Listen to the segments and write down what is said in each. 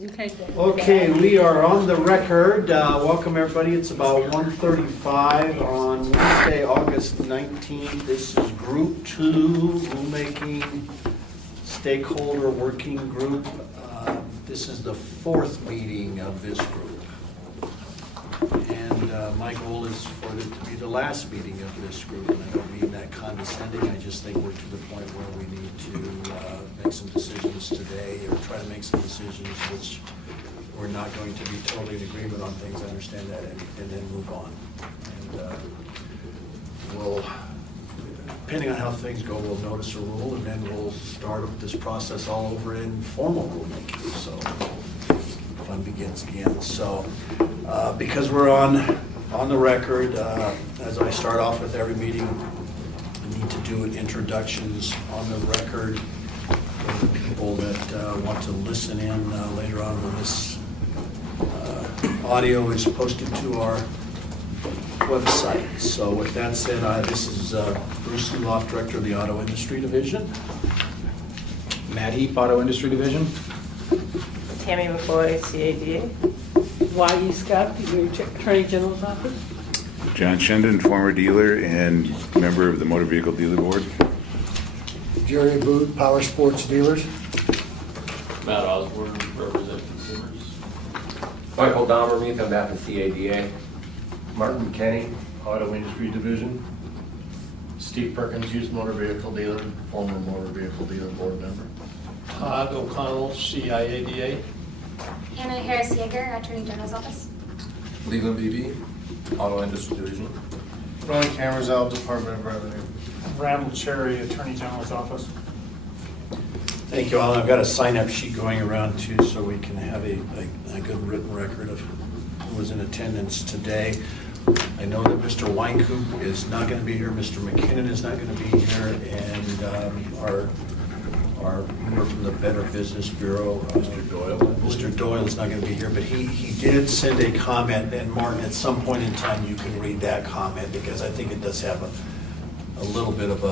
Okay, we are on the record. Welcome everybody. It's about 1:35 on Wednesday, August 19th. This is Group 2 Rulemaking Stakeholder Working Group. This is the fourth meeting of this group. And my goal is for it to be the last meeting of this group. And I don't mean that condescending. I just think we're to the point where we need to make some decisions today, or try to make some decisions which we're not going to be totally in agreement on things. I understand that, and then move on. And we'll, depending on how things go, we'll notice a rule, and then we'll start this process all over in formal rulemaking. So fun begins again. So because we're on the record, as I start off with every meeting, I need to do introductions on the record for the people that want to listen in later on when this audio is posted to our website. So with that said, this is Bruce Loft, Director of the Auto Industry Division. Matt Heap, Auto Industry Division. Tammy McCoy, CADA. Y.E. Scott, your Attorney General's office. John Shenden, former dealer and member of the Motor Vehicle Dealer Board. Jerry Boot, Power Sports Dealers. Matt Osborne, represent consumers. Michael Dommermuth on behalf of CADA. Martin McKenney, Auto Industry Division. Steve Perkins, used motor vehicle dealer, former motor vehicle dealer board member. Todd O'Connell, CIADA. Hannah Harris-Yeager, Attorney General's Office. Leland Beebe, Auto Industry Division. Ron Camerzell, Department of Revenue. Randall Cherry, Attorney General's Office. Thank you all. I've got a sign-up sheet going around too, so we can have a good written record of who was in attendance today. I know that Mr. Weinkoop is not going to be here, Mr. McKinnon is not going to be here, and our member from the Better Business Bureau, Mr. Doyle is not going to be here, but he did send a comment, and Martin, at some point in time, you can read that comment, because I think it does have a little bit of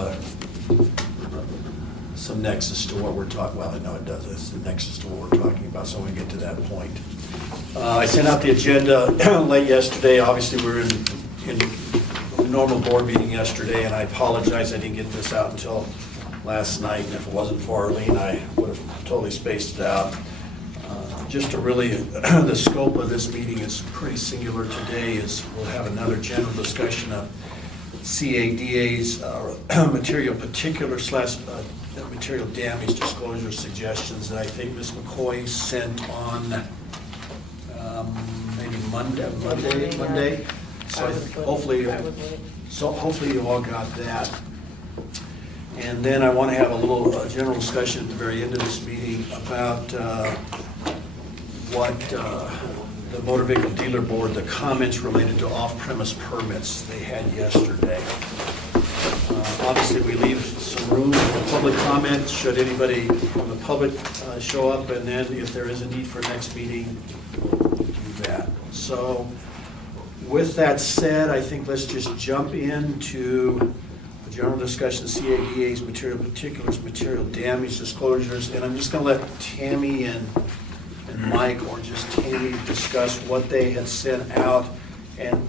some nexus to what we're talking. Well, I know it does. It's the nexus to what we're talking about. So when we get to that point, I sent out the agenda late yesterday. Obviously, we're in a normal board meeting yesterday, and I apologize I didn't get this out until last night. And if it wasn't for Arlene, I would have totally spaced it out. Just to really, the scope of this meeting is pretty singular today. Is we'll have another general discussion of CADA's material particular / material damage disclosure suggestions that I think Ms. McCoy sent on maybe Monday. So hopefully you all got that. And then I want to have a little general discussion at the very end of this meeting about what the Motor Vehicle Dealer Board, the comments related to off-premise permits they had yesterday. Obviously, we leave some room for public comments, should anybody from the public show up, and then if there is a need for next meeting, do that. So with that said, I think let's just jump into the general discussion of CADA's material particulars, material damage disclosures, and I'm just going to let Tammy and Mike, or just Tammy, discuss what they had sent out. And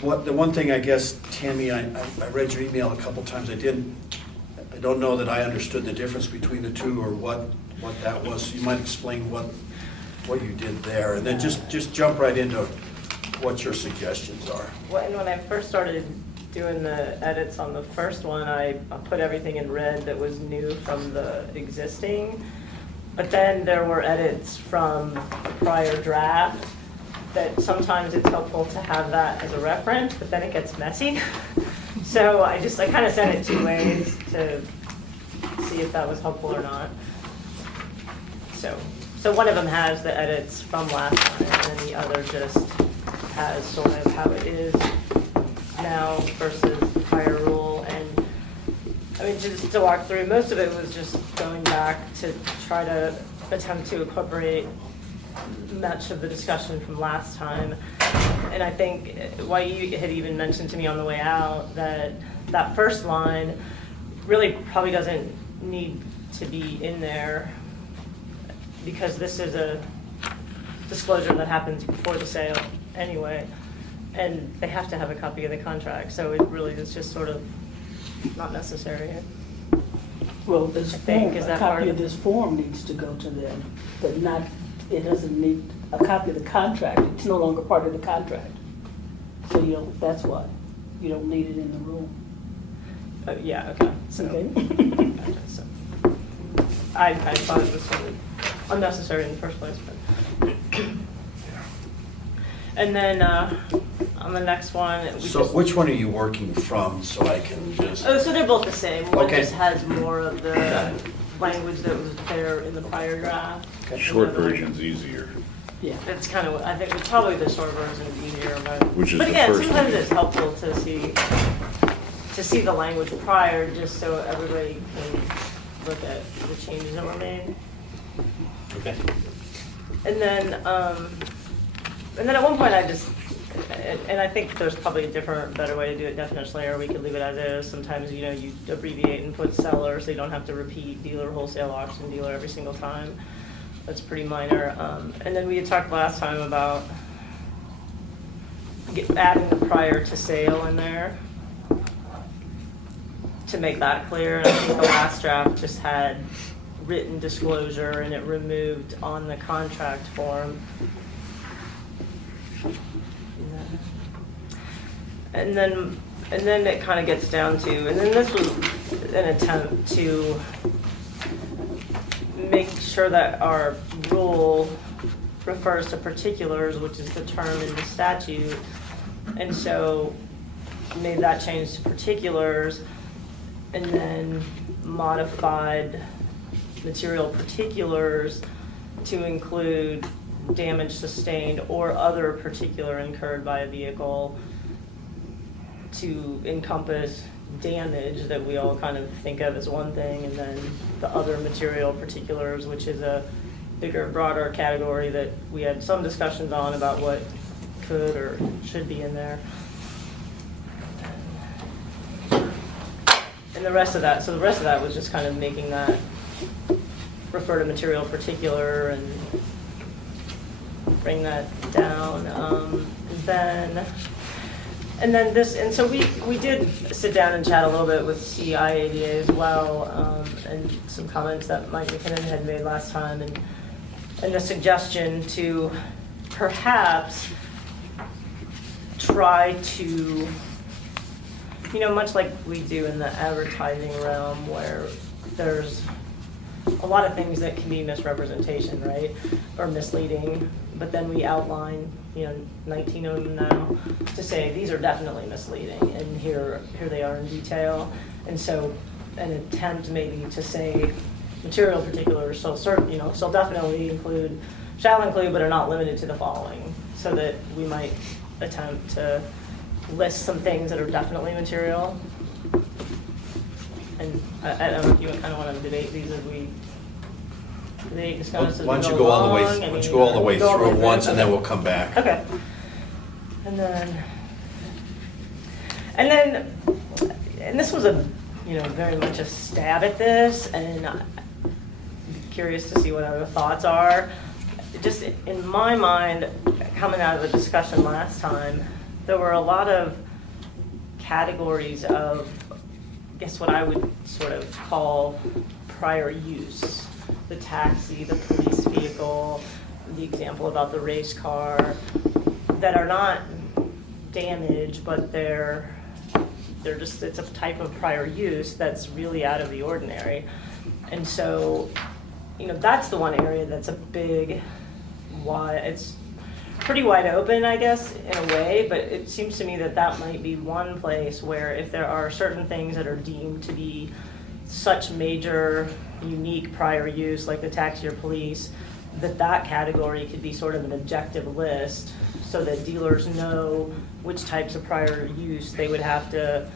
the one thing, I guess, Tammy, I read your email a couple times. I don't know that I understood the difference between the two, or what that was. So you might explain what you did there, and then just jump right into what your suggestions are. Well, and when I first started doing the edits on the first one, I put everything in red that was new from the existing. But then there were edits from the prior draft that sometimes it's helpful to have that as a reference, but then it gets messy. So I kind of sent it two ways to see if that was helpful or not. So one of them has the edits from last time, and then the other just has sort of how it is now versus the prior rule. And I mean, just to walk through, most of it was just going back to try to attempt to incorporate much of the discussion from last time. And I think why you had even mentioned to me on the way out that first line really probably doesn't need to be in there, because this is a disclosure that happens before the sale anyway. And they have to have a copy of the contract, so it really is just sort of not necessary. Well, this I think, form, is a that part copy of of this form needs to go to them, but not, it doesn't need a copy of the contract. It's no longer part of the contract. So you don't, that's why you don't need it in the room. Yeah, okay. So, Okay? gotcha, so. I thought it was sort of unnecessary in the first place, but. And then, on the next one. we So just- which one are you working from, so I can just? Oh, so they're both the same. One Okay. just has more of the language that was there in the prior draft. Short And the other one- version's easier. Yeah. It's kind of, I think, probably the short version is easier, but. Which is But the again, first sometimes one. it's helpful to see the language prior, just so everybody can look at the changes that were made. Okay. And then at one point I just, and I think there's probably a different, better way to do it definitionally, or we could leave it as is. Sometimes, you know, you abbreviate and put seller, so you don't have to repeat dealer, wholesale, auction, dealer every single time. That's pretty minor. And then we had talked last time about adding the prior to sale in there to make that clear. And I think the last draft just had written disclosure and it removed on the contract form. And then it kind of gets down to, and then this was an attempt to make sure that our rule refers to particulars, which is the term in the statute. And so made that change to particulars and then modified material particulars to include damage sustained or other particular incurred by a vehicle to encompass damage that we all kind of think of as one thing, and then the other material particulars, which is a bigger, broader category that we had some discussions on about what could or should be in there. And the rest of that, so the rest of that was just kind of making that refer to material particular and bring that down. And then this, and so we did sit down and chat a little bit with CIADA as well, and some comments that Mike McKinnon had made last time, and the suggestion to perhaps try to, you know, much like we do in the advertising realm, where there's a lot of things that can be misrepresentation, right, or misleading, but then we outline, you know, 19 of them now, to say these are definitely misleading, and here they are in detail. And so an attempt maybe to say material particulars, so certain, you know, so definitely include, shall include, but are not limited to the following, so that we might attempt to list some things that are definitely material. And I don't know if you kind of want to debate these as we discuss as we Why don't you go go all the way, along? why I don't you mean, go all the way go all the through way it once, and then Okay. we'll come back. Okay. And this was a, you know, very much a stab at this, and I'm curious to see what other thoughts are. Just in my mind, coming out of the discussion last time, there were a lot of categories of, I guess what I would sort of call prior use. The taxi, the police vehicle, the example about the race car, that are not damaged, but they're just, it's a type of prior use that's really out of the ordinary. And so, you know, that's the one area that's a big, it's pretty wide open, I guess, in a way, but it seems to me that that might be one place where if there are certain things that are deemed to be such major, unique prior use, like the taxi or police, that category could be sort of an objective list, so that dealers know which types of prior use they would have to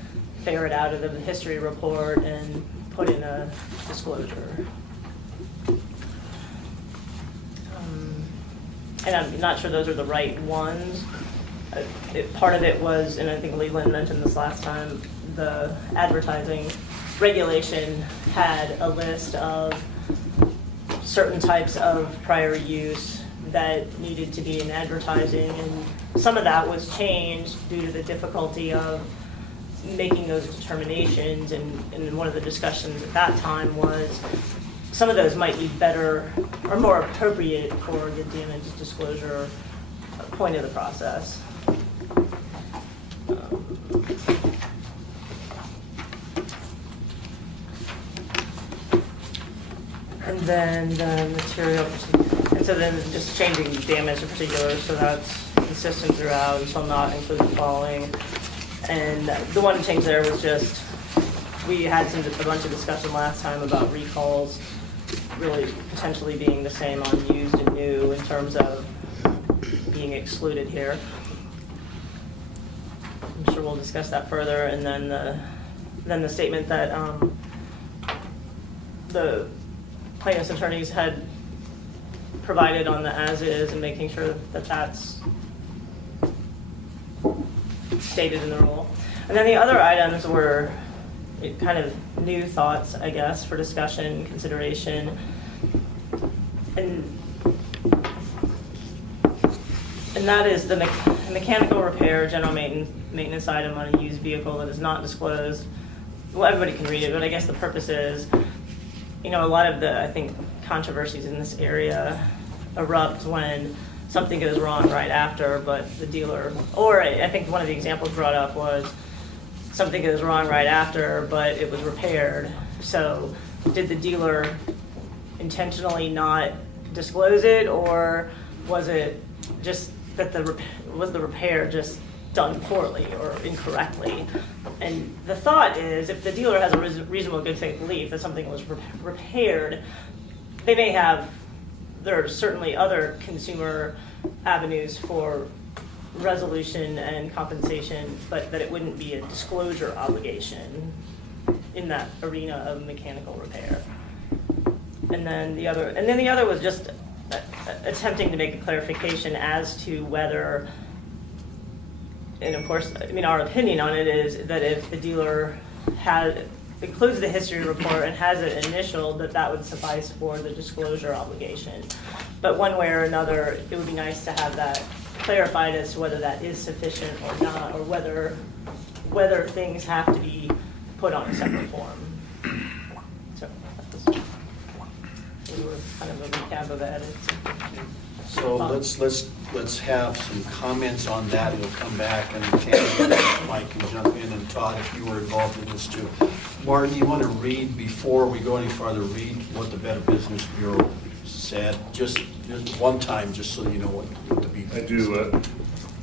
ferret out of the history report and put in a disclosure. And I'm not sure those are the right ones. Part of it was, and I think Leland mentioned this last time, the advertising regulation had a list of certain types of prior use that needed to be in advertising, and some of that was changed due to the difficulty of making those determinations, and one of the discussions at that time was some of those might be better or more appropriate for the damage disclosure point of the process. And then the material, and so then just changing damage in particular, so that's consistent throughout and shall not include the following. And the one change there was just, we had a bunch of discussion last time about recalls really potentially being the same on used and new in terms of being excluded here. I'm sure we'll discuss that further. And then the statement that the plaintiff's attorneys had provided on the as-is and making sure that that's stated in the rule. And then the other items were kind of new thoughts, I guess, for discussion, consideration. And that is the mechanical repair, general maintenance item on a used vehicle that is not disclosed. Well, everybody can read it, but I guess the purpose is, a lot of the, I think, controversies in this area erupt when something goes wrong right after, but the dealer, or I think one of the examples brought up was something goes wrong right after, but it was repaired. So did the dealer intentionally not disclose it, or was it just that was the repair just done poorly or incorrectly? And the thought is, if the dealer has a reasonable good faith belief that something was repaired, they may have, there are certainly other consumer avenues for resolution and compensation, but that it wouldn't be a disclosure obligation in that arena of mechanical repair. And then the other was just attempting to make a clarification as to whether, and of course, our opinion on it is that if the dealer includes the history report and has it initialed, that would suffice for the disclosure obligation. But one way or another, it would be nice to have that clarified as to whether that is sufficient or not, or whether things have to be put on a separate form. So that was kind of a recap of that. So let's have some comments on that. We'll come back, and Tammy, Mike can jump in, and Todd, if you were involved in this too. Martin, you want to read, before we go any farther, read what the Better Business Bureau said, just one time, just so you know what the beat is. I do.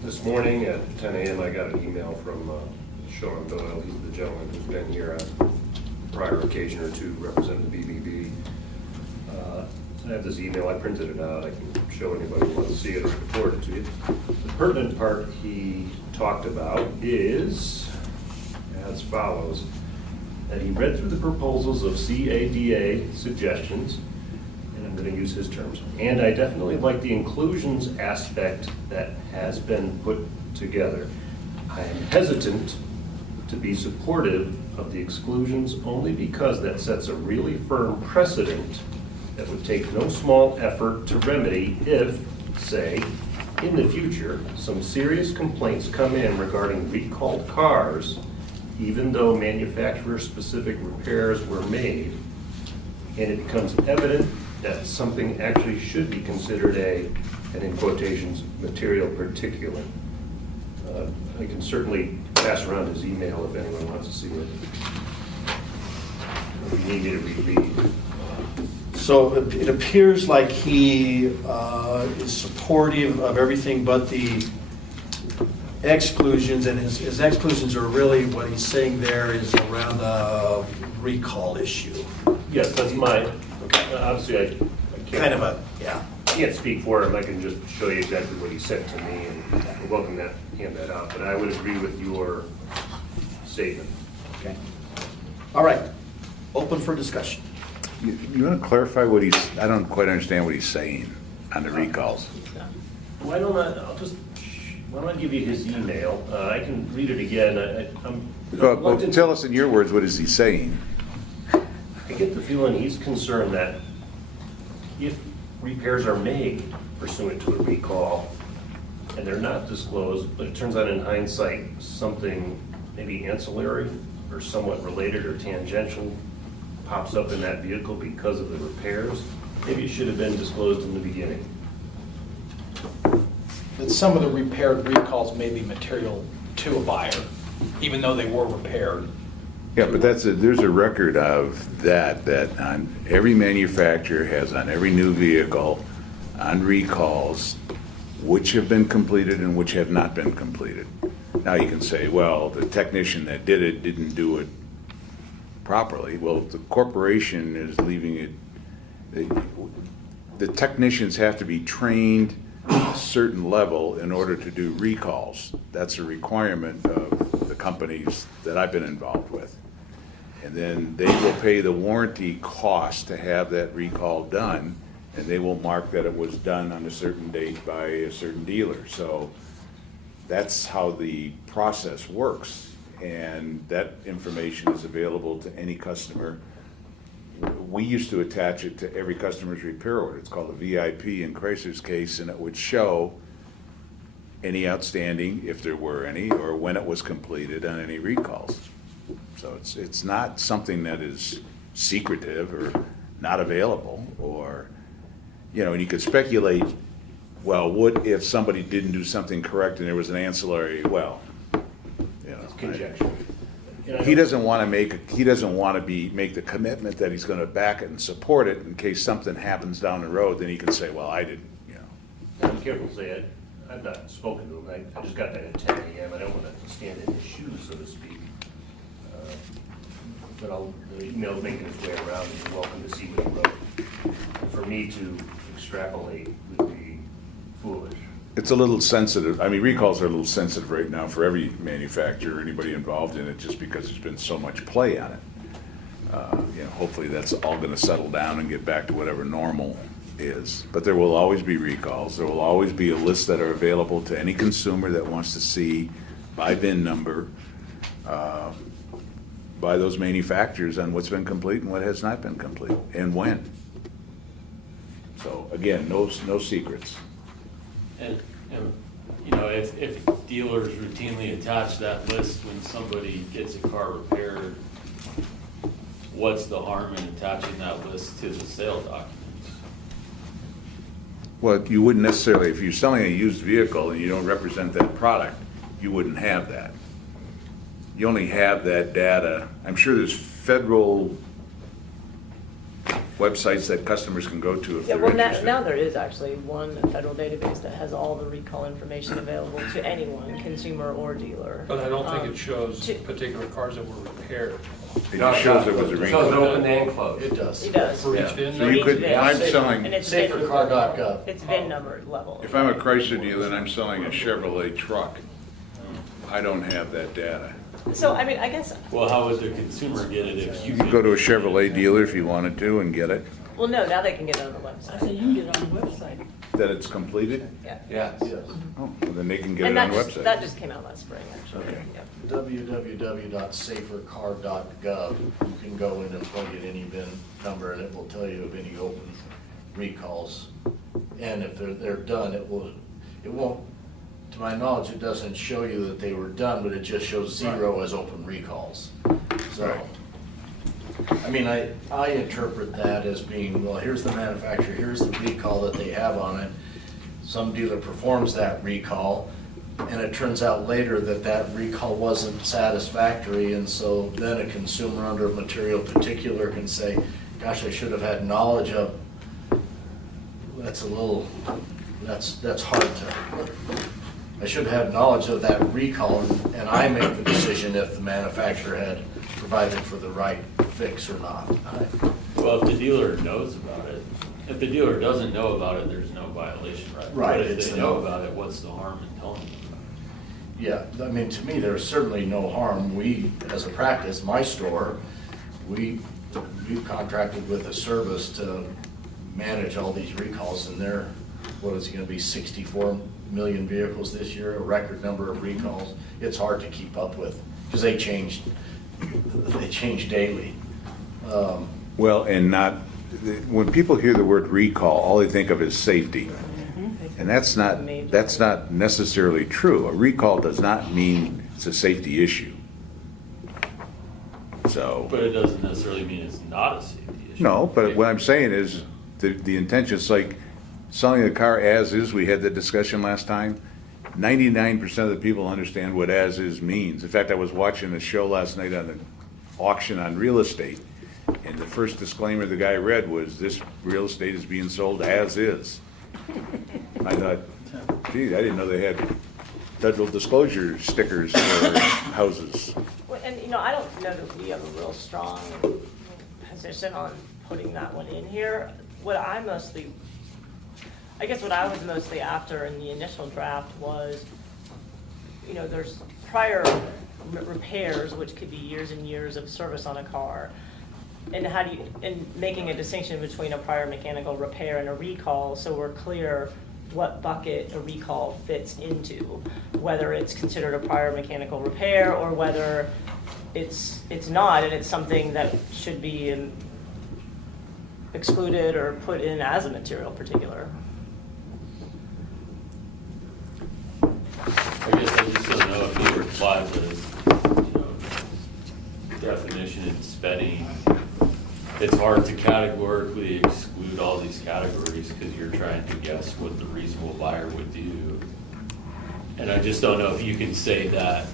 This morning at 10 a.m. I got an email from Sean Doyle. He's the gentleman who's been here on a prior occasion or two representing the BBB. I have this email. I printed it out. I can show anybody who wants to see it or report it to you. The pertinent part he talked about is as follows: that he read through the proposals of CADA suggestions, and I'm going to use his terms, and I definitely like the inclusions aspect that has been put together. I am hesitant to be supportive of the exclusions only because that sets a really firm precedent that would take no small effort to remedy if, say, in the future, some serious complaints come in regarding recalled cars, even though manufacturer-specific repairs were made, and it becomes evident that something actually should be considered and in quotations, material particulate. I can certainly pass around his email if anyone wants to see it. If you need me to reread. So it appears like he is supportive of everything but the exclusions, and his exclusions are really, what he's saying there is around the recall issue. Yes, that's mine. Obviously, I can't. Can't speak for him. I can just show you exactly what he sent to me, and you're welcome to hand that out. But I would agree with your statement. Okay. All right. Open for discussion. You want to clarify what I don't quite understand what he's saying on the recalls. Why don't I give you his email? I can read it again. Well, tell us in your words, what is he saying? I get the feeling he's concerned that if repairs are made, pursuant to a recall, and they're not disclosed, but it turns out in hindsight, something maybe ancillary or somewhat related or tangential pops up in that vehicle because of the repairs. Maybe it should have been disclosed in the beginning. That some of the repaired recalls may be material to a buyer, even though they were repaired. Yeah, but there's a record of that on every manufacturer has on every new vehicle, on recalls, which have been completed and which have not been completed. Now you can say, well, the technician that did it didn't do it properly. Well, the corporation is leaving it, the technicians have to be trained a certain level in order to do recalls. That's a requirement of the companies that I've been involved with. And then they will pay the warranty cost to have that recall done, and they will mark that it was done on a certain date by a certain dealer. So that's how the process works, and that information is available to any customer. We used to attach it to every customer's repair order. It's called a VIP in Chrysler's case, and it would show any outstanding, if there were any, or when it was completed on any recalls. So it's not something that is secretive or not available, or, you know, and you could speculate, well, what if somebody didn't do something correct and there was an ancillary, well, you know. It's conjecture. He doesn't want to make the commitment that he's going to back it and support it in case something happens down the road. Then he can say, well, I didn't, you know. I'm careful to say it. I've not spoken to him. I just got that at 10 a.m. I don't want to stand in his shoes, so to speak. But the email's making its way around, and you're welcome to see what he wrote. For me to extrapolate would be foolish. It's a little sensitive. I mean, recalls are a little sensitive right now for every manufacturer, anybody involved in it, just because there's been so much play on it. You know, hopefully that's all going to settle down and get back to whatever normal is. But there will always be recalls. There will always be a list that are available to any consumer that wants to see by VIN number, by those manufacturers on what's been complete and what has not been complete, and when. So again, no secrets. And, you know, if dealers routinely attach that list when somebody gets a car repaired, what's the harm in attaching that list to the sale documents? Well, you wouldn't necessarily, if you're selling a used vehicle and you don't represent that product, you wouldn't have that. You only have that data. I'm sure there's federal websites that customers can go to if Yeah, they're well, interested. now there is actually one federal database that has all the recall information available to anyone, consumer or dealer. But I don't think it to- shows particular cars that were repaired. It just shows it was a It shows recall. open and closed. It does. It does. For each Yeah. VIN So number? you could, Each if I'm VIN. selling, And it's VIN- Safercar.gov. It's VIN number level. if I'm a Chrysler dealer and I'm selling a Chevrolet truck, I don't have that data. So, I mean, I guess, Well, how would the consumer get it if You could go to a Chevrolet dealer if you wanted to and get it, well, no, now they can get it on the I website. said, you can get it on the website. that it's completed. Yeah. Yes. Oh, well, then they can get And it on that the just, website. that just came out last spring, actually. Okay. Yep. www.safercar.gov. You can go in and plug in any VIN number and it will tell you of any open recalls. And if they're done, it won't, to my knowledge, it doesn't show you that they were done, but it just shows 0 as open recalls. So, Right. I mean, I interpret that as being, well, here's the manufacturer, here's the recall that they have on it. Some dealer performs that recall, and it turns out later that that recall wasn't satisfactory, and so then a consumer under a material particular can say, gosh, I should have had knowledge of, that's hard to, I should have had knowledge of that recall, and I make the decision if the manufacturer had provided for the right fix or not. Well, if the dealer knows about it, if the dealer doesn't know about it, there's no violation, right? Right, But if it's they the- know about it, what's the harm in telling them about Yeah, I mean, to me, there's certainly no harm. We, as a practice, my store, we've contracted with a service to manage all these recalls, and they're, what is it gonna be, 64 million vehicles this year, a record number of recalls. It's hard to keep up with, because they change daily. Well, and not, when people hear the word recall, all they think of is safety. And that's major. not necessarily true. A recall does not mean it's a safety issue. So. But it doesn't necessarily mean it's not a safety issue. No, but what I'm saying is, the intention is like selling a car as is. We had that discussion last time. 99% of the people understand what as is means. In fact, I was watching a show last night on an auction on real estate, and the first disclaimer the guy read was, this real estate is being sold as is. I thought, gee, I didn't know they had federal disclosure stickers for houses. Well, and, I don't know that we have a real strong position on putting that one in here. What I was mostly after in the initial draft was, there's prior repairs, which could be years and years of service on a car. And and making a distinction between a prior mechanical repair and a recall, so we're clear what bucket a recall fits into, whether it's considered a prior mechanical repair or whether it's not, and it's something that should be excluded or put in as a material particular. I guess I just don't know if you apply the definition in speding. It's hard to categorically exclude all these categories because you're trying to guess what the reasonable buyer would do. And I just don't know if you can say that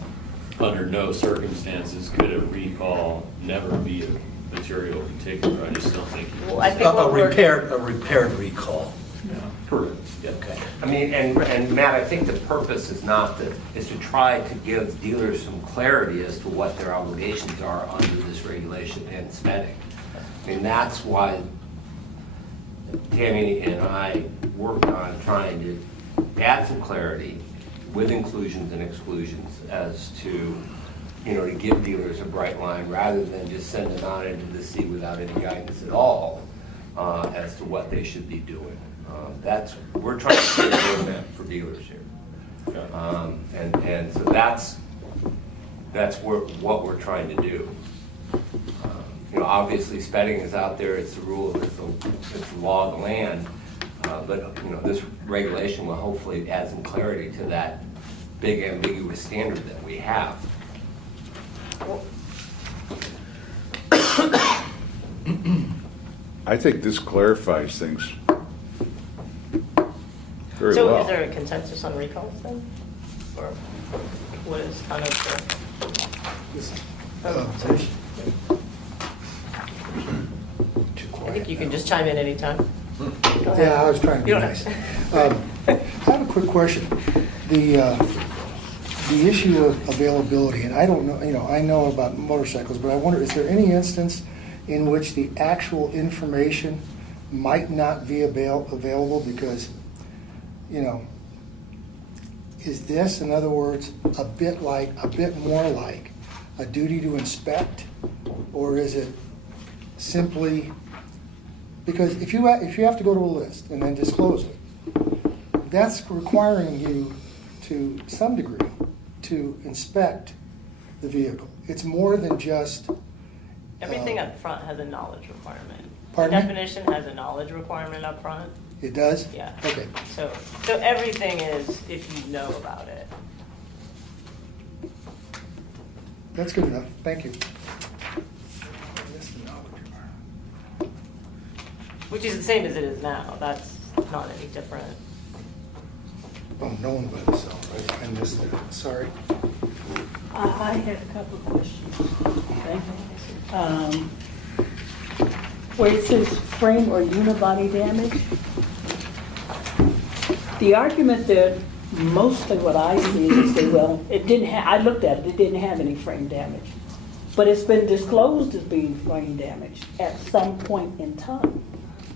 under no circumstances could a recall never be a material particular. I just don't think. Well, I think what we're- A repaired recall. Correct. Yeah. Okay. I mean, and Matt, I think the purpose is is to try to give dealers some clarity as to what their obligations are under this regulation and spending. I mean, that's why Tammy and I worked on trying to add some clarity with inclusions and exclusions as to, to give dealers a bright line rather than just send them out into the sea without any guidance at all as to what they should be doing. We're trying to create a roadmap for dealers here. And so that's what we're trying to do. Obviously speding is out there, it's the rule, it's the law of the land, but this regulation will hopefully add some clarity to that big ambiguous standard that we have. I think this clarifies things very So well. is there a consensus on recalls then? Or what is kind of I think you can just chime in anytime. Go ahead. Yeah, I was trying to be You don't nice. have I have a quick question. The issue of availability, and I don't know, I know about motorcycles, but I wonder, is there any instance in which the actual information might not be available because, is this, in other words, a bit more like a duty to inspect, or is it simply, because if you have to go to a list and then disclose it, that's requiring you to some degree to inspect the vehicle. It's more than just Everything up front has a knowledge requirement. Pardon The me? definition has a knowledge requirement up front. it does. Yeah. Okay. So everything is if you know about it. That's good enough. Thank you. Which is the same as it is now. That's not any different. Oh, no one but itself. I missed it. Sorry. I had a couple of questions. Thank you. Where it says frame or unibody damage, the argument that mostly what I see is say, well, it didn't I looked at it didn't have any frame damage. But it's been disclosed as being frame damage at some point in time.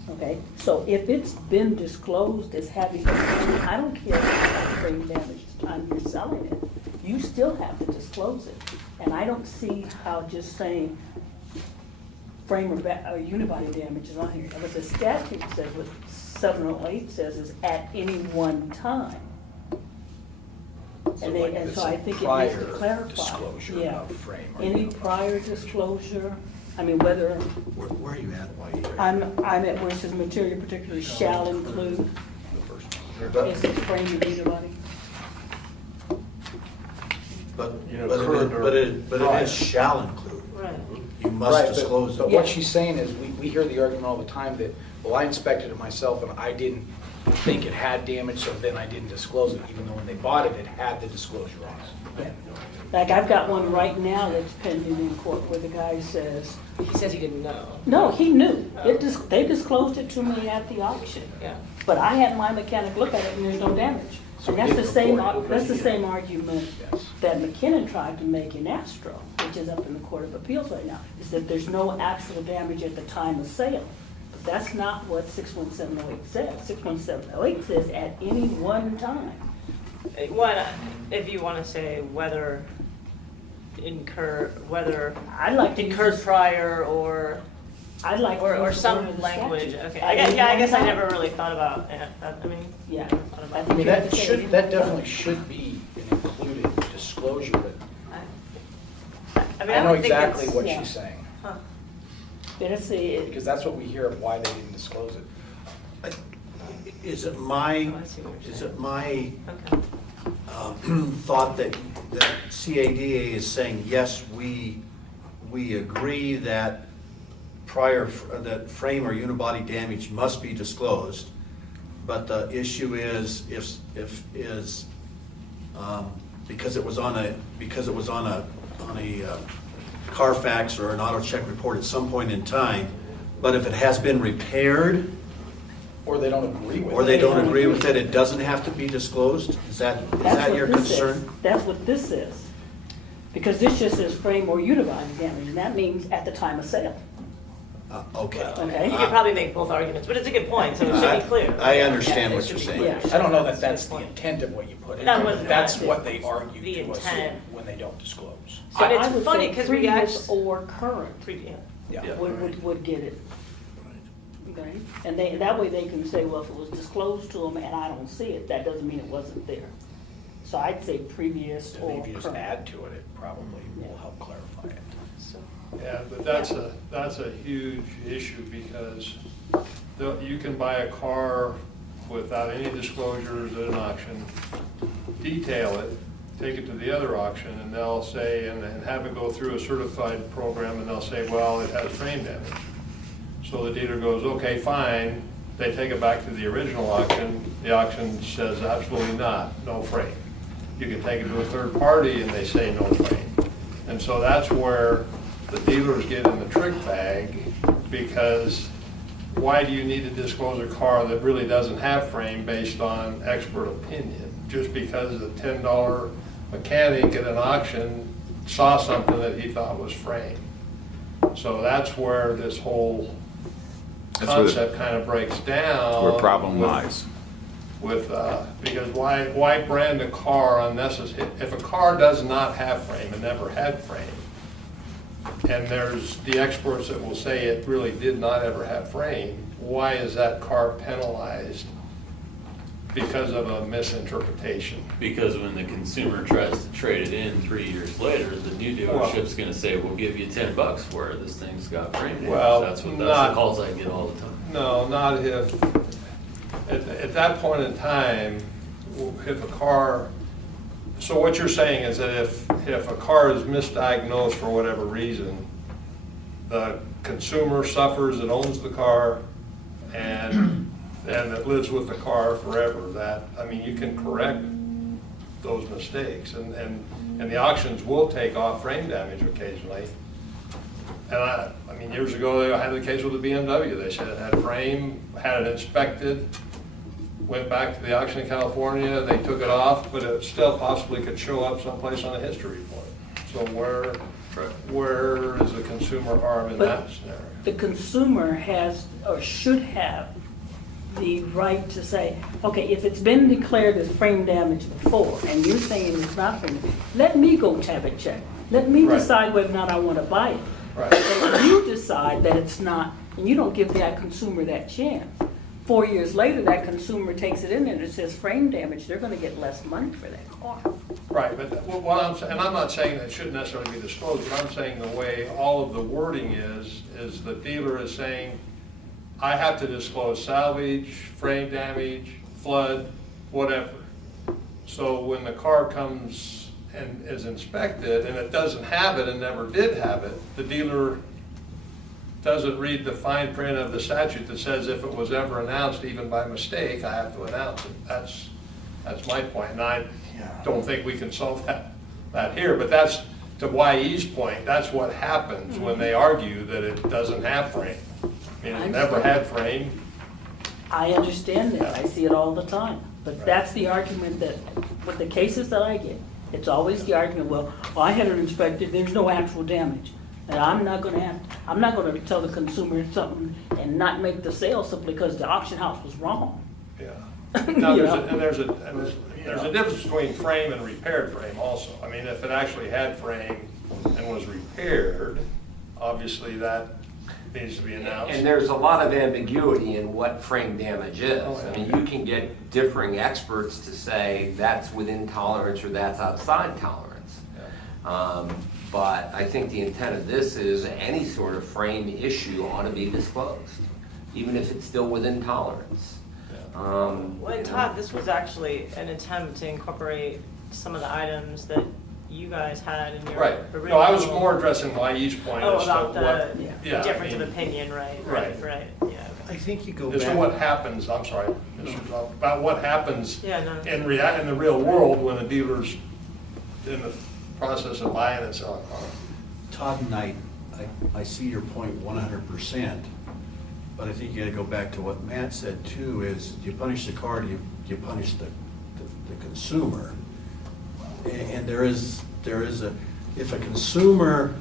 Okay, so if it's been disclosed as having, I don't care if it's frame damage the time you're selling it, you still have to disclose it. And I don't see how just saying frame or unibody damage is on here. But the statute says, what 708 says is at any one time. And so I think it needs to clarify. Disclosure Yeah. of frame or Any unibody. prior disclosure, I mean, whether, Where are you at? Why are you there? I'm at where it says material particularly shall include. The first one. Is it frame and unibody? But Include it is shall include. Right. You Right, must but- disclose But it. what she's saying is, we hear the argument all the time that, well, I inspected it myself and I didn't think it had damage, so then I didn't disclose it, even though when they bought it, it had the disclosure on it. Yeah. Like, I've got one right now that's pending in court where the guy says, He says he didn't know. no, he knew. They disclosed it to me at the auction. Yeah. But I had my mechanic look at it and there's no damage. So And that's it the same, reported. that's the same argument Yes. that McKinnon tried to make in Astro, which is up in the Court of Appeals right now, is that there's no actual damage at the time of sale. But that's not what 61708 says. 61708 says at any one time. What, if you want to say whether I'd like to use incurred this- prior or I'd like to or use the word some of the language. statute. Okay, At I guess, any yeah, I one guess I time. never really thought about it. I mean, Yeah. never thought about I it. I mean, You have that to say should, it. that definitely should be an included disclosure, but I mean, I know don't think exactly it's- what yeah. she's saying, Huh. Let's see, because that's what we hear of why they didn't disclose it. Is it my, Oh, I see what you're is saying. it my Okay. thought that CADA is saying, yes, we agree that that frame or unibody damage must be disclosed, but the issue is because it was on a Carfax or an auto check report at some point in time, but if it has been repaired, Or they don't agree with it. or they don't agree with it, it doesn't have to be disclosed? Is that that's your what this says. concern? That's what this is. Because this just says frame or unibody damage, and that means at the time of sale. Okay. Okay. You could probably make both arguments, but it's a good point, so it should be clear. I understand Yeah, what it you're should be saying. clear. I don't know that that's the Good point. intent of what you put in, That but was that's not what they the argue to us intent. when they don't disclose. So I it's would funny say because we previous actually. or current Yeah. would get it. Okay? And that way they can say, well, if it was disclosed to them and I don't see it, that doesn't mean it wasn't there. So I'd say previous And or if you just current. add to it, it probably will help clarify it. Yeah, but that's a huge issue because you can buy a car without any disclosures at an auction, detail it, take it to the other auction, and they'll say, and have it go through a certified program, and they'll say, well, it has frame damage. So the dealer goes, okay, fine. They take it back to the original auction. The auction says absolutely not, no frame. You can take it to a third party and they say no frame. And so that's where the dealers get in the trick bag, because why do you need to disclose a car that really doesn't have frame based on expert opinion? Just because a $10 mechanic at an auction saw something that he thought was frame. So that's where this whole That's where the- concept kind of breaks down. Where problem with- lies. Because why brand a car unnecessary? If a car does not have frame and never had frame, and there's the experts that will say it really did not ever have frame, why is that car penalized because of a misinterpretation? Because when the consumer tries to trade it in 3 years later, the new dealership's gonna say, we'll give you $10 for it, this thing's got frame damage. Well, That's the not- calls I get all the time. No, not if, at that point in time, if a car, so what you're saying is that if a car is misdiagnosed for whatever reason, the consumer suffers that owns the car and that lives with the car forever, that, I mean, you can correct those mistakes, and the auctions will take off frame damage occasionally. And I mean, years ago, they had the case with the BMW. They said it had frame, had it inspected, went back to the auction in California, they took it off, but it still possibly could show up someplace on a history report. So where is the consumer harm in But that scenario? the consumer has, or should have, the right to say, okay, if it's been declared as frame damage before, and you're saying it's not frame damage, let me go have it checked. Let me Right. decide whether or not I want to buy it. Right. But if you decide that it's not, and you don't give that consumer that chance, 4 years later, that consumer takes it in and it says frame damage, they're gonna get less money for that car. Right, but what I'm saying, and I'm not saying that it shouldn't necessarily be disclosed, but I'm saying the way all of the wording is the dealer is saying, I have to disclose salvage, frame damage, flood, whatever. So when the car comes and is inspected and it doesn't have it and never did have it, the dealer doesn't read the fine print of the statute that says if it was ever announced, even by mistake, I have to announce it. That's my point, and I don't think we can solve that here, but that's, to YE's point, that's what happens when they argue that it doesn't have frame. I mean, it never had frame. I understand that, I see it all the time, but that's the argument that, with the cases that I get, it's always the argument, well, I had it inspected, there's no actual damage. And I'm not gonna tell the consumer something and not make the sale simply because the auction house was wrong. Yeah. Now, there's a difference between frame and repaired frame also. I mean, if it actually had frame and was repaired, obviously that needs to be announced. And there's a lot of ambiguity in what frame damage is. I mean, you can get differing experts to say that's within tolerance or that's outside tolerance. But I think the intent of this is any sort of frame issue ought to be disclosed, even if it's still within tolerance. Well, and Todd, this was actually an attempt to incorporate some of the items that you guys had in your Right. original. No, I was more addressing YE's point Oh, as to about what. the Yeah, difference I mean, of opinion, right, Right. yeah. I think you go as to back. what happens, I'm sorry, Mr. Zoll, about what happens Yeah, no. in the real world when a dealer's in the process of buying and selling a car. Todd and I see your point 100%, but I think you gotta go back to what Matt said too, is do you punish the car, do you punish the consumer? And there is if a consumer,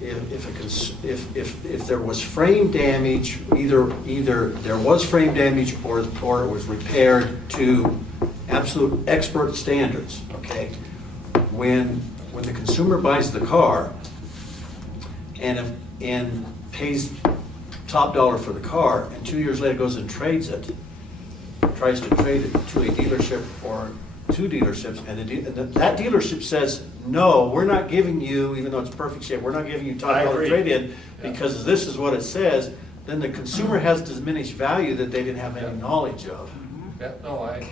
if there was frame damage, either there was frame damage or it was repaired to absolute expert standards, okay? When the consumer buys the car and pays top dollar for the car, and 2 years later goes and trades it, tries to trade it to a dealership or two dealerships, and that dealership says, no, we're not giving you, even though it's perfect shape, we're not giving you top dollar trade-in because this is what it says, then the consumer has diminished value that they didn't have any knowledge of. Yeah, no, I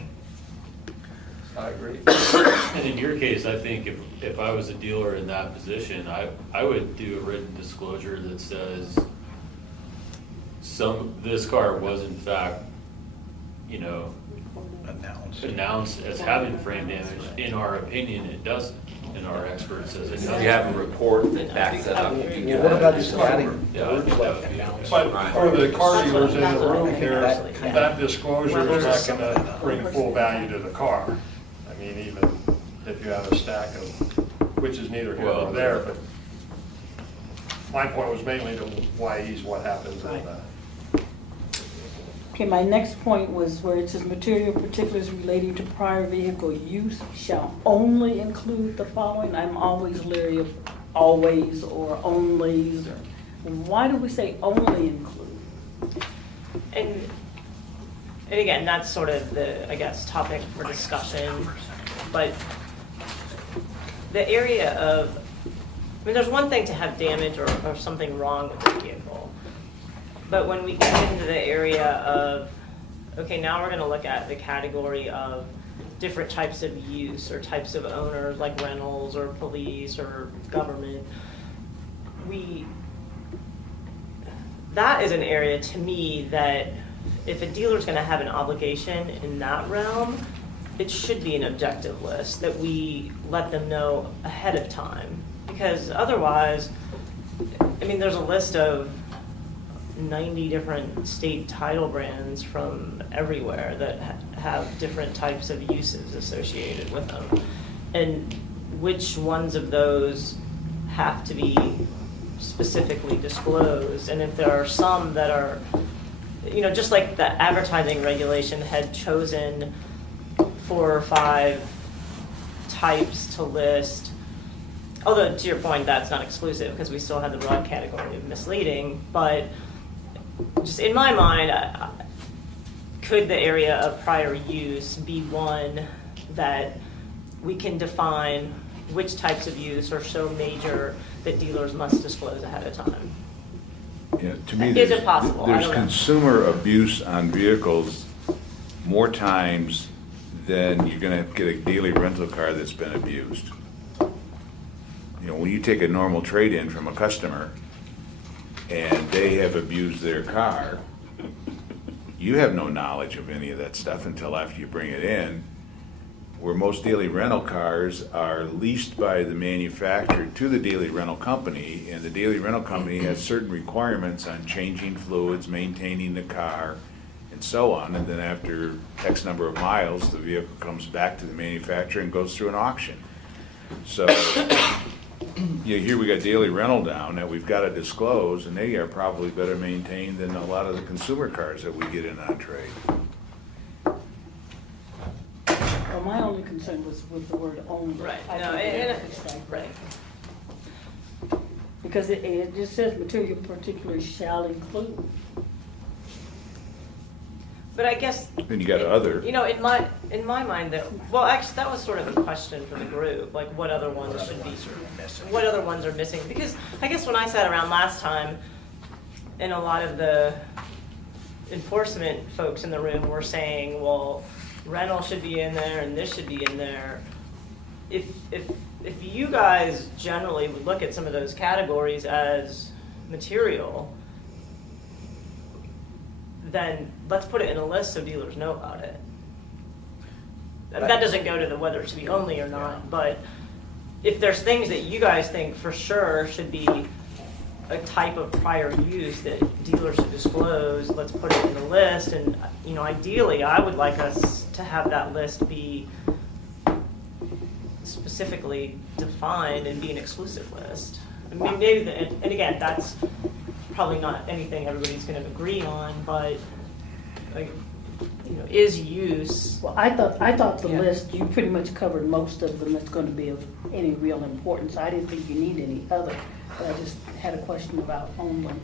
agree. And in your case, I think if I was a dealer in that position, I would do a written disclosure that says this car was in fact, announced as having frame damage. In our opinion, it doesn't. And our expert says it doesn't. You have a report that backs that up. What about just adding Yeah, words like But announced? for the car dealers in the room here, that disclosure is not gonna bring full value to the car. I mean, even if you have a stack of, which is neither here nor there, but my point was mainly to YE's what happens in the. Okay, my next point was where it says material particulars relating to prior vehicle use shall only include the following. I'm always leery of always or onlys. Why do we say only include? And again, that's sort of the, I guess, topic for discussion, but the area of, I mean, there's one thing to have damage or something wrong with the vehicle, but when we get into the area of, okay, now we're gonna look at the category of different types of use or types of owners, like rentals or police or government, that is an area to me that if a dealer's gonna have an obligation in that realm, it should be an objective list that we let them know ahead of time. Because otherwise, I mean, there's a list of 90 different state title brands from everywhere that have different types of uses associated with them. And which ones of those have to be specifically disclosed? And if there are some that are, just like the advertising regulation had chosen 4 or 5 types to list, although to your point, that's not exclusive because we still have the broad category of misleading, but just in my mind, could the area of prior use be one that we can define which types of use are so major that dealers must disclose ahead of time? Yeah, to me, Is it possible? I there's don't know. consumer abuse on vehicles more times than you're gonna get a daily rental car that's been abused. You know, when you take a normal trade-in from a customer and they have abused their car, you have no knowledge of any of that stuff until after you bring it in, where most daily rental cars are leased by the manufacturer to the daily rental company, and the daily rental company has certain requirements on changing fluids, maintaining the car, and so on, and then after X number of miles, the vehicle comes back to the manufacturer and goes through an auction. So, you know, here we got daily rental down that we've got to disclose, and they are probably better maintained than a lot of the consumer cars that we get in on trade. Well, my only concern was with the word only. Right, I no, think and, it's like- right. Because it just says material particulars shall include. But I guess. Then you got other. You know, in my mind, that, well, actually, that was sort of a question for the group, like what other ones should be, what other ones are missing? Because I guess when I sat around last time, and a lot of the enforcement folks in the room were saying, well, rental should be in there and this should be in there. If you guys generally would look at some of those categories as material, then let's put it in a list so dealers know about it. That doesn't go to the whether it should be only or not, but if there's things that you guys think for sure should be a type of prior use that dealers should disclose, let's put it in the list. And, you know, ideally, I would like us to have that list be specifically defined and be an exclusive list. I mean, maybe, and again, that's probably not anything everybody's gonna agree on, but, like, you know, is use. Well, I thought the Yeah. list, you pretty much covered most of them that's gonna be of any real importance. I didn't think you need any other, but I just had a question about only.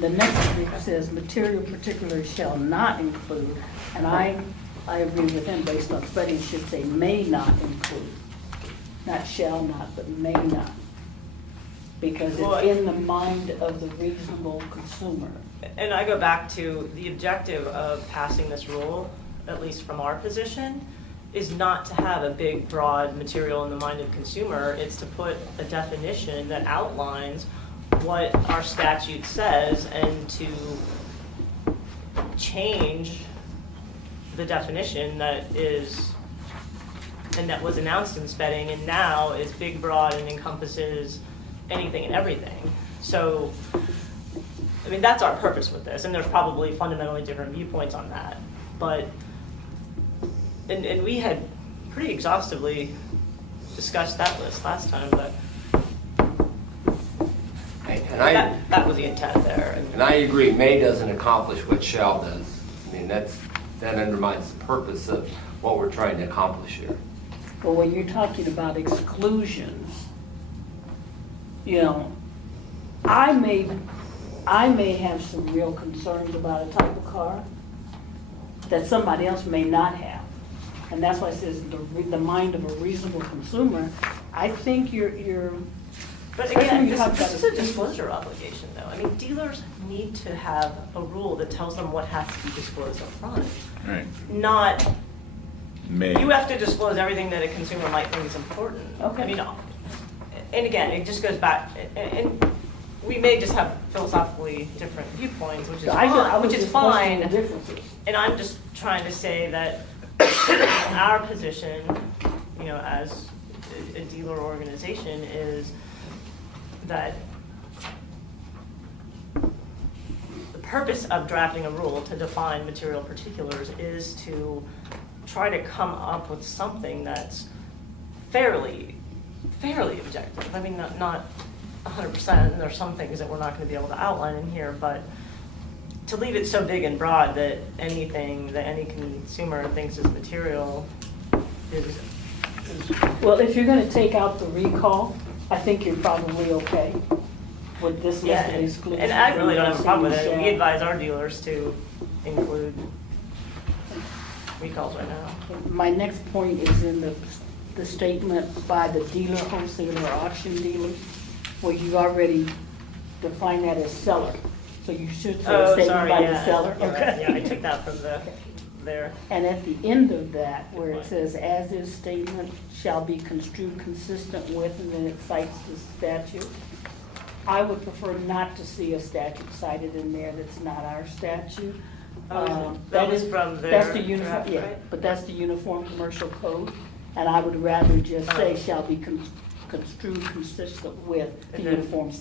The next group says material particulars shall not include, and I agree with him based on study, it should say may not include. Not shall not, but may not. Because Well, it's in the mind of the reasonable consumer. And I go back to the objective of passing this rule, at least from our position, is not to have a big, broad material in the mind of the consumer. It's to put a definition that outlines what our statute says and to change the definition that is, and that was announced in speding and now is big, broad, and encompasses anything and everything. So, I mean, that's our purpose with this, and there's probably fundamentally different viewpoints on that. But, and we had pretty exhaustively discussed that list last time, but that was the intent there. And I agree, may doesn't accomplish what shall does. I mean, that undermines the purpose of what we're trying to accomplish here. But when you're talking about exclusions, you know, I may have some real concerns about a type of car that somebody else may not have. And that's why it says the mind of a reasonable consumer. I think you're But especially when again, you talk this is about a disclosure obligation, though. I mean, dealers need to have a rule that tells them what has to be disclosed up front. Right. Not, May. you have to disclose everything that a consumer might think is important. Okay. I mean, and again, it just goes back, and we may just have philosophically different viewpoints, which is I fine, was which is just questioning fine. the differences. And I'm just trying to say that our position, you know, as a dealer organization is that the purpose of drafting a rule to define material particulars is to try to come up with something that's fairly objective. I mean, not 100%, and there's some things that we're not going to be able to outline in here, but to leave it so big and broad that anything that any consumer thinks is material is Well, if you're gonna take out the recall, I think you're probably okay with this yeah, list of exclusions. and I really don't have a problem with it. We Yeah. advise our dealers to include recalls right now. My next point is in the statement by the dealer, wholesaler, or auction dealers, where you already define that as seller. So you should say Oh, statement sorry, by the yeah. seller. You're right. Okay. Yeah, I took that from the there. And at the end of that, where it says, as is statement shall be construed consistent with, and then it cites the statute, I would prefer not to see a statute cited in there that's not our statute. Oh, is it? That was from their That's the uniform, draft, yeah, right? but that's the Uniform Commercial Code, and I would rather just say Oh. shall be construed consistent with the And then- Uniform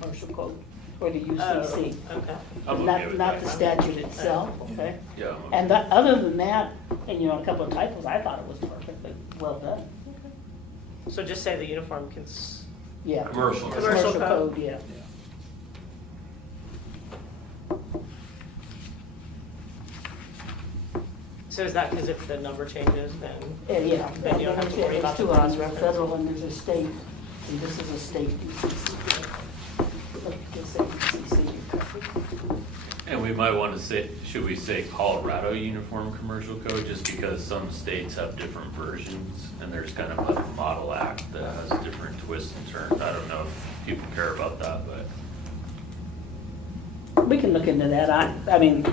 Commercial Code, or the Oh, UCC. okay. I'm okay Not, with not that. the statute itself, okay? Yeah, I'm okay. And that, other than that, and you know, a couple of typos, I thought it was perfectly well done. So just say the uniform Yeah. Commercial. Commercial code. Yeah. so is that because if the number changes, then? Yeah. Then you don't have to worry about the There's two of cross them, there's a reference. federal and there's a state, and this is a state UCC. Look, just say UCC, you're covered. And we might want to say, should we say Colorado Uniform Commercial Code, just because some states have different versions, and there's kind of a model act that has different twists and turns. I don't know if people care about that, but We can look into that, I mean,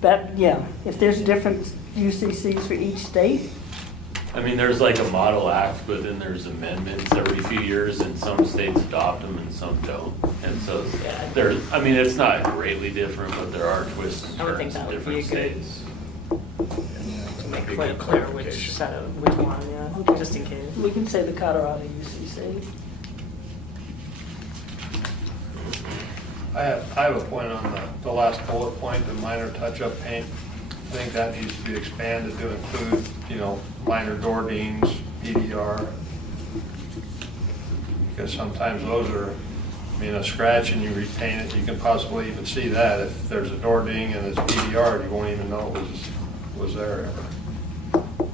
that, yeah, if there's different UCCs for each state, I mean, there's like a model act, but then there's amendments every few years, and some states adopt them and some don't. And so Yeah. there's, I mean, it's not greatly different, but there are twists and I would think turns that in would be different a good- states. To make Be a clear good which clarification. set of, which one, yeah, Okay. just in case. we can say the Colorado UCC. I have a point on the last bullet point, the minor touch-up paint. I think that needs to be expanded to include, minor door dings, PDR. Because sometimes those are, a scratch and you repaint it, you can possibly even see that. If there's a door ding and it's PDR, you won't even know it was there ever.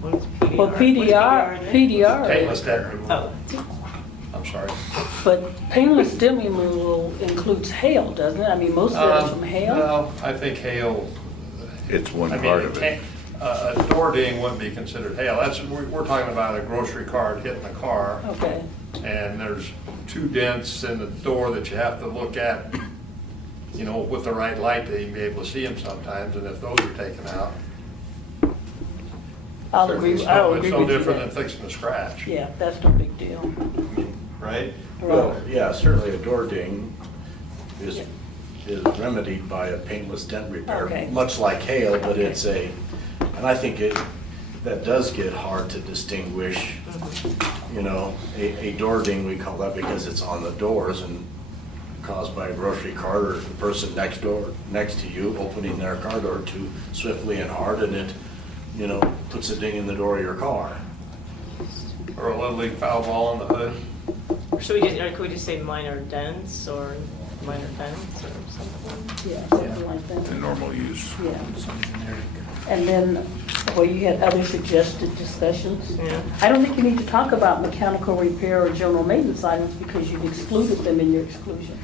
What is PDR? Well, What's PDR, PDR, Paintless dent removal. Oh, I'm sorry. but painless dent removal includes hail, doesn't it? I mean, most of it's from hail. No, I think hail. It's one I mean, part of it. A door ding wouldn't be considered hail. We're talking about a grocery cart hitting the car, Okay, and there's 2 dents in the door that you have to look at, with the right light to even be able to see them sometimes, and if those are taken out. I'll agree, it's I'll no- agree It's no with you different than there. fixing a scratch, Yeah, that's no big deal. right? Well, yeah, certainly a door ding is, Yeah. is remedied by a paintless dent repair, Okay. much like hail, but Okay. it's and I think that does get hard to distinguish. A door ding, we call that because it's on the doors and caused by a grocery cart or the person next to you opening their car door too swiftly and hard, and it, puts a ding in the door of your car. Or a little league foul ball on the hood. or should we just, or could we just say minor dents or minor dents or something? Yeah, something like that. The normal use. Yeah. And then, well, you had other suggested discussions. Yeah. I don't think you need to talk about mechanical repair or general maintenance items because you've excluded them in your exclusion.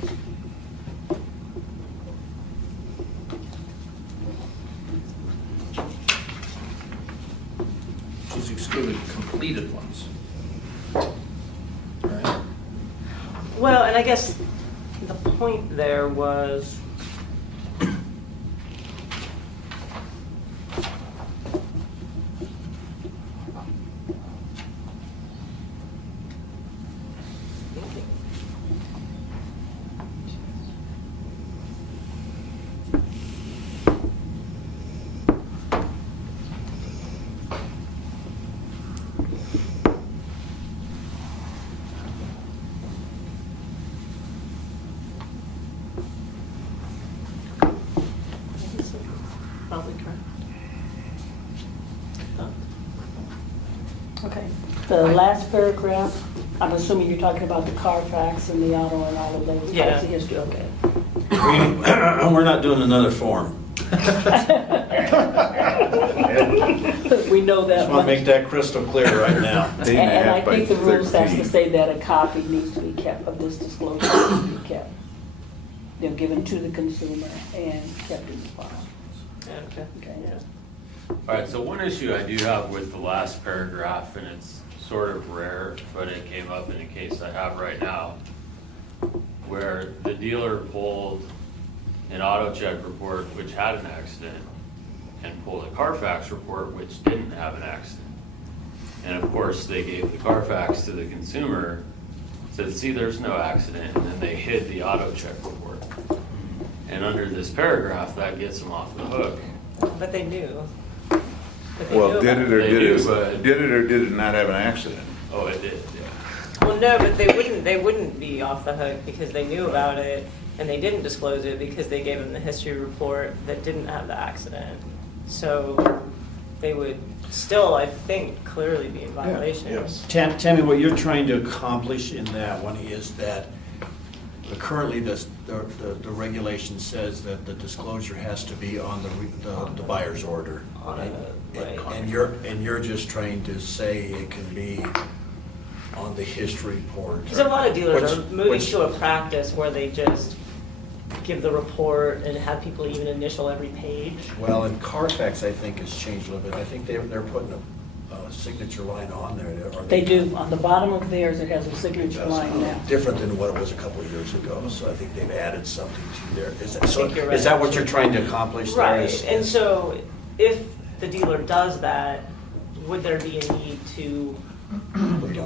She's excluded completed ones. Right? Well, and I guess the point there was, probably correct. Okay. The last paragraph, I'm assuming you're talking about the Carfax and the auto and all of those. Yeah. types of history. Okay. We're not doing another form. We know that Just want to make much. that crystal clear right now. And I think the rules has to say that a copy needs to be kept of this disclosure, needs to be kept. Given to the consumer and kept in the file. Yeah, okay. Okay. Yeah. All right, so one issue I do have with the last paragraph, and it's sort of rare, but it came up in a case I have right now, where the dealer pulled an auto check report which had an accident and pulled a Carfax report which didn't have an accident. And of course, they gave the Carfax to the consumer, said, see, there's no accident, and then they hid the auto check report. And under this paragraph, that gets them off the hook. But they knew. But they Well, knew did about it or They did do, it, but- did it or did it not have an accident? Oh, it did, yeah. Well, no, but they wouldn't be off the hook because they knew about it and they didn't disclose it because they gave them the history report that didn't have the accident. So they would still, I think, clearly be in violation. Yes. Tammy, what you're trying to accomplish in that one is that currently the regulation says that the disclosure has to be on the buyer's order. On right? the- right. And you're just trying to say it can be on the history report. Because a lot of dealers are moving Which- to a practice where they just give the report and have people even initial every page. Well, and Carfax, I think, has changed a little bit. I think they're putting a signature line on there. Are They do. On the bottom of theirs, it has a signature line now. Different than what it was a couple of years ago, so I think they've added something to there. Is that, I so think you're is that right. what you're trying to accomplish there? Right, is- and so if the dealer does that, would there be a need to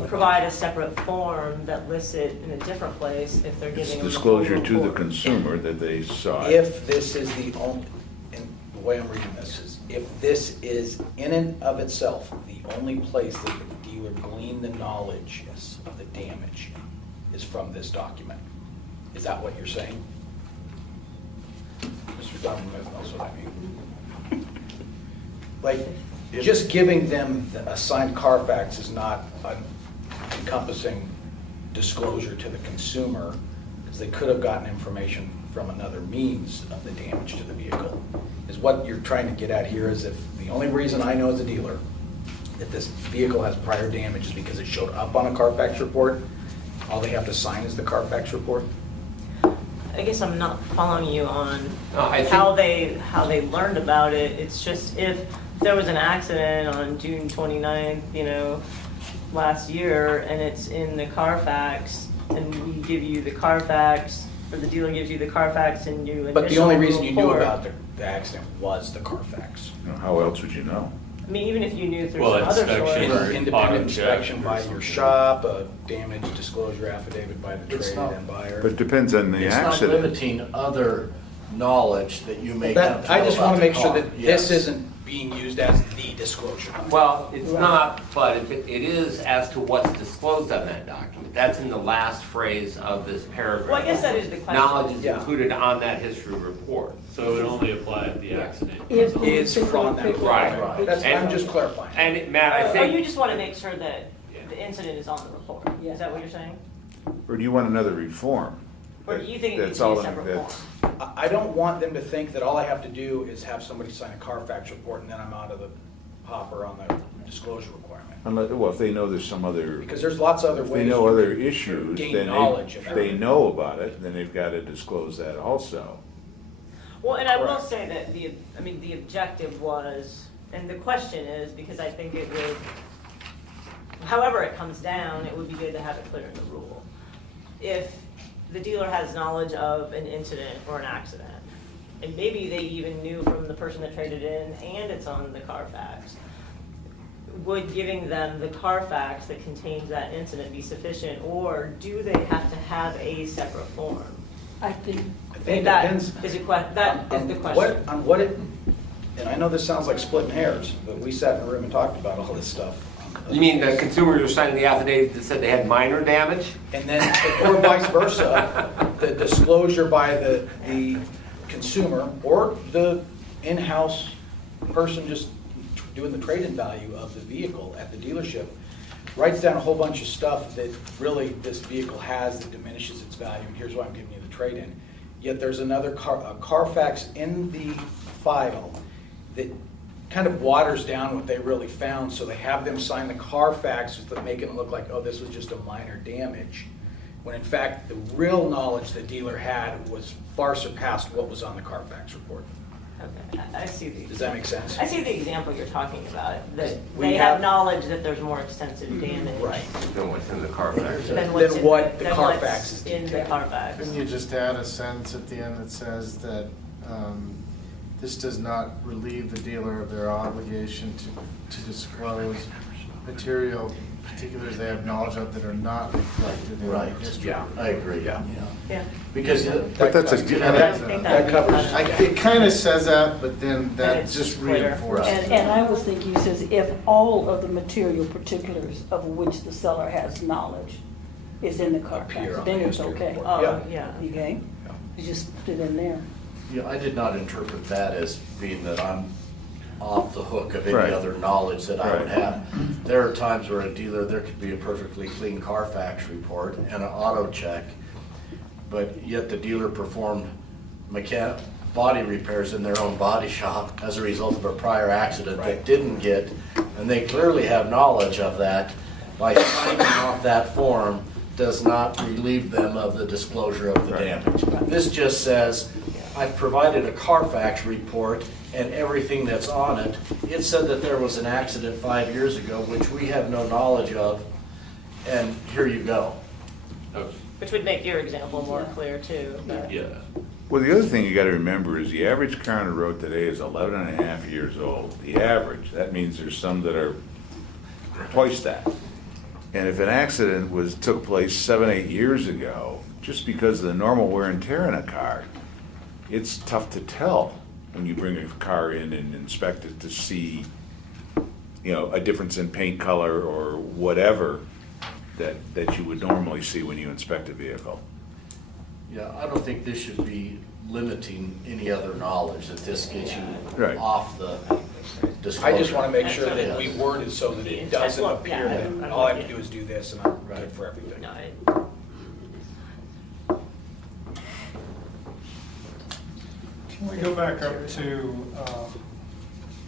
provide a separate form that lists it in a different place if they're It's giving them the full disclosure to the report? consumer that they saw it. If this is the only, and the way I'm reading this is, if this is in and of itself, the only place that the dealer gleaned the knowledge of the damage is from this document. Is that what you're saying? Mr. Donovan knows what I mean. Like, just giving them a signed Carfax is not encompassing disclosure to the consumer, because they could have gotten information from another means of the damage to the vehicle. Is what you're trying to get at here is if the only reason I know as a dealer that this vehicle has prior damage is because it showed up on a Carfax report, all they have to sign is the Carfax report? I guess I'm not following you on No, I think- how they learned about it. It's just if there was an accident on June 29th, last year, and it's in the Carfax, and we give you the Carfax, or the dealer gives you the Carfax and you initial But the only reason you knew report. about the accident was the Carfax. How else would you know? I mean, even if you knew through Well, some other inspection source. or Independent auto check inspection or by your something. shop, a damage disclosure affidavit by the It's not- trade-in buyer. But it depends on the It's not accident. limiting other knowledge that you may That, have to I know just about want to the make sure car. that Yes. this isn't being used as the disclosure. Well, it's not, but if it is as to what's disclosed on that document. That's in the last phrase of this paragraph. Well, I guess that is the question. Knowledge is Yeah. included on that history report. So it would only apply if the accident. If comes up. Is from that. Right. That's, I'm And- just clarifying. And Matt, I Oh, think. you just want to make sure that the incident is on the report. Is that what you're saying? Or do you want another reform? Or do you think it needs That's to be a all- separate that's- form? I don't want them to think that all I have to do is have somebody sign a Carfax report and then I'm out of the hopper on the disclosure requirement. Unless, well, if they know there's some other, Because there's lots of other if ways. they know you other can issues, gain then knowledge if about they it. know about it, then they've got to disclose that also. Well, and I will Correct. say that the objective was, and the question is, because I think it would, however it comes down, it would be good to have it clear in the rule. If the dealer has knowledge of an incident or an accident, and maybe they even knew from the person that traded in, and it's on the Carfax, would giving them the Carfax that contains that incident be sufficient, or do they have to have a separate form? I think, I think it That depends. is the question. On what it, and I know this sounds like splitting hairs, but we sat in a room and talked about all this stuff. You mean the consumers are signing the affidavit that said they had minor damage? And then, or vice versa, the disclosure by the consumer or the in-house person just doing the trade-in value of the vehicle at the dealership writes down a whole bunch of stuff that really this vehicle has that diminishes its value, and here's why I'm giving you the trade-in. Yet there's another Carfax in the file that kind of waters down what they really found, so they have them sign the Carfax, making it look like, oh, this was just a minor damage, when in fact, the real knowledge the dealer had was far surpassed what was on the Carfax report. Okay, I see the. Does that make sense? I see the example you're talking about, that We they have- have knowledge that there's more extensive damage. Right. Than what's in the Carfax. Than what's Than in what the than Carfax what's is in the detailing. Carfax. Couldn't you just add a sentence at the end that says that this does not relieve the dealer of their obligation to disclose material particulars they have knowledge of that are not reflected in the Right, history. yeah, I agree, yeah. Yeah. Because But that's a- you know, I that- don't think that covers- It kind of says that, but then that it's just clear. reinforces. And I was thinking, it says, if all of the material particulars of which the seller has knowledge is in the car Appear tax, on then the it's history okay. report. Oh, yeah. Okay? You just put it in there. Yeah, I did not interpret that as being that I'm off the hook of any Right. other knowledge that I would Right. have. There are times where a dealer, there could be a perfectly clean Carfax report and an auto check, but yet the dealer performed body repairs in their own body shop as a result of a prior accident that didn't get, and they clearly have knowledge of that. By signing off that form does not relieve them of the disclosure of the damage. This just says, I've provided a Carfax report and everything that's on it. It said that there was an accident 5 years ago, which we have no knowledge of, and here you go. Which would make your example more clear too. but- Yeah. Well, the other thing you gotta remember is the average car on the road today is 11 and a half years old. The average, that means there's some that are twice that. And if an accident took place 7, 8 years ago, just because of the normal wear and tear in a car, it's tough to tell when you bring a car in and inspect it to see, a difference in paint color or whatever that you would normally see when you inspect a vehicle. Yeah, I don't think this should be limiting any other knowledge, that this gets you Right. off the disclosure. I just want to make sure that we word it so that it doesn't Well, appear yeah, that I all I have like to it. do is do this and I'm good for everything. No, Can we go back up to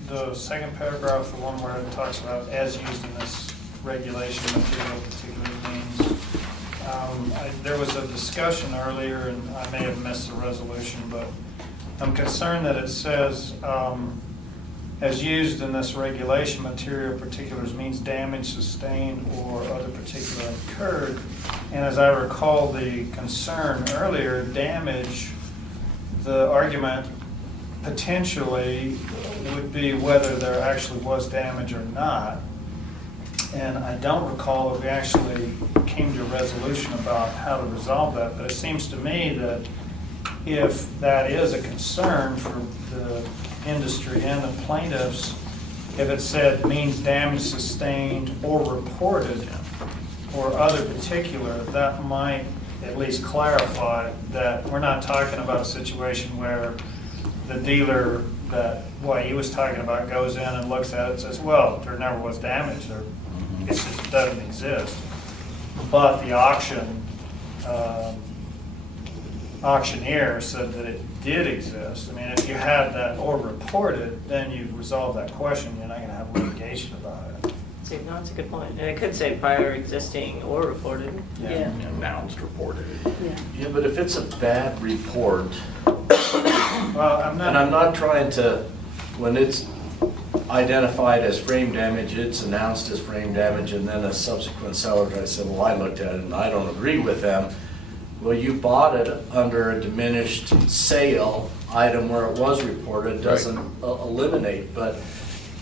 the second paragraph, the one where it talks about as used in this regulation, material particularly means? There was a discussion earlier, and I may have missed the resolution, but I'm concerned that it says, as used in this regulation, material particulars means damage sustained or other particular incurred. And as I recall the concern earlier, damage, the argument potentially would be whether there actually was damage or not. And I don't recall if we actually came to a resolution about how to resolve that, but it seems to me that if that is a concern for the industry and the plaintiffs, if it said means damage sustained or reported or other particular, that might at least clarify that we're not talking about a situation where the dealer that what he was talking about goes in and looks at it and says, well, there never was damage, or it just doesn't exist. But the auctioneer said that it did exist. I mean, if you had that or reported, then you've resolved that question. You're not going to have litigation about it. See, no, that's a good point. And it could say prior existing or reported. Yeah. Announced, reported. Yeah. Yeah, but if it's a bad report, Well, I'm and I'm not, not trying to, when it's identified as frame damage, it's announced as frame damage, and then a subsequent seller tries to say, well, I looked at it and I don't agree with them. Well, you bought it under a diminished sale item where it was reported, doesn't eliminate, but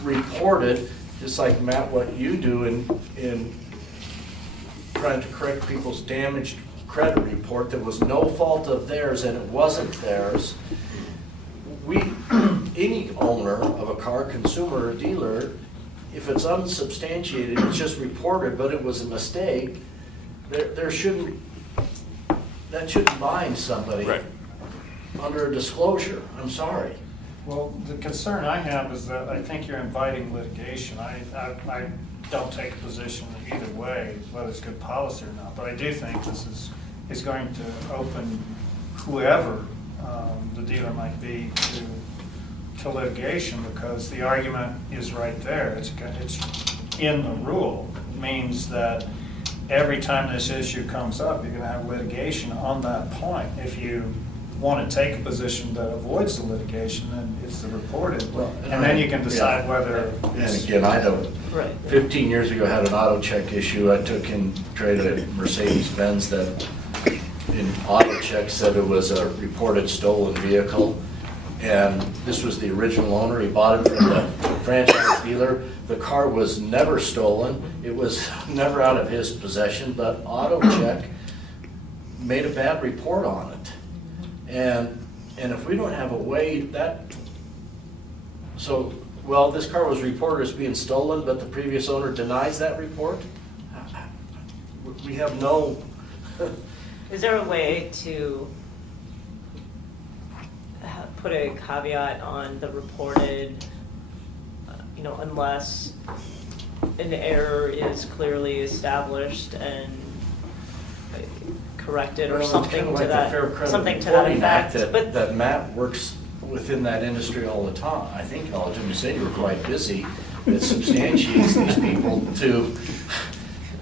reported, just like Matt, what you do in trying to correct people's damaged credit report, there was no fault of theirs and it wasn't theirs. Any owner of a car, consumer or dealer, if it's unsubstantiated, it's just reported, but it was a mistake, that shouldn't bind somebody Right. under a disclosure. I'm sorry. well, the concern I have is that I think you're inviting litigation. I don't take a position either way, whether it's good policy or not, but I do think this is going to open whoever the dealer might be to litigation, because the argument is right there. It's in the rule. It means that every time this issue comes up, you're going to have litigation on that point. If you want to take a position that avoids the litigation, then it's the reported. And then you can decide whether And it's... again, I don't, Right. 15 years ago, I had an auto check issue. I took and traded a Mercedes-Benz that in auto check said it was a reported stolen vehicle. and this was the original owner, he bought it from the franchise dealer. The car was never stolen, it was never out of his possession, but Auto Check made a bad report on it. And if we don't have a way well, this car was reported as being stolen, but the previous owner denies that report? We have no, Is there a way to put a caveat on the reported, unless an error is clearly established and corrected or Well, something kind of to like the that, Fair Credit something to that Reporting Act effect? But that Matt works within that industry all the time. I think, Jim, you said you were quite busy, that substantiates these people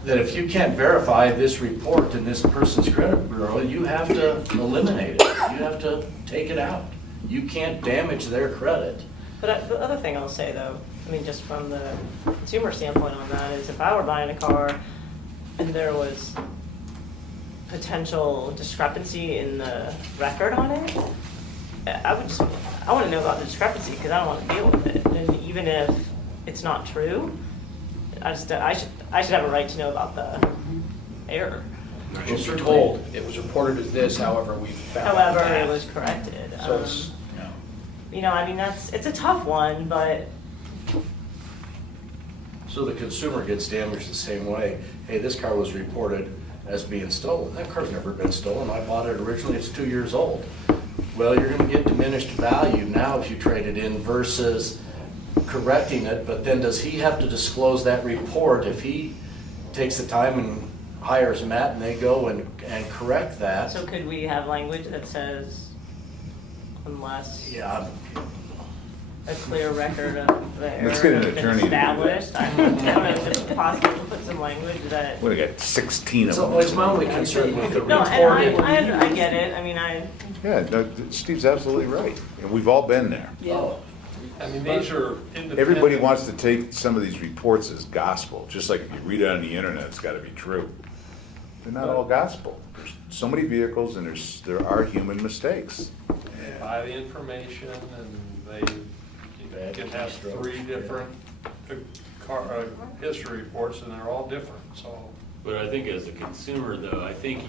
that if you can't verify this report in this person's credit bureau, you have to eliminate it. You have to take it out. You can't damage their credit. But the other thing I'll say though, just from the consumer standpoint on that is if I were buying a car and there was potential discrepancy in the record on it, I want to know about the discrepancy because I don't want to deal with it. And even if it's not true, I should have a right to know about the error. Well, you're told it was reported as this, however, we found However, that. it was corrected. So it's, It's a tough one, but So the consumer gets damaged the same way. Hey, this car was reported as being stolen. That car's never been stolen. I bought it originally, it's 2 years old. Well, you're gonna get diminished value now if you trade it in versus correcting it, but then does he have to disclose that report if he takes the time and hires Matt and they go and correct that? so could we have language that says unless Yeah, a clear record of the error Let's get an has been attorney to do that. established? I don't know if it's possible to put some language that. We got 16 of so them. it's my only concern with the No, and reporting. I get it. Yeah, no, Steve's absolutely right, and we've all been there. Oh, These are independent. Everybody wants to take some of these reports as gospel, just like if you read it on the internet, it's gotta be true. They're not all gospel. There's so many vehicles and there are human mistakes. They buy the information and they can have 3 different history reports and they're all different, so. But I think as a consumer though, I think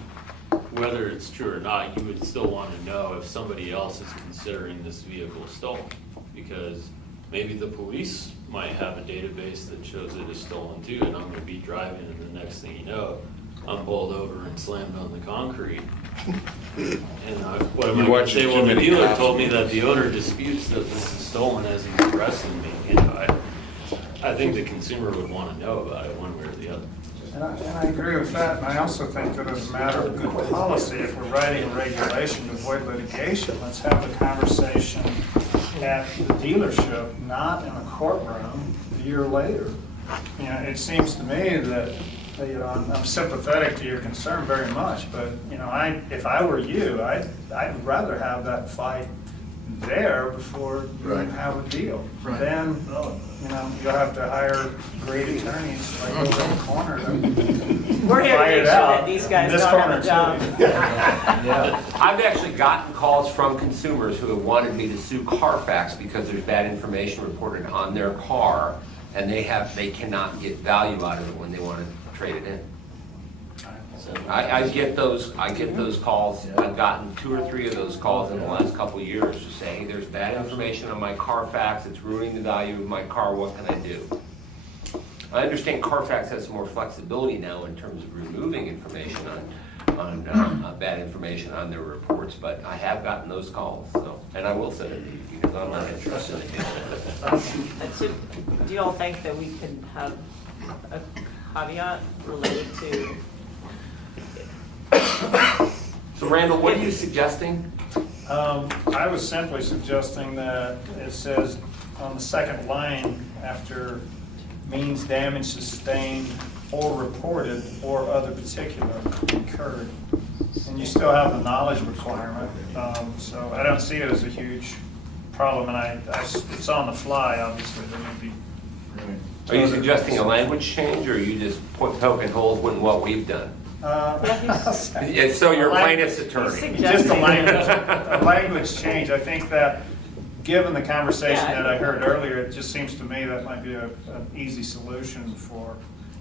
whether it's true or not, you would still want to know if somebody else is considering this vehicle stolen. Because maybe the police might have a database that shows it is stolen too, and I'm gonna be driving and the next thing you know, I'm bowled over and slammed on the concrete. And what am I You're gonna watching say? too Well, the many dealer cops. told me that the owner disputes that this is stolen as he's arresting me. I think the consumer would want to know about it one way or the other. And I agree with that, and I also think that as a matter of good policy, if we're writing a regulation to avoid litigation, let's have the conversation at the dealership, not in a courtroom a year later. It seems to me that, I'm sympathetic to your concern very much, but, if I were you, I'd rather have that fight there before you Right. have a deal. Right. Then, you'll have to hire great attorneys like over in the corner to We're here to fight make it sure out. that these guys This don't have corner, a job. too. yeah. I've actually gotten calls from consumers who have wanted me to sue Carfax because there's bad information reported on their car, and they cannot get value out of it when they want to trade it in. I get those calls. I've gotten 2 or 3 of those calls in the last couple of years to say, hey, there's bad information on my Carfax, it's ruining the value of my car, what can I do? I understand Carfax has more flexibility now in terms of removing information on bad information on their reports, but I have gotten those calls, so, and I will send it to you because I'm not interested in it. So, do you all think that we can have a caveat related to? So Randall, what are you suggesting? I was simply suggesting that it says on the second line after means damage sustained or reported or other particular incurred. And you still have the knowledge requirement, so I don't see it as a huge problem, and it's on the fly, obviously, there may be. Are you suggesting a language change, or are you just poking holes in what we've done? Just So you're plaintiff's attorney. a language change. I think that given the conversation Yeah. that I heard earlier, it just seems to me that might be an easy solution for,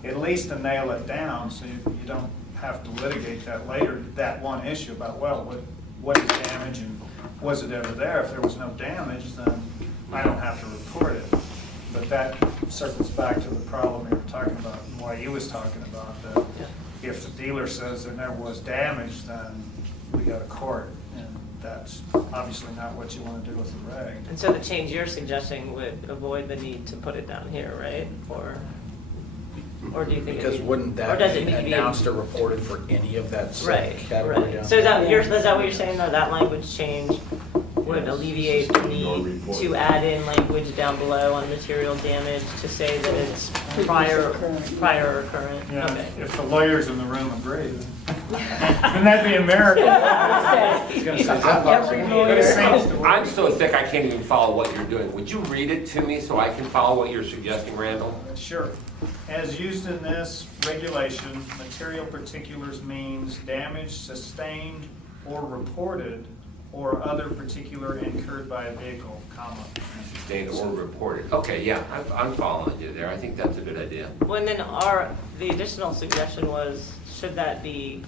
at least to nail it down, so you don't have to litigate that later, that one issue about, well, what is damage and was it ever there? If there was no damage, then I don't have to report it. But that circles back to the problem you were talking about, and what you was talking about, that if the dealer says there never was damage, then we go to court. And that's obviously not what you want to do with the reg. And so the change you're suggesting would avoid the need to put it down here, right? Or do you think? Because wouldn't or that does it be need to be- announced or reported for any of that Right, subcategory right. down So is there? is that what you're saying, though? That language change would alleviate the need to add in language down below on material damage to say that it's prior or current? Yeah, Okay. if the lawyers in the room agree, then wouldn't that be American? He's gonna say that box Every again. lawyer. I'm so thick I can't even follow what you're doing. Would you read it to me so I can follow what you're suggesting, Randall? Sure. As used in this regulation, material particulars means damage sustained or reported or other particular incurred by a vehicle, comma. Sustained or reported. Okay, yeah, I'm following you there. I think that's a good idea. Well, and then the additional suggestion was, should that be,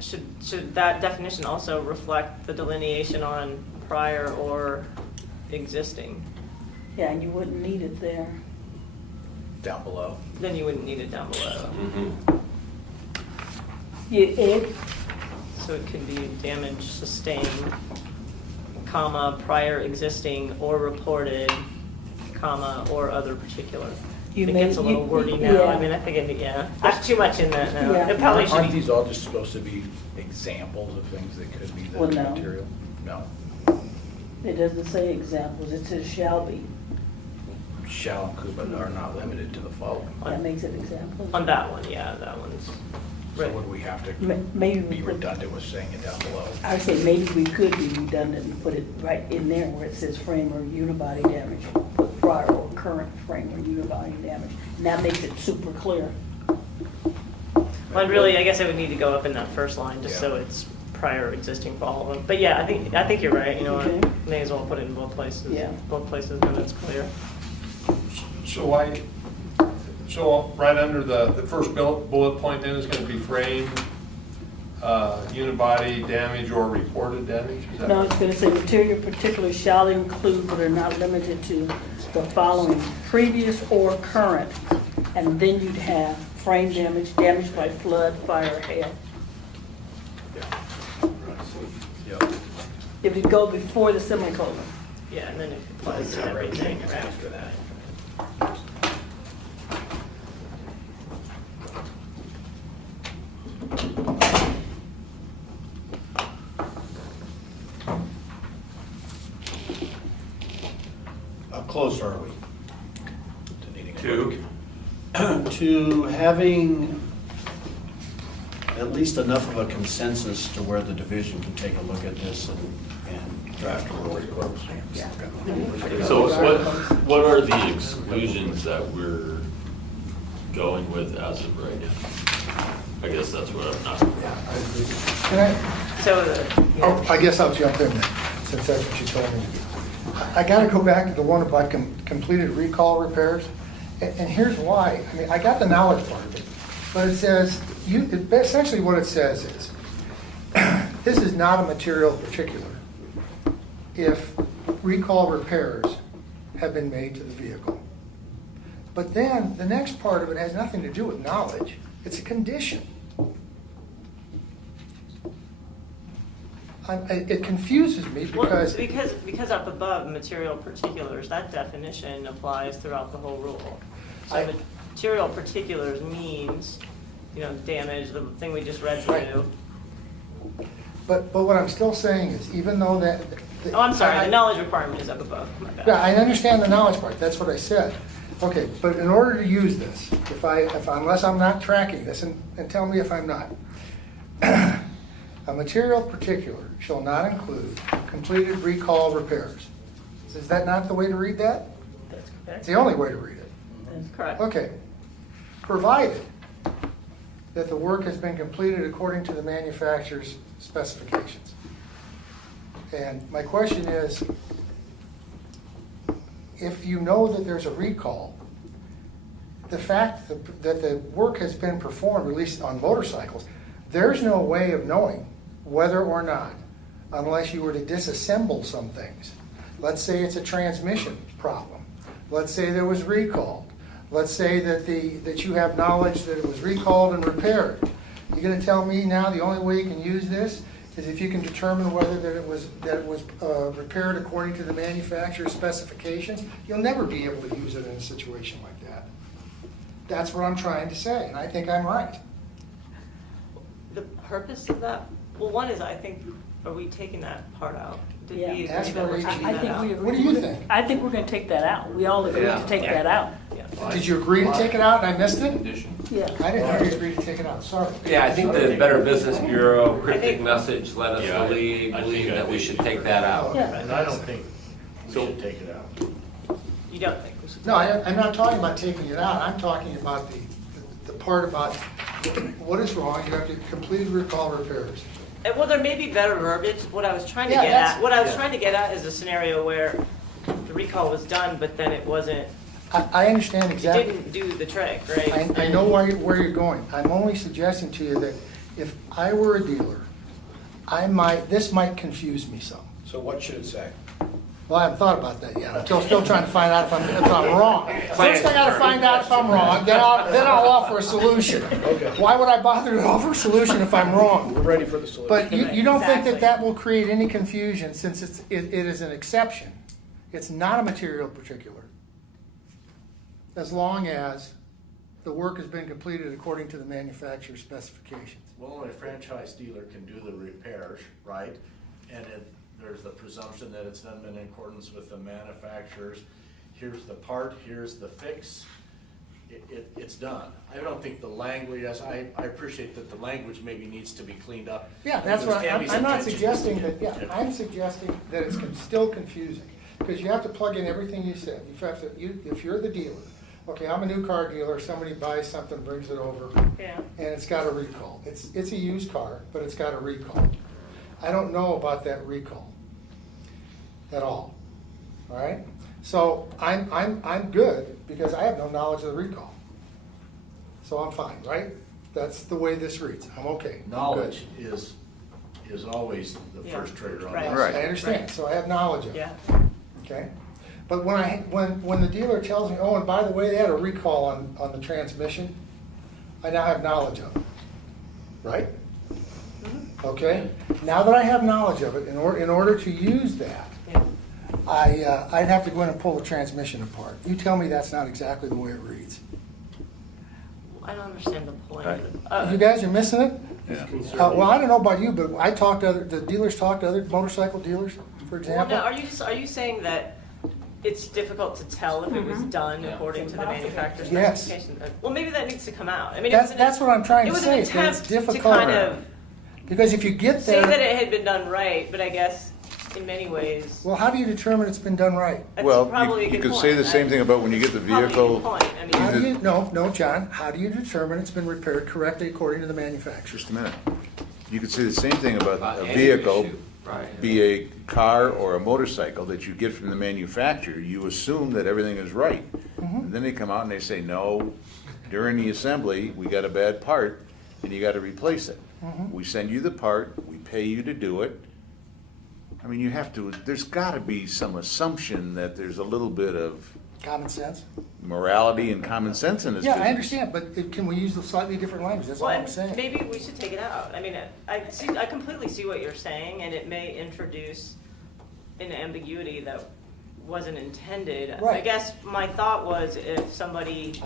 should that definition also reflect the delineation on prior or existing? Yeah, and you wouldn't need it there. Down below. Then you wouldn't need it down below. It, So it could be damage sustained, comma, prior existing or reported, comma, or other particular. You It may- gets a little you- wordy now. yeah. I mean, I think, there's too much in that now. Yeah. It probably should Aren't be. these all just supposed to be examples of things that could be Well, the no. material? No. it doesn't say examples, it says shall be. Shall include but are not limited to the following. That makes it examples. On that one, yeah, that one's. So right. would we have to Maybe be we put, redundant with saying it down below? I would say maybe we could be redundant and put it right in there where it says frame or unibody damage. Put prior or current frame or unibody damage. And that makes it super clear. Well, really, I guess I would need to go up in that first line, just so Yeah. it's prior existing for all of them. But yeah, I think you're right, you know what, Okay. may as well put it in both places. Yeah. Both places when it's clear. So right under the first bullet point then is going to be frame, unibody damage or reported damage? Is that No, right? it's gonna say material particulars shall include but are not limited to the following, previous or current. And then you'd have frame damage, damage by flood, fire, or hail. Yep. It would go before the semicolon. Yeah, and then it applies to Right, everything. after that. How close are we To needing a Two. to having at least enough of a consensus to where the division can take a look at this and draft a rule? So what are the exclusions that we're going with as of right now? I guess that's what I'm not. Can I, So, oh, I guess I'll jump in then, since that's what you told me. I gotta go back to the one about completed recall repairs, and here's why. I mean, I got the knowledge part of it, but it says, essentially what it says is, this is not a material particular if recall repairs have been made to the vehicle. But then, the next part of it has nothing to do with knowledge, it's a condition. It confuses me well, because, because up above, material particulars, that definition applies throughout the whole rule. So material particulars means, damage, the thing we just read Right. through. but what I'm still saying is, even though that. Oh, I'm sorry, the knowledge requirement is up above, my bad. Yeah, I understand the knowledge part, that's what I said. Okay, but in order to use this, unless I'm not tracking this, and tell me if I'm not, a material particular shall not include completed recall repairs. Is that not the way to read that? That's It's correct. the only way to read it. That's correct. Okay. Provided that the work has been completed according to the manufacturer's specifications. And my question is, if you know that there's a recall, the fact that the work has been performed, at least on motorcycles, there's no way of knowing whether or not, unless you were to disassemble some things. Let's say it's a transmission problem. Let's say there was recall. Let's say that you have knowledge that it was recalled and repaired. You're going to tell me now the only way you can use this is if you can determine whether that it was repaired according to the manufacturer's specifications? You'll never be able to use it in a situation like that. That's what I'm trying to say, and I think I'm right. The purpose of that, well, one is, I think, are we taking that part out? Did Yeah. we agree Ask that our we're agent. taking I that think out? we agree. What do you think? I think we're gonna take that out. We all agreed to take that out. Yeah. Did you agree to take it out and I missed it? Yeah. I didn't know you agreed to take it out, sorry. Yeah, I think the Better Business Bureau cryptic think- message led us Yeah, to believe I think that we should take that out. Yeah. And I don't think we should take it out. You don't think we should? No, I'm not talking about taking it out, I'm talking about the part about what is wrong, you have to complete recall repairs. Well, there may be better verbiage. What I was trying to Yeah, get that's- at, what I was yeah. trying to get at is a scenario where the recall was done, but then it wasn't, I understand it exactly. didn't do the trick, right? I know where you're going. I'm only suggesting to you that if I were a dealer, this might confuse me some. So what should it say? Well, I haven't thought about that yet. I'm still trying to find out if I'm wrong. First, I gotta find out if I'm wrong, then I'll offer a solution. Okay. Why would I bother to offer a solution if I'm wrong? We're ready for the solution. But you don't think Exactly. that will create any confusion since it is an exception? It's not a material particular. As long as the work has been completed according to the manufacturer's specifications. Well, a franchise dealer can do the repairs, right? And there's the presumption that it's done in accordance with the manufacturer's. Here's the part, here's the fix. It's done. I don't think the language, yes, I appreciate that the language maybe needs to be cleaned up. Yeah, that's what, Tammy's I'm not intention. suggesting that, yeah, I'm suggesting that it's still confusing. Because you have to plug in everything you said. If you're the dealer, okay, I'm a new car dealer, somebody buys something, brings it over, Yeah. and it's got a recall. It's a used car, but it's got a recall. I don't know about that recall at all right? So I'm good because I have no knowledge of the recall. So I'm fine, right? That's the way this reads. I'm okay. I'm good. Knowledge is always the Yeah. first trigger on Right. this. Right. I understand, so I have knowledge of it. Yeah. Okay? But when the dealer tells me, oh, and by the way, they had a recall on the transmission, I now have knowledge of it, right? Okay? Now that I have knowledge of it, in order to use that, Yeah. I'd have to go in and pull the transmission apart. You tell me that's not exactly the way it reads. I don't understand the point. Right. You guys are missing it? Yeah. Well, I don't know about you, but I talked to the dealers talk to other motorcycle dealers, for Well, example. now, are you saying that it's difficult to tell if it was done Yeah. according to the manufacturer's Yes. specification? Well, maybe that needs to come out. I mean, it was That's what I'm trying it to was say, an is that it's attempt to difficult. kind of Because if you get say that there, it had been done right, but I guess in many ways, well, how do you determine it's been done right? that's Well, probably a you good could point. say the same thing about when you get the Probably a vehicle. good point. I How mean, do you, no, John, how do you determine it's been repaired correctly according to the manufacturer? Just a minute. You could say the same thing about About a any vehicle, issue, right. be a car or a motorcycle that you get from the manufacturer. You assume that everything is right. And then they come out and they say, no, during the assembly, we got a bad part and you got to replace it. We send you the part, we pay you to do it. I mean, there's got to be some assumption that there's a little bit of Common sense? morality and common sense in this Yeah, business. I understand, but can we use a slightly different language? That's all well, I'm saying. maybe we should take it out. I mean, I completely see what you're saying, and it may introduce an ambiguity that wasn't intended. I Right. guess my thought was if somebody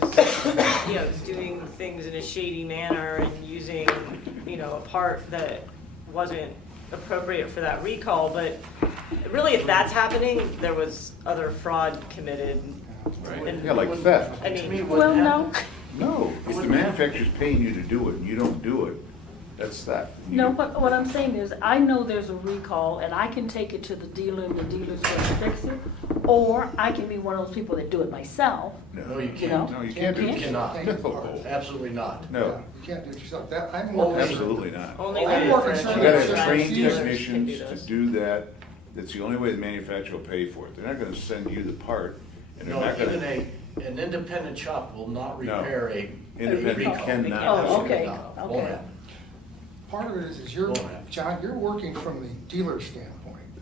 was, doing things in a shady manner and using, a part that wasn't appropriate for that recall, but really if that's happening, there was other fraud committed. and Yeah, like wouldn't- theft. I mean, Well, no, No, if the manufacturer's paying you to do it and you don't do it, that's theft. no, but what I'm saying is, I know there's a recall, and I can take it to the dealer, and the dealer's gonna fix it, Or I can be one of those people that do it myself. No, you You can't. know? No, you can't do You Can't? cannot. No. Absolutely not. No, You can't do it yourself. That, I'm more. absolutely not. Only I'm way more for concerned You gotta about have trained users technicians to do that. That's the only way the manufacturer will pay for it. They're not gonna send you the part, and they're No, not even gonna. an independent shop will not No. repair a Independent recall. cannot. Oh, Absolutely okay, not. Won't okay. happen. Part of it is you're, Won't happen. John, you're working from the dealer standpoint.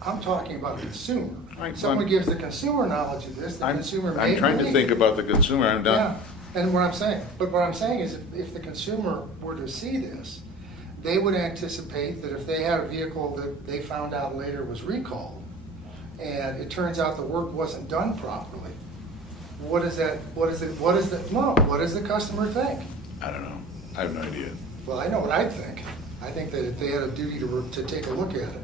I'm talking about the consumer. I'm- Someone gives the consumer knowledge of this, the consumer may I'm trying to believe think it. about the consumer, I'm Yeah, done. and what I'm saying, but what I'm saying is if the consumer were to see this, they would anticipate that if they had a vehicle that they found out later was recalled, and it turns out the work wasn't done properly, what does the customer think? I don't know, I have no idea. Well, I know what I'd think. I think that they had a duty to take a look at it.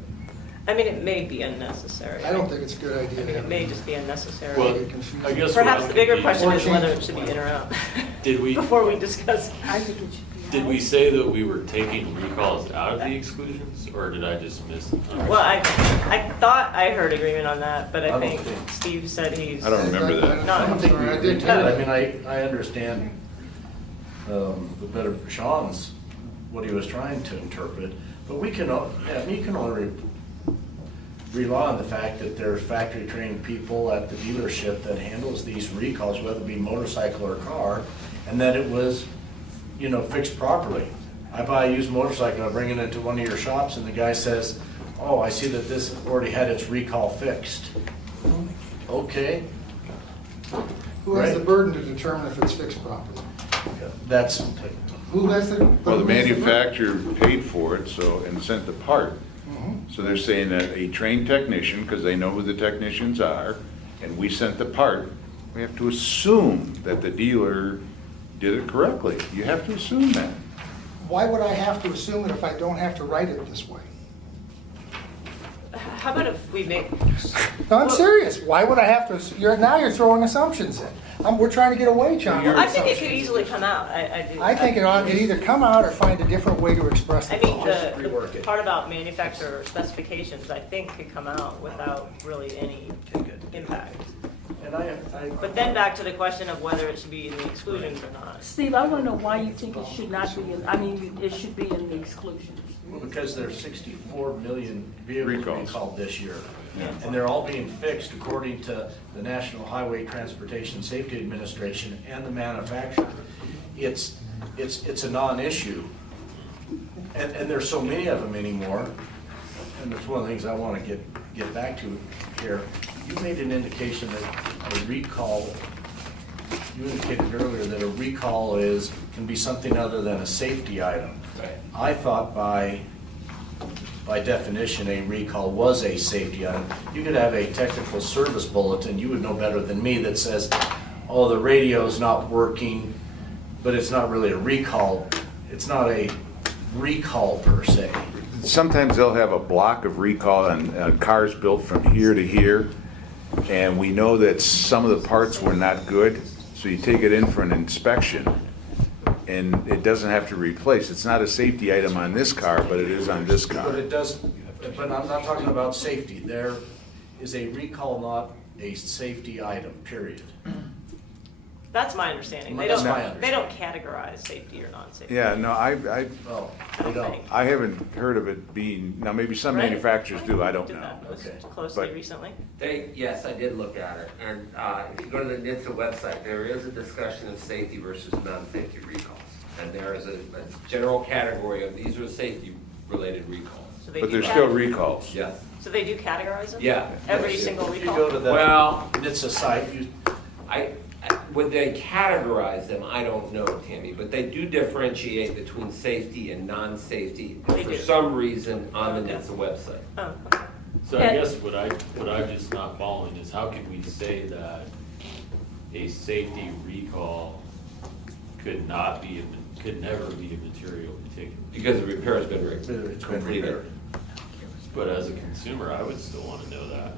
I mean, it may be unnecessary. I don't think it's a good I idea. mean, it may just be unnecessary. Well, I guess. what Perhaps I'm the bigger confused- question is whether it should be in or out. Did we- Before we discuss. I think it should be. Did we say that we were taking recalls out of the exclusions, or did I just miss? Well, I thought I heard agreement on that, but I I don't think think- Steve said he's. I don't remember that. No. I don't think we I agreed did to too. that. I mean, I understand the better Sean's, what he was trying to interpret, but we can, you can only rely on the fact that there's factory trained people at the dealership that handles these recalls, whether it be motorcycle or car, and that it was, fixed properly. I buy a used motorcycle, I bring it into one of your shops, and the guy says, oh, I see that this already had its recall fixed. Okay, Who has the Right. burden to determine if it's fixed properly? that's, Who has the? Well, the who has burden? manufacturer paid for it, so, and sent the part. Mhm. So they're saying that a trained technician, because they know who the technicians are, and we sent the part, we have to assume that the dealer did it correctly. You have to assume that. Why would I have to assume it if I don't have to write it this way? How about if we make. No, I'm serious. Why would I have to, now you're throwing assumptions in. We're trying to get away, John. I think it could easily come out. I do. I think it ought to either come out or find a different way to express the I mean, thought. rework the it. part about manufacturer specifications, I think could come out without really any impact. and I But then back to the question of whether it should be in the exclusions or not. Steve, I want to know why you think it should not be in, it should be in the exclusions. Well, because there's 64 million vehicles Recalls. recalled this year. Yeah. And they're all being fixed according to the National Highway Transportation Safety Administration and the manufacturer. It's a non-issue. And there's so many of them anymore. And that's one of the things I want to get back to here. You made an indication that a recall, you indicated earlier that a recall can be something other than a safety item. Right. I thought by definition, a recall was a safety item. You could have a technical service bulletin, you would know better than me, that says, oh, the radio's not working, but it's not really a recall. It's not a recall per se. Sometimes they'll have a block of recall on cars built from here to here, and we know that some of the parts were not good, so you take it in for an inspection, and it doesn't have to replace. It's not a safety item on this car, but it is on this But car. it does, but I'm not talking about safety. There is a recall, not a safety item, period. That's my understanding. They That's don't, my they don't categorize safety or non-safety. Yeah, no, Oh, I they don't don't. think. I haven't heard of it being, now maybe some Right? manufacturers do, I don't Did know. that most Okay. closely But- recently. Yes, I did look at it, and if you go to the NHTSA website, there is a discussion of safety versus non-safety recalls. And there is a general category of, these are safety-related recalls. So they But do there's still cate- recalls. Yes. So they do categorize them? Yeah. Every Yes. single If you recall? go to the Well- NHTSA site, Would they categorize them? I don't know, Tammy, but they do differentiate between safety and non-safety They for do. some reason on the Okay. NHTSA website. Oh, okay. So I guess what I'm just not following is how can we say that a safety recall could never be a material particular? Because the repair has been it's been completed. repaired. But as a consumer, I would still want to know that.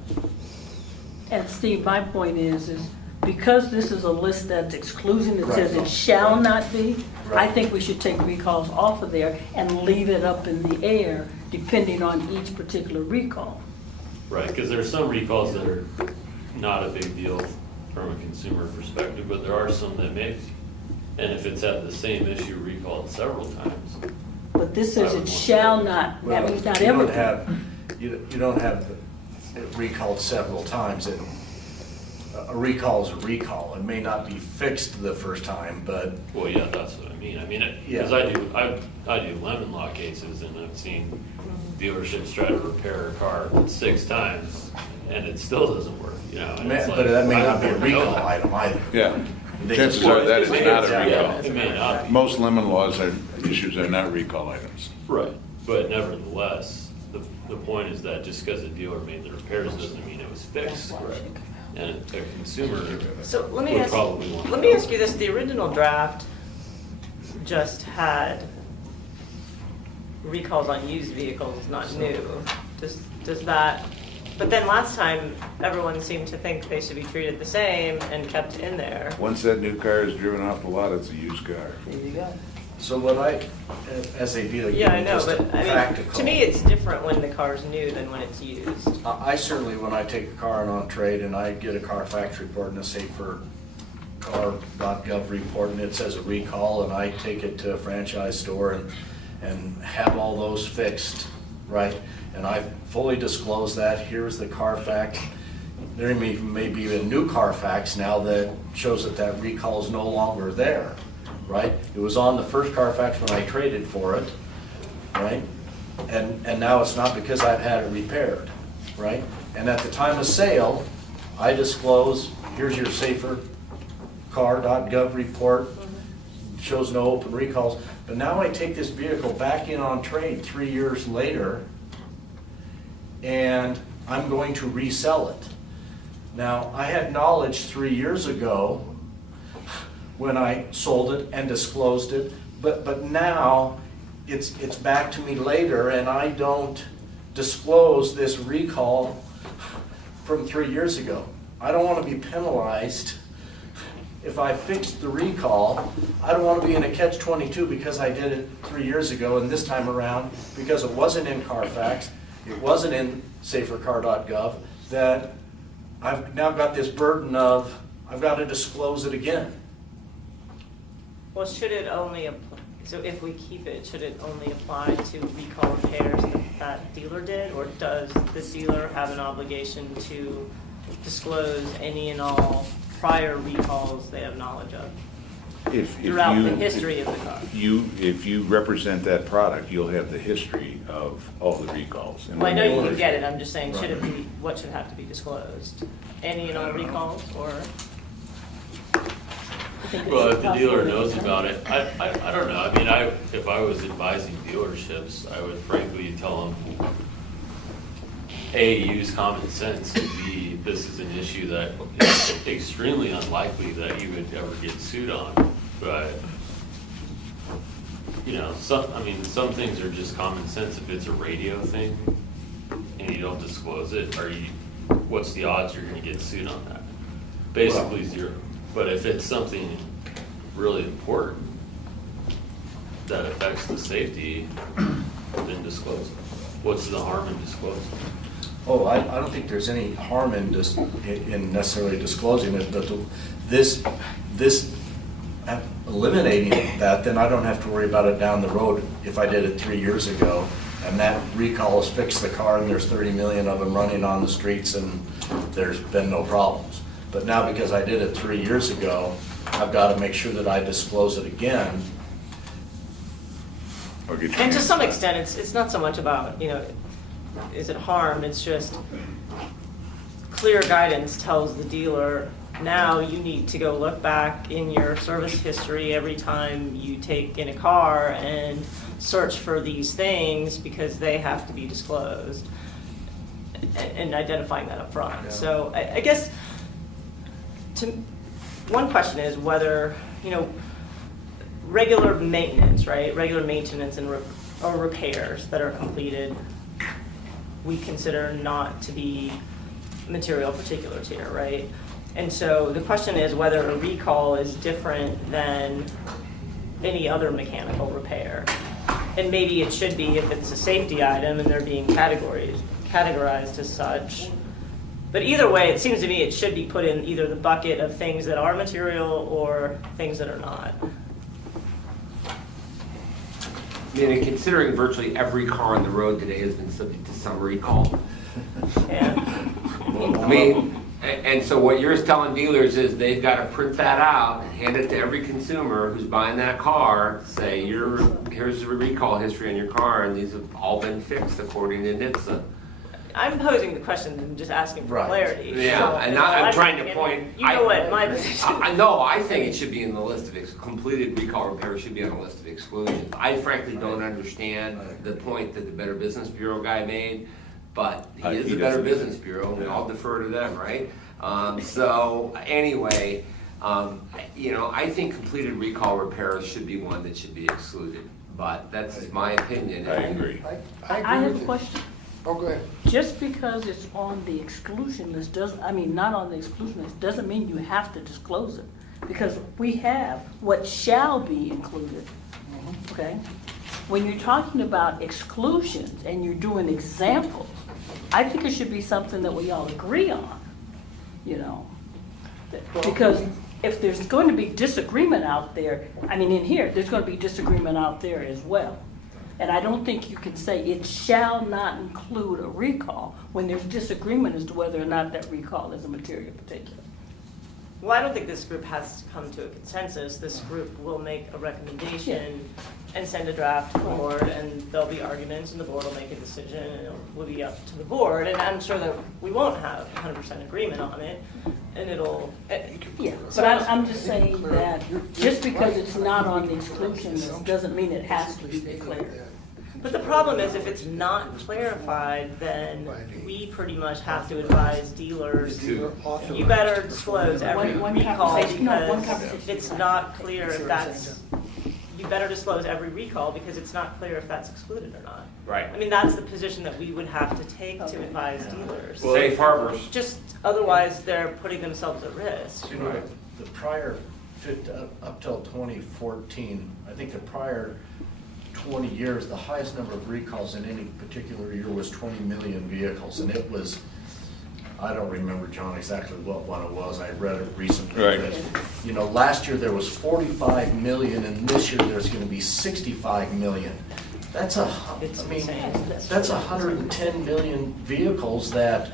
And Steve, my point is because this is a list that's exclusion, it says Right. it shall not be, I Right. think we should take recalls off of there and leave it up in the air depending on each particular recall. Right, because there's some recalls that are not a big deal from a consumer perspective, but there are some that may be. And if it's had the same issue recalled several times, But this says it shall not, that means not You don't everything. have, you don't have it recalled several times. A recall is a recall. It may not be fixed the first time, but well, yeah, that's what I mean. I mean, because I do lemon law cases, and I've seen dealerships try to repair a car 6 times, and it still doesn't work, you know? and it's but like, that may not be a I don't recall know. item either. Yeah. They- Chances are that is It may- not a yeah, recall. It may not be. Most lemon laws are, issues are not recall items. Right, but nevertheless, the point is that just because a dealer made the repairs doesn't mean it was fixed. Correct. And a consumer So let me would ask, probably want to let me know. ask you this, the original draft just had recalls on used vehicles, not new. Does that, but then last time, everyone seemed to think they should be treated the same and kept in there. Once that new car is driven off the lot, it's a used car. There you go. So what as a dealer, Yeah, I know, just a but I mean, practical. to me, it's different when the car's new than when it's used. I certainly, when I take a car in on trade and I get a Carfax report and a safer car.gov report and it says a recall and I take it to a franchise store and have all those fixed, right? And I fully disclose that, here's the Carfax. There may be a new Carfax now that shows that that recall is no longer there, right? It was on the first Carfax when I traded for it, right? And now it's not because I've had it repaired, right? And at the time of sale, I disclose, here's your safer car.gov report, shows no open recalls. But now I take this vehicle back in on trade 3 years later, and I'm going to resell it. Now, I had knowledge 3 years ago when I sold it and disclosed it, but now it's back to me later and I don't disclose this recall from 3 years ago. I don't want to be penalized if I fixed the recall. I don't want to be in a catch-22 because I did it 3 years ago and this time around, because it wasn't in Carfax, it wasn't in safercar.gov, that I've now got this burden of, I've got to disclose it again. Well, should it only, so if we keep it, should it only apply to recall repairs that that dealer did? Or does the dealer have an obligation to disclose any and all prior recalls they have knowledge of throughout the history of the car? If you represent that product, you'll have the history of all the recalls. And Well, I know you when can get it, I'm just saying, should it be, what should have to be disclosed? Any and all recalls, or? Well, if the dealer knows about it, I don't know. I mean, if I was advising dealerships, I would frankly tell them, A, use common sense, and B, this is an issue that is extremely unlikely that you would ever get sued on. But, you know, some things are just common sense. If it's a radio thing and you don't disclose it, what's the odds you're gonna get sued on that? Basically zero. But if it's something really important that affects the safety, then disclose it. What's the harm in disclosing? Oh, I don't think there's any harm in in necessarily disclosing it, but this eliminating that, then I don't have to worry about it down the road if I did it 3 years ago and that recall has fixed the car and there's 30 million of them running on the streets and there's been no problems. But now because I did it 3 years ago, I've got to make sure that I disclose it again. Or get your And to hands some on it. extent, it's not so much about, is it harm, it's just clear guidance tells the dealer, now you need to go look back in your service history every time you take in a car and search for these things because they have to be disclosed, and identifying that up front. Yeah. So I guess, one question is whether, regular maintenance, right? Regular maintenance or repairs that are completed, we consider not to be material particulars here, right? And so the question is whether a recall is different than any other mechanical repair. And maybe it should be if it's a safety item and they're being categorized as such. But either way, it seems to me it should be put in either the bucket of things that are material or things that are not. I mean, and considering virtually every car on the road today has been subject to some recall. Yeah. I mean, and so what you're telling dealers is they've got to print that out, and hand it to every consumer who's buying that car, say, here's the recall history on your car, and these have all been fixed according to NHTSA. I'm posing the question and just asking for Right. clarity. Yeah, So, and you know, I'm trying to and point. You know what my position. No, I think it should be in the list of completed recall repairs should be on the list of exclusions. I frankly don't understand the point that the Better Business Bureau guy made, but he is he the Better doesn't. Business Bureau, and I'll defer to them, right? So anyway, you know, I think completed recall repairs should be one that should be excluded, but that's my opinion. I agree. I I agree have with a you. question. Oh, go ahead. Just because it's on the exclusion list not on the exclusion list, doesn't mean you have to disclose it. Because we have what shall be included, okay? When you're talking about exclusions and you're doing examples, I think it should be something that we all agree on, you know? Because if there's going to be disagreement out there, in here, there's going to be disagreement out there as well. And I don't think you can say it shall not include a recall when there's disagreement as to whether or not that recall is a material particular. Well, I don't think this group has to come to a consensus. This group will make a recommendation and send a draft to the board, and there'll be arguments, and the board will make a decision, and it will be up to the board. And I'm sure that we won't have 100% agreement on it, and it'll. Yeah, but I'm just saying that just because it's not on the exclusion list doesn't mean it has to be declared. But the problem is, if it's not clarified, then we pretty much have to advise dealers, you better disclose every One recall conversation, no, one because conversation. it's not clear if that's, you better disclose every recall because it's not clear if that's excluded or not. Right. I mean, that's the position that we would have to take to advise dealers. Safe harbors. Just, otherwise, they're putting themselves at risk. You know, the prior, up till 2014, I think the prior 20 years, the highest number of recalls in any particular year was 20 million vehicles, and it was, I don't remember, John, exactly what one it was. I read it recently. Right. But, you know, last year there was 45 million, and this year there's going to be 65 million. That's that's 110 million vehicles that,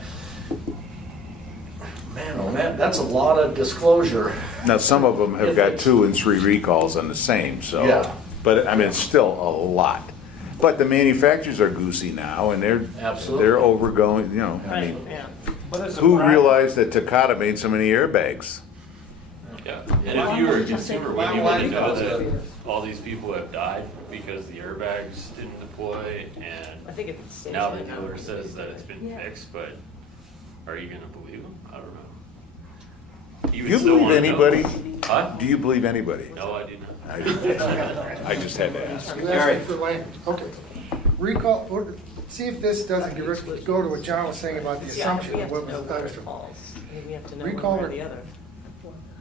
man, oh man, that's a lot of disclosure. Now, some of them have got 2 and 3 recalls on the same, so. Yeah. But, it's still a lot. But the manufacturers are goosey now, and Absolutely. they're overgoing, Right, yeah. But as a who practice- realized that Takata made so many airbags? Yeah, and if you were a consumer, would you want to know that all these people have died because the airbags didn't deploy I and think it's. now the dealer says that it's been fixed, but are you gonna believe them? I don't know. Do you believe anybody? Huh? Do you believe anybody? No, I do not. I just had to ask. You asked me for language. Okay. Recall, see if this doesn't go to what John was saying about the assumption We of have what to know was where done. it falls. I mean, we have to know Recall one way or or- the other.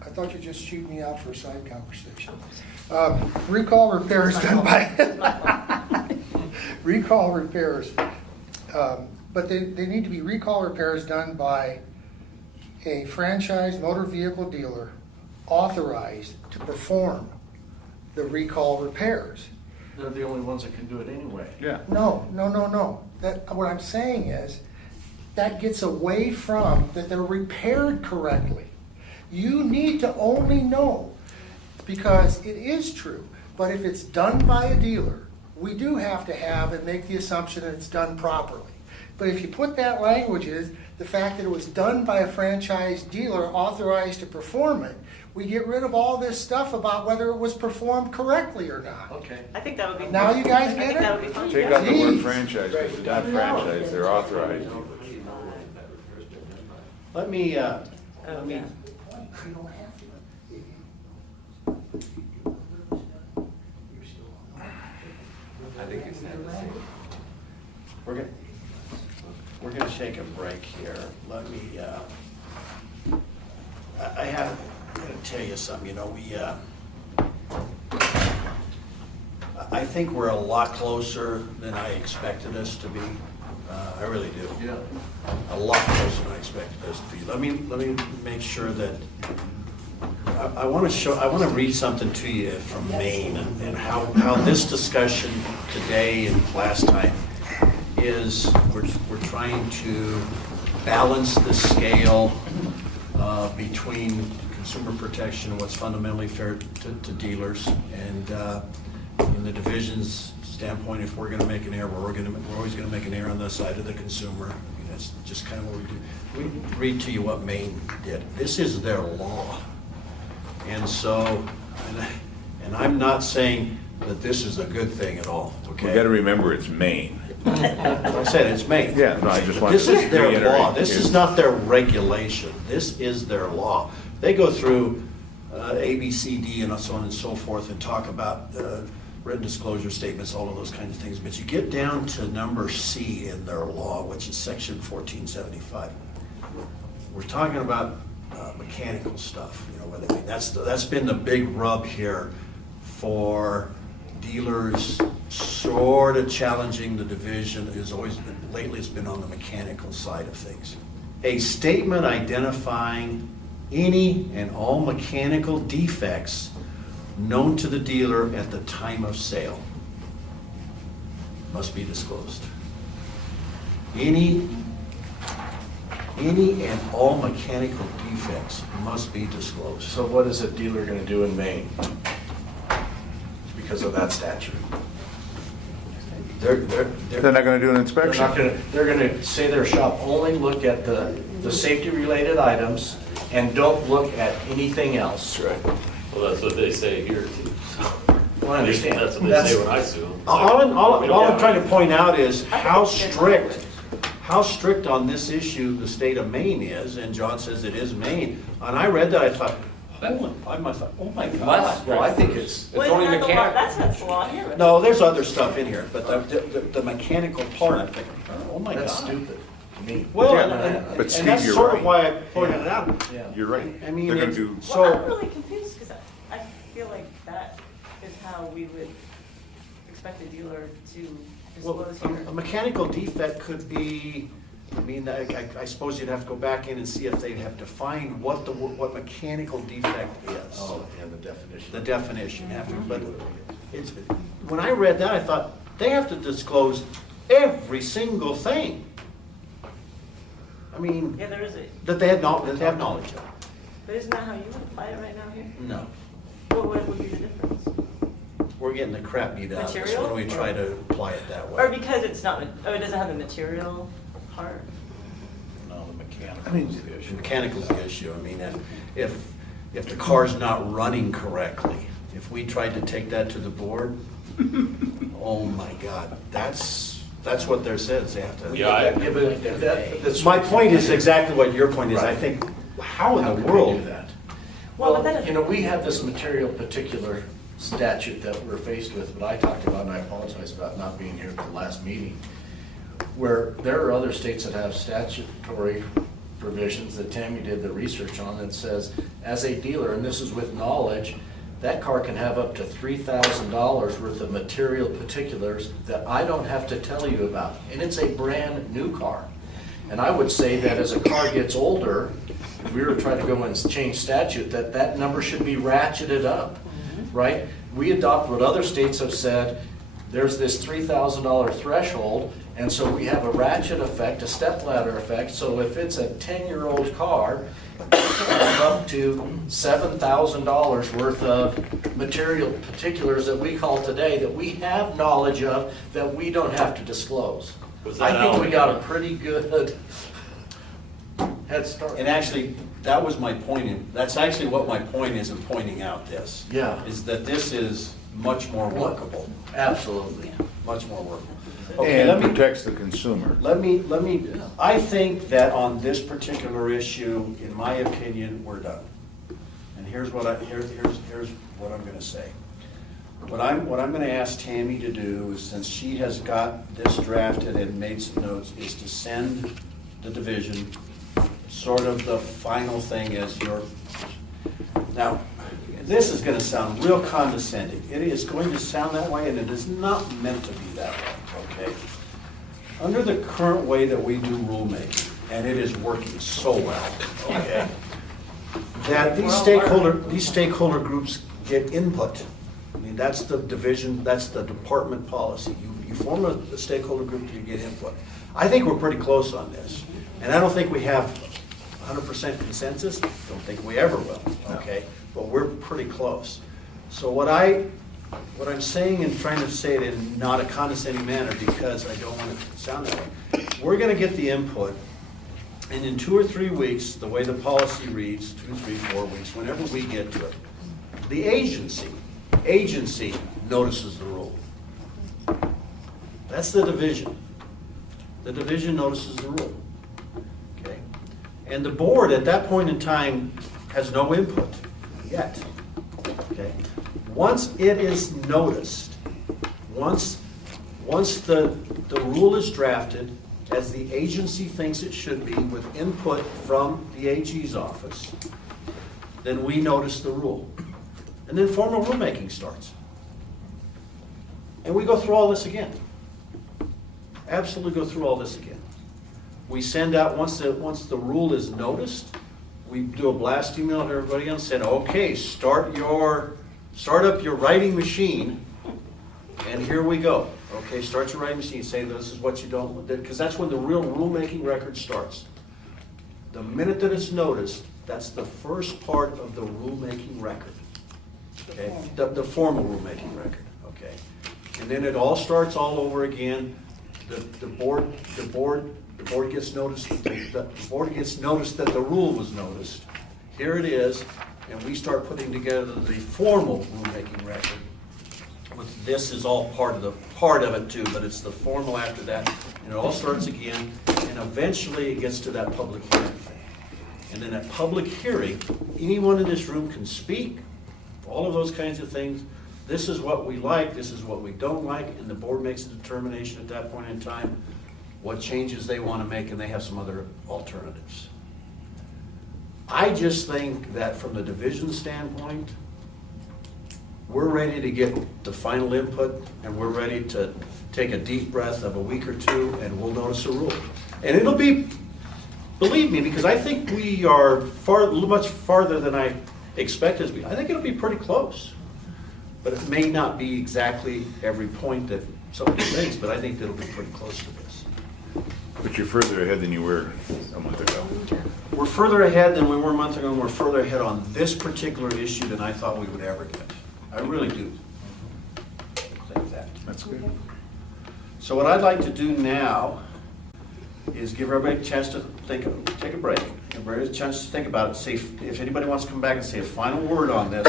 I thought you just shooting me out for a side conversation. Recall repairs done by, recall repairs. But they need to be recall repairs done by a franchised motor vehicle dealer authorized to perform the recall repairs. They're the only ones that can do it anyway. Yeah. No. What I'm saying is, that gets away from that they're repaired correctly. You need to only know, because it is true, but if it's done by a dealer, we do have to have and make the assumption that it's done properly. But if you put that language is, the fact that it was done by a franchise dealer authorized to perform it, we get rid of all this stuff about whether it was performed correctly or not. Okay. I think that would be. Now you guys I get think it? that would be fine. Take out the word Jeez. franchise, because they're not franchise, they're authorized. Let me, Oh, yeah. I think it's that. We're gonna take a break here. Let me, I'm gonna tell you something, I think we're a lot closer than I expected us to be. I really do. Yeah. A lot closer than I expected this to be. Let me make sure that, I want to read something to you from Maine and how this discussion today and last time is, we're trying to balance the scale between consumer protection and what's fundamentally fair to dealers. And in the division's standpoint, if we're going to make an error, we're always going to make an error on the side of the consumer. I mean, that's just kind of what we do. We read to you what Maine did. This is their law. And so, and I'm not saying that this is a good thing at all, okay? We gotta remember it's Maine. As I said, it's Maine. Yeah, no, I just wanted This to is their reiterate. law. This is not their regulation. This is their law. They go through A, B, C, D, and so on and so forth, and talk about written disclosure statements, all of those kinds of things. But you get down to number C in their law, which is section 1475. We're talking about mechanical stuff, you know, whether, I mean, that's been the big rub here for dealers sort of challenging the division. Is always been, lately it's been on the mechanical side of things. A statement identifying any and all mechanical defects known to the dealer at the time of sale must be disclosed. Any and all mechanical defects must be disclosed. So what is a dealer gonna do in Maine? Because of that statute. They're They're not gonna do an They're inspection. not gonna, they're gonna say their shop only look at the safety-related items and don't look at anything else. right. Well, that's what they say here too. Well, I understand. That's what they say when I sue them. All I'm trying to point out is how strict on this issue the state of Maine is, and John says it is Maine. And I read that, I thought, oh my God. Well, I think it's Well, only isn't that the law? mechanical. That's the law here. No, there's other stuff in here, but the mechanical part, I'm thinking, oh my God. That's stupid to me. Well, Yeah, but and Steve, that's you're sort right. of why I pointed it out. Yeah. You're right. I mean, They're gonna it- do, Well, I'm So, really confused because I feel like that is how we would expect a dealer to well, disclose here. a mechanical defect could be, I mean, I suppose you'd have to go back in and see if they have defined what mechanical defect is. Oh, and the definition. The definition after, but it's, when I read that, I thought, they have to disclose every single thing. I mean, Yeah, there is a, that they have knowledge of. but isn't that how you would apply it right now here? No, Well, what would be the difference? we're getting the crap beat out of us Material? when we try to apply it that Or way. because it's not, oh, it doesn't have the material part? No, the mechanical I mean, is the issue. Mechanical's the issue. I mean, if the car's not running correctly, if we tried to take that to the board, oh my God, that's what they're says, they have to. Yeah, I- Yeah, but that's. My point is exactly what your point is. I think, how in How the could we world? do that? Well, Well, but that is- you know, we have this material particular statute that we're faced with, but I talked about, and I apologize about not being here at the last meeting, where there are other states that have statutory provisions that Tammy did the research on that says, as a dealer, and this is with knowledge, that car can have up to $3,000 worth of material particulars that I don't have to tell you about, and it's a brand new car. And I would say that as a car gets older, if we were trying to go and change statute, that number should be ratcheted up, right? We adopt what other states have said, there's this $3,000 threshold, and so we have a ratchet effect, a stepladder effect, so if it's a 10-year-old car, it can have up to $7,000 worth of material particulars that we call today, that we have knowledge of, that we don't have to disclose. Was that I think we out? got a pretty good head start. And actually, that was my point, that's actually what my point is in pointing out this. Yeah. Is that this is much more workable, Absolutely. much more workable. Okay, let and me, protects the consumer. I think that on this particular issue, in my opinion, we're done. And here's what here's what I'm gonna say. What I'm gonna ask Tammy to do is, since she has got this drafted and made some notes, is to send the division sort of the final thing as your, now, this is gonna sound real condescending. It is going to sound that way, and it is not meant to be that way, okay? Under the current way that we do rulemaking, and it is working so well, okay, that these stakeholder groups get input. I mean, that's the division, that's the department policy. You form a stakeholder group to get input. I think we're pretty close on this, and I don't think we have 100% consensus. Don't think we ever will, okay? But we're pretty close. So what I'm saying and trying to say it in not a condescending manner, because I don't want it to sound that way, we're gonna get the input, and in 2 or 3 weeks, the way the policy reads, 2, 3, 4 weeks, whenever we get to it, the agency notices the rule. That's the division. The division notices the rule, okay? And the board at that point in time has no input yet, okay? Once it is noticed, once the rule is drafted as the agency thinks it should be with input from the AG's office, then we notice the rule. And then formal rulemaking starts. And we go through all this again. Absolutely go through all this again. We send out, once the rule is noticed, we do a blast email to everybody else and say, okay, start up your writing machine, and here we go. Okay, start your writing machine, say this is what you don't, because that's when the real rulemaking record starts. The minute that it's noticed, that's the first part of the rulemaking record. Okay, the formal rulemaking record, okay. And then it all starts all over again. The board gets noticed, the board gets noticed that the rule was noticed. Here it is, and we start putting together the formal rulemaking record. With this is all part of it too, but it's the formal after that, and it all starts again, and eventually it gets to that public hearing thing. And then at public hearing, anyone in this room can speak, all of those kinds of things. This is what we like, this is what we don't like, and the board makes a determination at that point in time what changes they want to make, and they have some other alternatives. I just think that from the division standpoint, we're ready to get the final input, and we're ready to take a deep breath of a week or two, and we'll notice a rule. And it'll be, believe me, because I think we are much farther than I expected. I think it'll be pretty close. But it may not be exactly every point that somebody thinks, but I think it'll be pretty close to this. But you're further ahead than you were a month ago. We're further ahead than we were a month ago, and we're further ahead on this particular issue than I thought we would ever get. I really do think that. That's good. So what I'd like to do now is give everybody a chance to take a break. Give everybody a chance to think about it, see if anybody wants to come back and say a final word on this.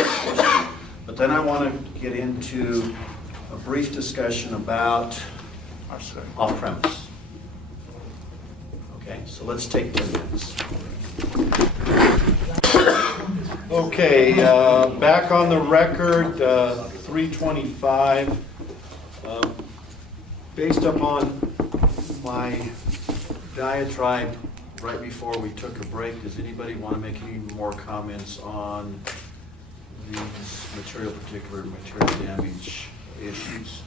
But then I want to get into a brief discussion about off-premise. Okay, so let's take 10 minutes. Okay, back on the record, 325. Based upon my diatribe right before we took a break, does anybody want to make any more comments on these material damage issues?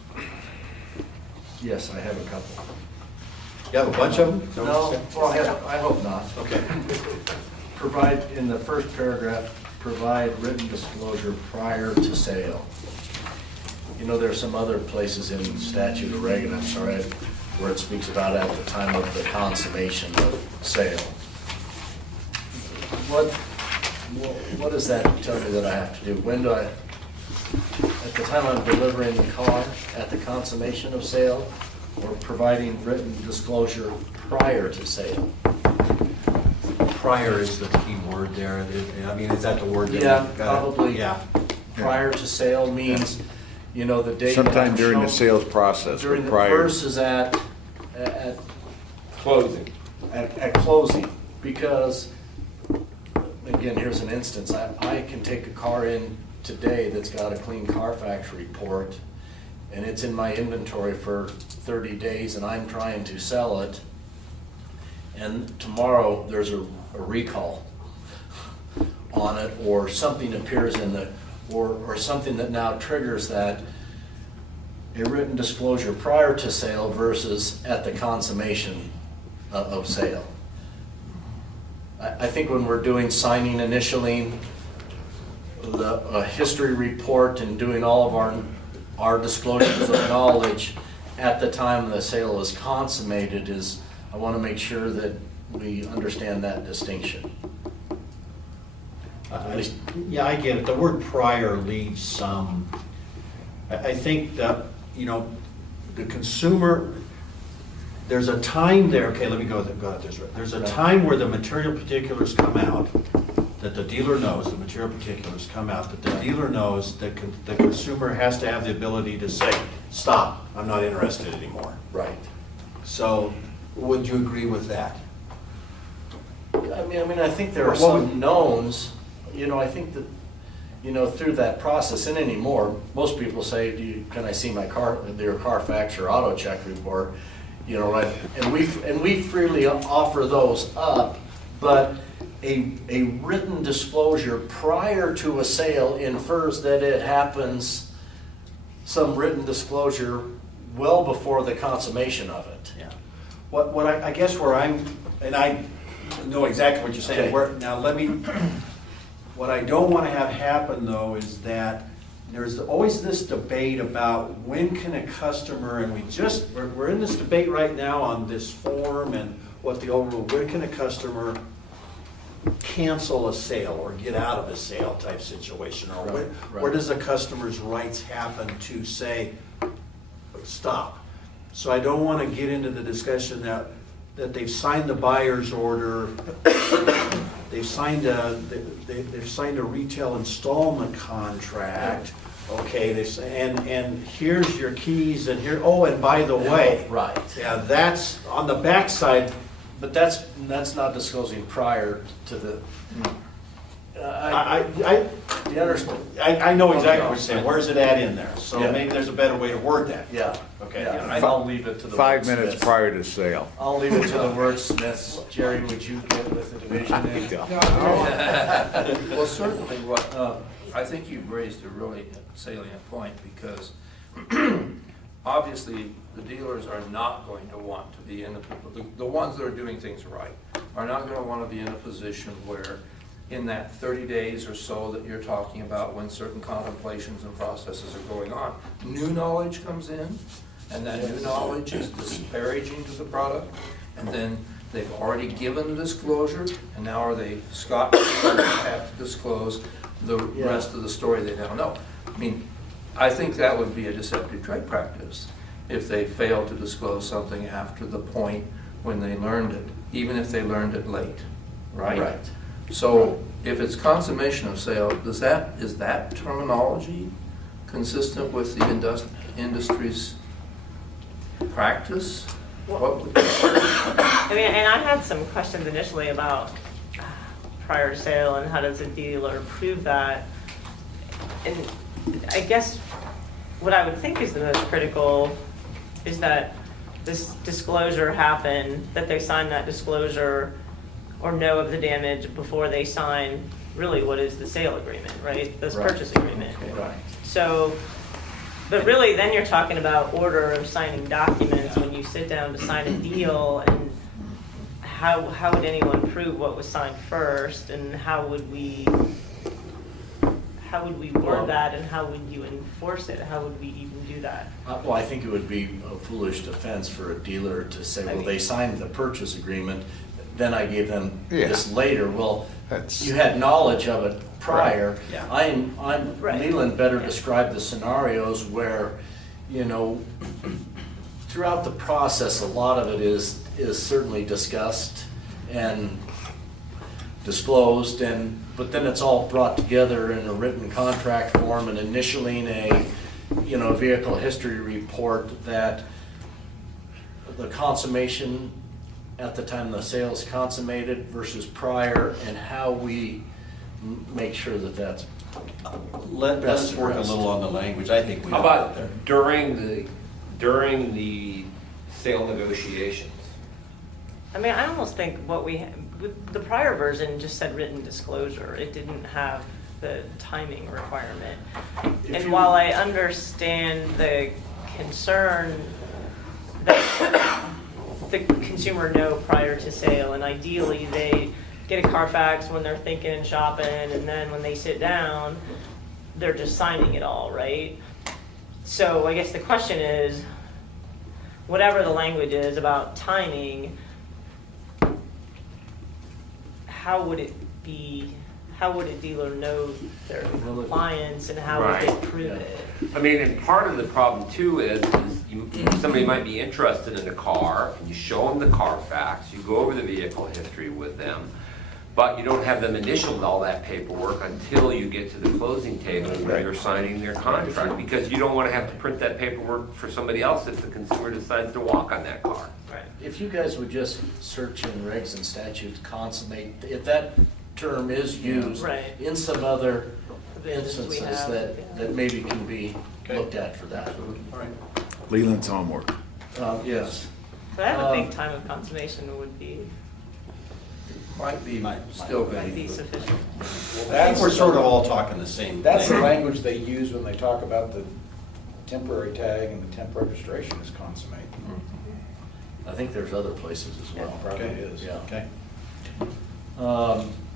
Yes, I have a couple. You have a bunch of them? No, well, I hope not. Okay. Provide, in the first paragraph, provide written disclosure prior to sale. You know, there are some other places in statute or reg, I'm sorry, where it speaks about at the time of the consummation of sale. What does that tell me that I have to do? When do I, at the time I'm delivering the car, at the consummation of sale, or providing written disclosure prior to sale? Prior is the key word there. I mean, is that the word? Yeah, probably. Yeah. Prior to sale means, you know, the date. Sometime during the sales process, During but the prior. versus at Closing. at closing, because, again, here's an instance, I can take a car in today that's got a clean Carfax report, and it's in my inventory for 30 days, and I'm trying to sell it, and tomorrow there's a recall on it, or something appears in the, or something that now triggers that, a written disclosure prior to sale versus at the consummation of sale. I think when we're doing signing, initialing, a history report and doing all of our disclosures of knowledge at the time the sale is consummated I want to make sure that we understand that distinction. Yeah, I get it. The word prior leaves some, I think that, the consumer, there's a time there, okay, let me go at this right. There's a time where the material particulars come out, that the dealer knows, the material particulars come out, that the dealer knows that the consumer has to have the ability to say, stop, I'm not interested anymore. Right. So, would you agree with that? I mean, I think there are some knowns, I think that, through that process, and anymore, most people say, can I see your Carfax or auto check report? Right? And we freely offer those up, but a written disclosure prior to a sale infers that it happens, some written disclosure well before the consummation of it. Yeah. What I guess where I'm, and I know exactly what you're saying. Okay. Now what I don't want to have happen though is that there's always this debate about when can a customer, and we're in this debate right now on this form and what the overall, when can a customer cancel a sale or get out of a sale type situation, or where does a customer's rights happen to say, stop? So I don't want to get into the discussion that they've signed the buyer's order, they've signed a retail installment contract, okay, and here's your keys, and and by the way, Right. yeah, that's on the backside. But that's not disclosing prior to the. I You understand? know exactly what you're saying. Where's it at in there? So Yeah. maybe there's a better way to word that. Yeah. Okay. Yeah, I'll leave it to the 5 wordsmiths. minutes prior to sale. I'll leave it to the wordsmiths. Jerry, would you get with the division? Well, certainly I think you've raised a really salient point, because obviously the dealers are not going to want to be in the ones that are doing things right are not going to want to be in a position where in that 30 days or so that you're talking about, when certain contemplations and processes are going on, new knowledge comes in, and that new knowledge is disparaging to the product, and then they've already given the disclosure, and now are they have to disclose the rest of the story they now know. I mean, I think that would be a deceptive trade practice if they fail to disclose something after the point when they learned it, even if they learned it late, right? Right. So if it's consummation of sale, is that terminology consistent with the industry's practice? Well, I mean, and I had some questions initially about prior to sale and how does a dealer prove that. And I guess what I would think is the most critical is that this disclosure happen, that they sign that disclosure or know of the damage before they sign really what is the sale agreement, right? This purchase agreement. Right. So, but really then you're talking about order of signing documents when you sit down to sign a deal, and how would anyone prove what was signed first, and how would we word that, and how would you enforce it? How would we even do that? Well, I think it would be a foolish defense for a dealer to say, well, they signed the purchase agreement, then I gave them this later. Well, you had knowledge of it prior. Right. Yeah. I'm Leland better described the scenarios where, throughout the process, a lot of it is certainly discussed and disclosed, but then it's all brought together in a written contract form and initialing a vehicle history report that the consummation at the time the sale is consummated versus prior, and how we make sure that that's Let's work a little on the language. I think we. How about during the sale negotiations? I mean, I almost think the prior version just said written disclosure. It didn't have the timing requirement. And while I understand the concern that the consumer know prior to sale, and ideally they get a Carfax when they're thinking and shopping, and then when they sit down, they're just signing it all, right? So I guess the question is, whatever the language is about timing, how would a dealer know their compliance, and how would they Right. prove it? I mean, and part of the problem too is somebody might be interested in a car, and you show them the Carfax, you go over the vehicle history with them, but you don't have them initial all that paperwork until you get to the closing table where you're signing their contract, because you don't want to have to print that paperwork for somebody else if the consumer decides to walk on that car. Right. If you guys would just search in regs and statutes, consummate, if that term is used Right. in some other Provisions we instances have, that, yeah. that maybe can be looked at for that. All right. Leland's homework. Yes. But I have a big time of consummation would be Might be still might be vague. sufficient. I think we're sort of all talking the same thing. That's the language they use when they talk about the temporary tag and the temp registration is consummate. I think there's other places as well. Probably Okay. is. Yeah. Okay.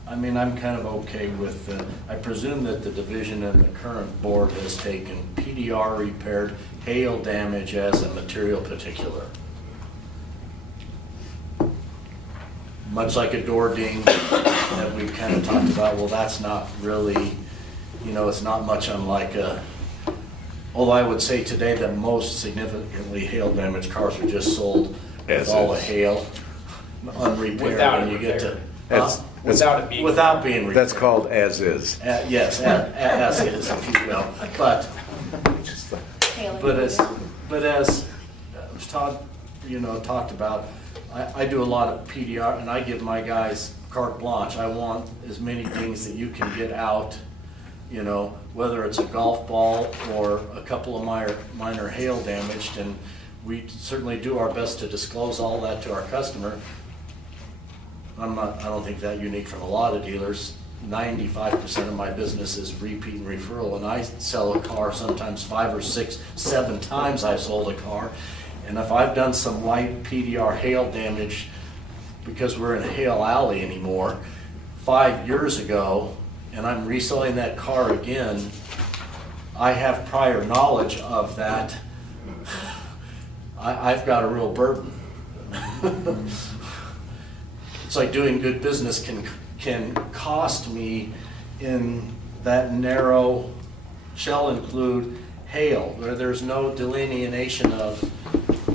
I mean, I'm kind of okay with, I presume that the division and the current board has taken PDR repaired hail damage as a material particular. Much like a door ding that we kind of talked about, well, that's not really, it's not much unlike although I would say today that most significantly hail damaged cars are just sold with As all the is. hail unrepaired. Without and it you get to. That's- Without it being. Without being repaired. That's called as is. Yes, as is, if you will. But as Todd, talked about, I do a lot of PDR, and I give my guys carte blanche. I want as many things that you can get out, whether it's a golf ball or a couple of minor hail damaged, and we certainly do our best to disclose all that to our customer. I don't think that unique from a lot of dealers. 95% of my business is repeat and referral, and I sell a car sometimes 5 or 6, 7 times I've sold a car. And if I've done some light PDR hail damage, because we're in a hail alley anymore, 5 years ago, and I'm reselling that car again, I have prior knowledge of that. I've got a real burden. It's like doing good business can cost me in that narrow, shall include hail, where there's no delineation of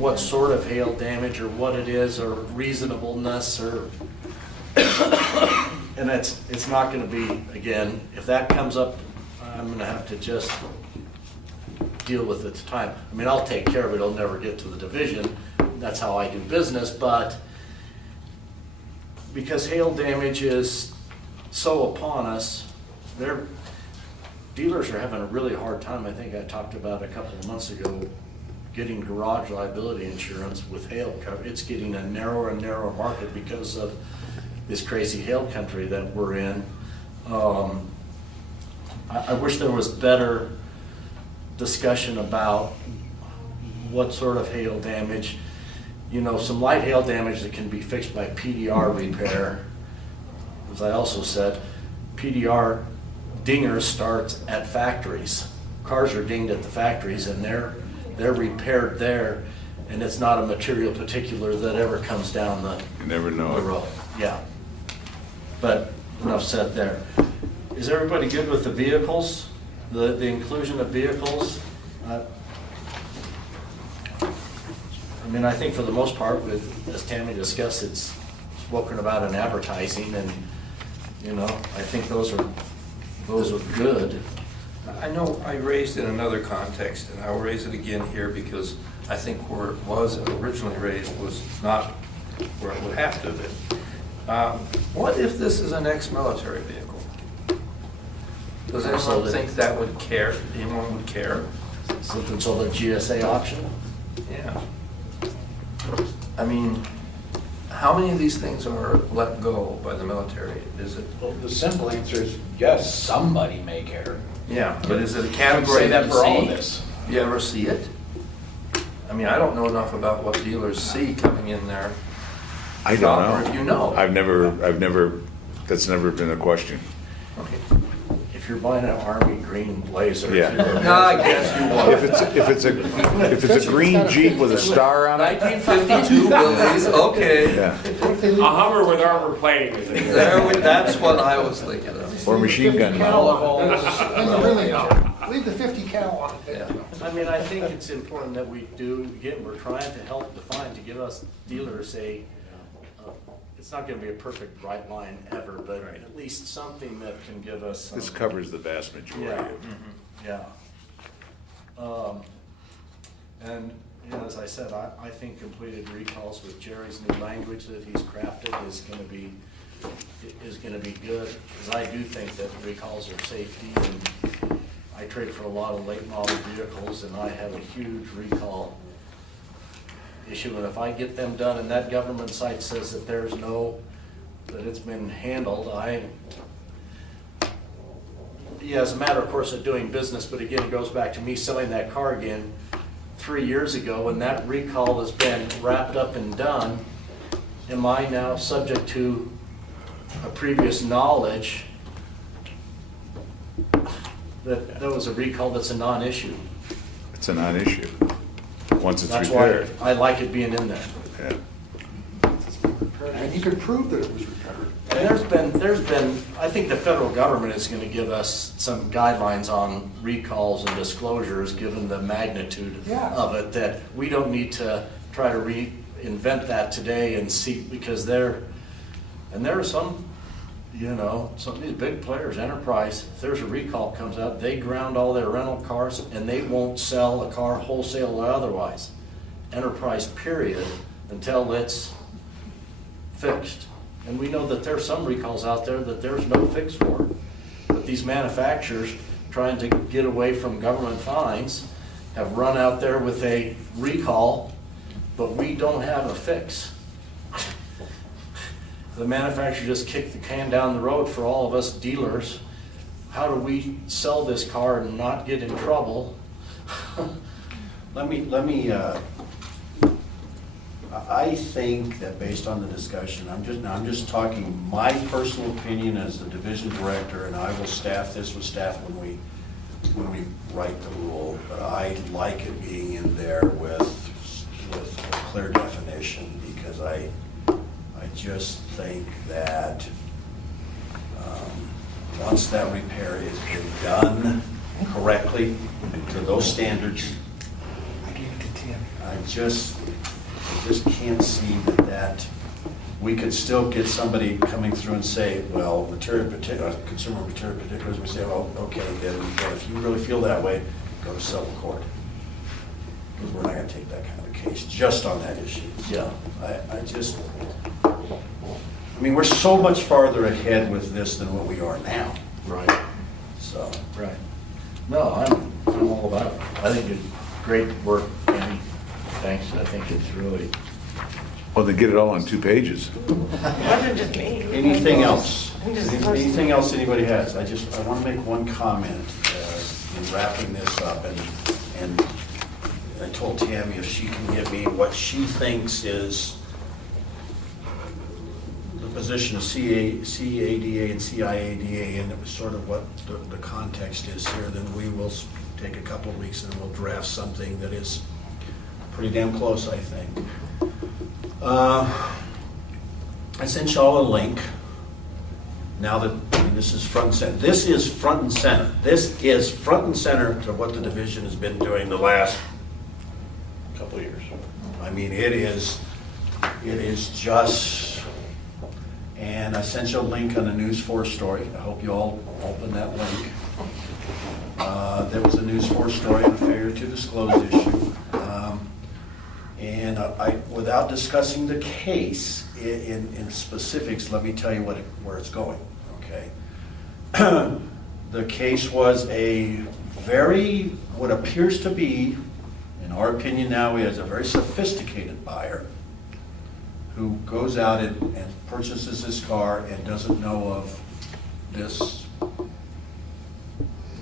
what sort of hail damage or what it is or reasonableness or, and it's not gonna be, again, if that comes up, I'm gonna have to just deal with it at the time. I mean, I'll take care of it, it'll never get to the division, that's how I do business, but because hail damage is so upon us, dealers are having a really hard time. I think I talked about a couple of months ago, getting garage liability insurance with hail cover. It's getting a narrower and narrower market because of this crazy hail country that we're in. I wish there was better discussion about what sort of hail damage. Some light hail damage that can be fixed by PDR repair. As I also said, PDR dingers starts at factories. Cars are dinged at the factories and they're repaired there, and it's not a material particular that ever comes down the You never know it. road. Yeah. But enough said there. Is everybody good with the vehicles? The inclusion of vehicles? I think for the most part, as Tammy discussed, it's spoken about in advertising, and I think those are good. I know I raised in another context, and I'll raise it again here because I think where it was originally raised was not where it would have to have been. What if this is an ex-military vehicle? Does anyone think that would care? Anyone would care? Something so the GSA option? Yeah. I mean, how many of these things are let go by the military? Is it? Well, the simple answer is yes, somebody may care. Yeah, but is it a category? Say that you for all see? of this. You ever see it? I mean, I don't know enough about what dealers see coming in there. I don't know. Or if you know. I've never, that's never been a question. Okay. If you're buying an army green blazer. Yeah. No, I guess you won't. If it's a green Jeep with a star on it, 1952 Willys, okay. yeah, A Hummer with armor plating is it? That's what I was thinking of. or machine gun. Really, leave the 50 cal on it. Yeah. I mean, I think it's important that we do, again, we're trying to help define, to give us dealers it's not gonna be a perfect bright line ever, but at least something that can give us some. This covers the vast majority Yeah, of it. yeah. And, you know, as I said, I think completed recalls with Jerry's new language that he's crafted is gonna be good, because I do think that recalls are safety, and I trade for a lot of late model vehicles, and I have a huge recall issue, and if I get them done and that government site says that that it's been handled, as a matter, of course, of doing business, but again, it goes back to me selling that car again 3 years ago, and that recall has been wrapped up and done. Am I now subject to a previous knowledge that there was a recall that's a non-issue? It's a non-issue, once it's That's why repaired. I like it being in there. Yeah. And you can prove that it was repaired. And there's been, I think the federal government is gonna give us some guidelines on recalls and disclosures, given the magnitude Yeah. of it, that we don't need to try to reinvent that today and see, because there are some, some of these big players, Enterprise, if there's a recall comes out, they ground all their rental cars and they won't sell a car wholesale or otherwise. Enterprise, period, until it's fixed. And we know that there's some recalls out there that there's no fix for. But these manufacturers, trying to get away from government fines, have run out there with a recall, but we don't have a fix. The manufacturer just kicked the can down the road for all of us dealers. How do we sell this car and not get in trouble? I think that based on the discussion, I'm just talking my personal opinion as the division director, and I will staff this with staff when we write the rule, but I like it being in there with a clear definition, because I just think that once that repair is done correctly to those standards, I gave it to Tim. I just can't see that we could still get somebody coming through and say, well, consumer material particulars, we say, well, okay, then if you really feel that way, go to civil court. Because we're not gonna take that kind of a case just on that issue. Yeah. I mean, we're so much farther ahead with this than what we are now, Right. so. Right. No, I'm all about it. I think it's great work, Andy. Thanks. I think it's really. Well, they get it all on 2 pages. It wasn't just me. Anything else? I'm just Anything else anybody has? I want to make one comment in wrapping this up, and I told Tammy if she can give me what she thinks is the position of CADA and CIADA, and it was sort of what the context is here, then we will take a couple of weeks and we'll draft something that is pretty damn close, I think. I sent y'all a link. Now that this is front and center. This is front and center. This is front and center to what the division has been doing the last couple of years. I mean, it is just, and I sent you a link on the News 4 story. I hope you all open that link. There was a News 4 story on a failure to disclose issue. And without discussing the case in specifics, let me tell you where it's going, okay? The case was what appears to be, in our opinion now, is a very sophisticated buyer who goes out and purchases this car and doesn't know of this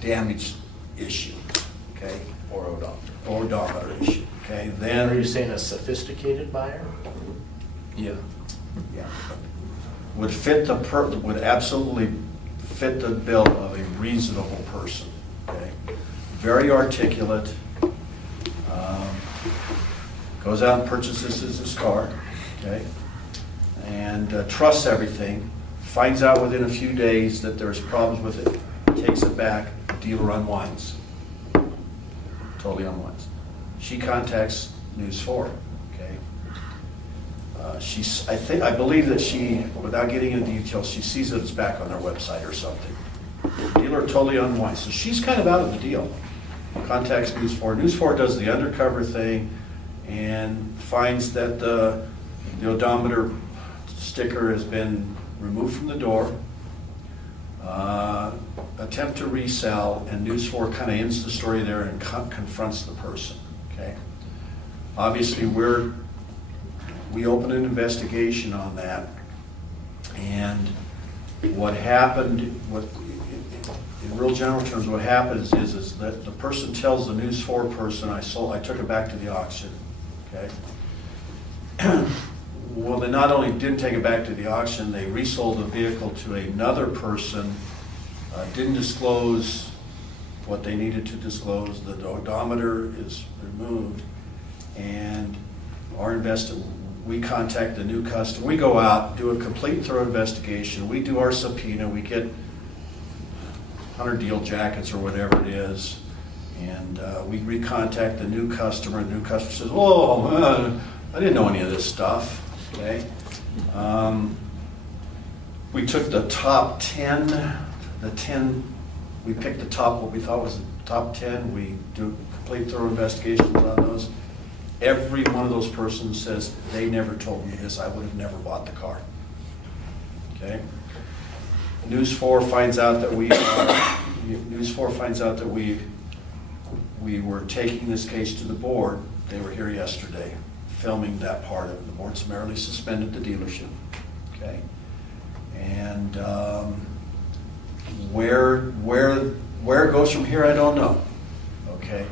damage issue, okay? Or odometer. Odometer issue, okay? Then, are you Then, saying a sophisticated buyer? yeah, yeah. Would absolutely fit the bill of a reasonable person, okay? Very articulate, goes out and purchases his car, okay? And trusts everything, finds out within a few days that there's problems with it, takes it back, dealer unwinds. Totally unwinds. She contacts News 4, okay? I believe that she, without getting into details, she sees that it's back on their website or something. Dealer totally unwinds, so she's kind of out of the deal. Contacts News 4. News 4 does the undercover thing and finds that the odometer sticker has been removed from the door. Attempt to resell, and News 4 kind of ends the story there and confronts the person, okay? Obviously, we opened an investigation on that, and what happened, in real general terms, what happens is that the person tells the News 4 person, I took it back to the auction, okay? Well, they not only didn't take it back to the auction, they resold the vehicle to another person, didn't disclose what they needed to disclose. The odometer is removed, and we contact the new customer. We go out, do a complete thorough investigation. We do our subpoena. We get 100 deal jackets or whatever it is, and we recontact the new customer. The new customer says, "Whoa, I didn't know any of this stuff." Okay. We took the top 10. We picked the top, what we thought was the top 10. We do complete thorough investigations on those. Every one of those persons says, they never told me this, I would have never bought the car. Okay? News 4 finds out that we were taking this case to the board. They were here yesterday, filming that part of it. The board summarily suspended the dealership. Okay? And where it goes from here, I don't know. Okay?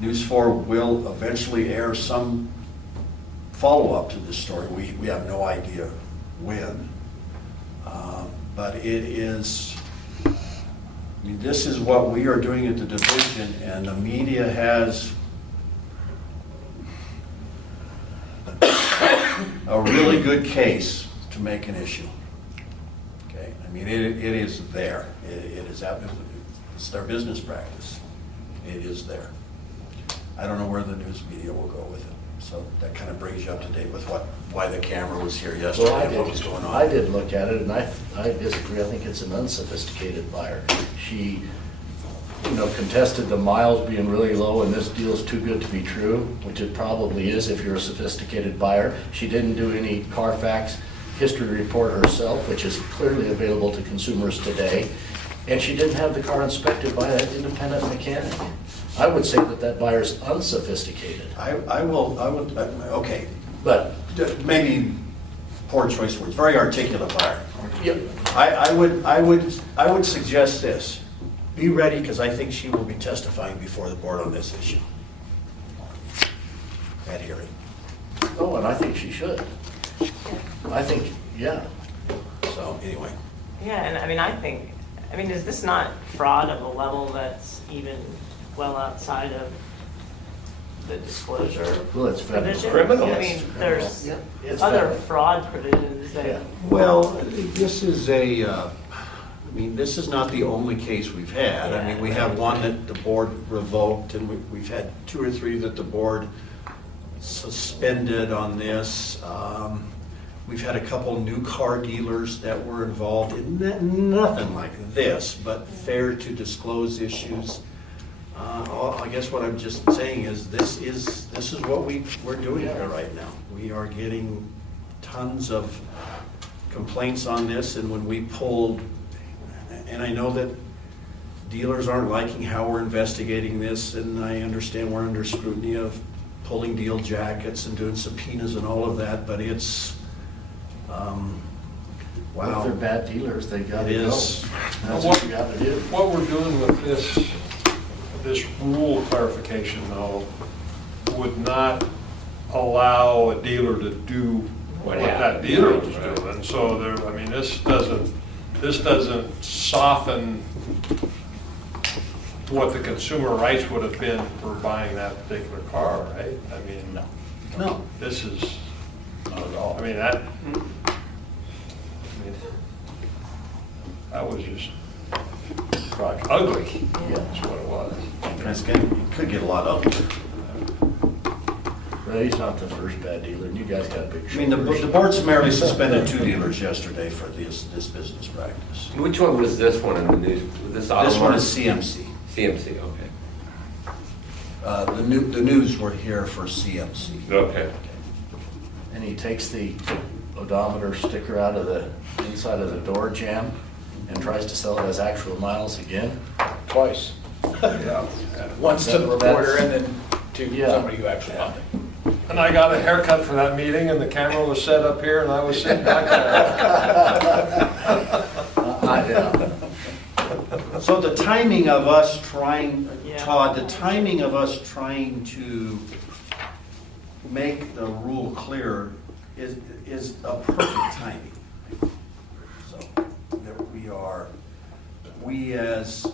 News 4 will eventually air some follow-up to this story. We have no idea when. But it is, this is what we are doing at the division, and the media has a really good case to make an issue. Okay, it is there. It is it's their business practice. It is there. I don't know where the news media will go with it. So that kind of brings you up to date with why the camera was here yesterday and what was going on. I did look at it, and I disagree. I think it's an unsophisticated buyer. She, contested the miles being really low, and this deal's too good to be true, which it probably is if you're a sophisticated buyer. She didn't do any Carfax history report herself, which is clearly available to consumers today, and she didn't have the car inspected by an independent mechanic. I would say that buyer's unsophisticated. Okay. But maybe poor choice of words, very articulate buyer. Yep. I would suggest this. Be ready, because I think she will be testifying before the board on this issue at hearing. Oh, and I think she should. I think, yeah. So, anyway. Yeah, and is this not fraud of a level that's even well outside of the disclosure Well, it's provisions? criminal. There's It's other federal. fraud provisions that. Yeah. Well, this is this is not the only case we've had. We have one that the board revoked, and we've had 2 or 3 that the board suspended on this. We've had a couple new car dealers that were involved in nothing like this, but fair to disclose issues. I guess what I'm just saying is this is what we're doing here right now. We are getting tons of complaints on this, and when we pulled, and I know that dealers aren't liking how we're investigating this, and I understand we're under scrutiny of pulling deal jackets and doing subpoenas and all of that, but it's, wow. If they're bad dealers, they gotta It go. is. That's what you gotta do. What we're doing with this this rule clarification, though, would not allow a dealer to do what that dealer was doing. So there, I mean, this doesn't soften what the consumer rights would have been for buying that particular car, right? I mean, No. this is, not at all. I mean, that was just ugly. That's what it was. You could get a lot of them. Well, he's not the first bad dealer, and you guys got big I mean, the shoulders. board summarily suspended 2 dealers yesterday for this business practice. Which one was this one in the news? Was this This one is CMC. CMC, okay. The news were here for CMC. Okay. And he takes the odometer sticker out of the inside of the door jamb and tries to sell it as actual miles again. Twice. Yeah. Once to the reporter and then to Yeah. somebody who actually bought it. And I got a haircut for that meeting, and the camera was set up here, and I was sitting back there. So the timing of us trying, Yeah. Todd, the timing of us trying to make the rule clear is a perfect timing. So there we as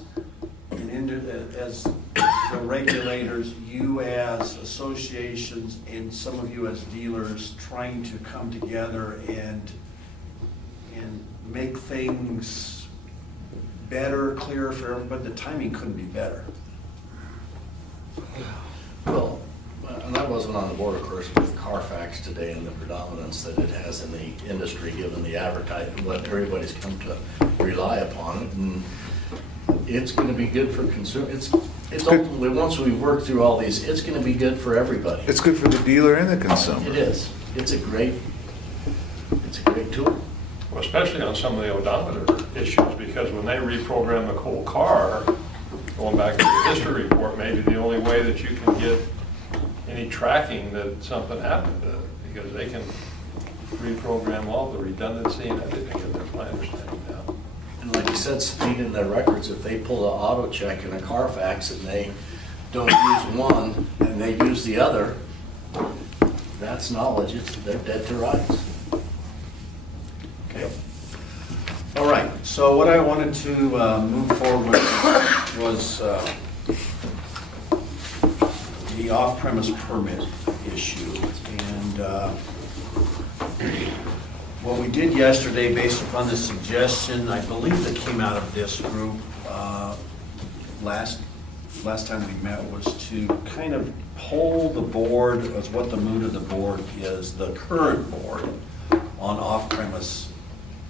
the regulators, you as associations, and some of you as dealers, trying to come together and make things better, clearer for everybody. The timing couldn't be better. Well, and I wasn't on the board, of course, with Carfax today and the predominance that it has in the industry, given the advertising, what everybody's come to rely upon it. And it's going to be good for consumers. It's ultimately, once we work through all these, it's going to be good for everybody. It's good for the dealer and the consumer. It is. It's a great tool. Well, especially on some of the odometer issues, because when they reprogram the whole car, going back to the history report, maybe the only way that you can get any tracking that something happened to it, because they can reprogram all the redundancy and everything, and that's my understanding now. And like you said, speed in their records, if they pull an auto check in a Carfax and they don't use one and they use the other, that's knowledge. They're dead to rights. Okay. All right, so what I wanted to move forward with was the off-premise permit issue. And what we did yesterday, based upon the suggestion, I believe that came out of this group last time we met, was to kind of poll the board as what the mood of the board is, the current board, on off-premise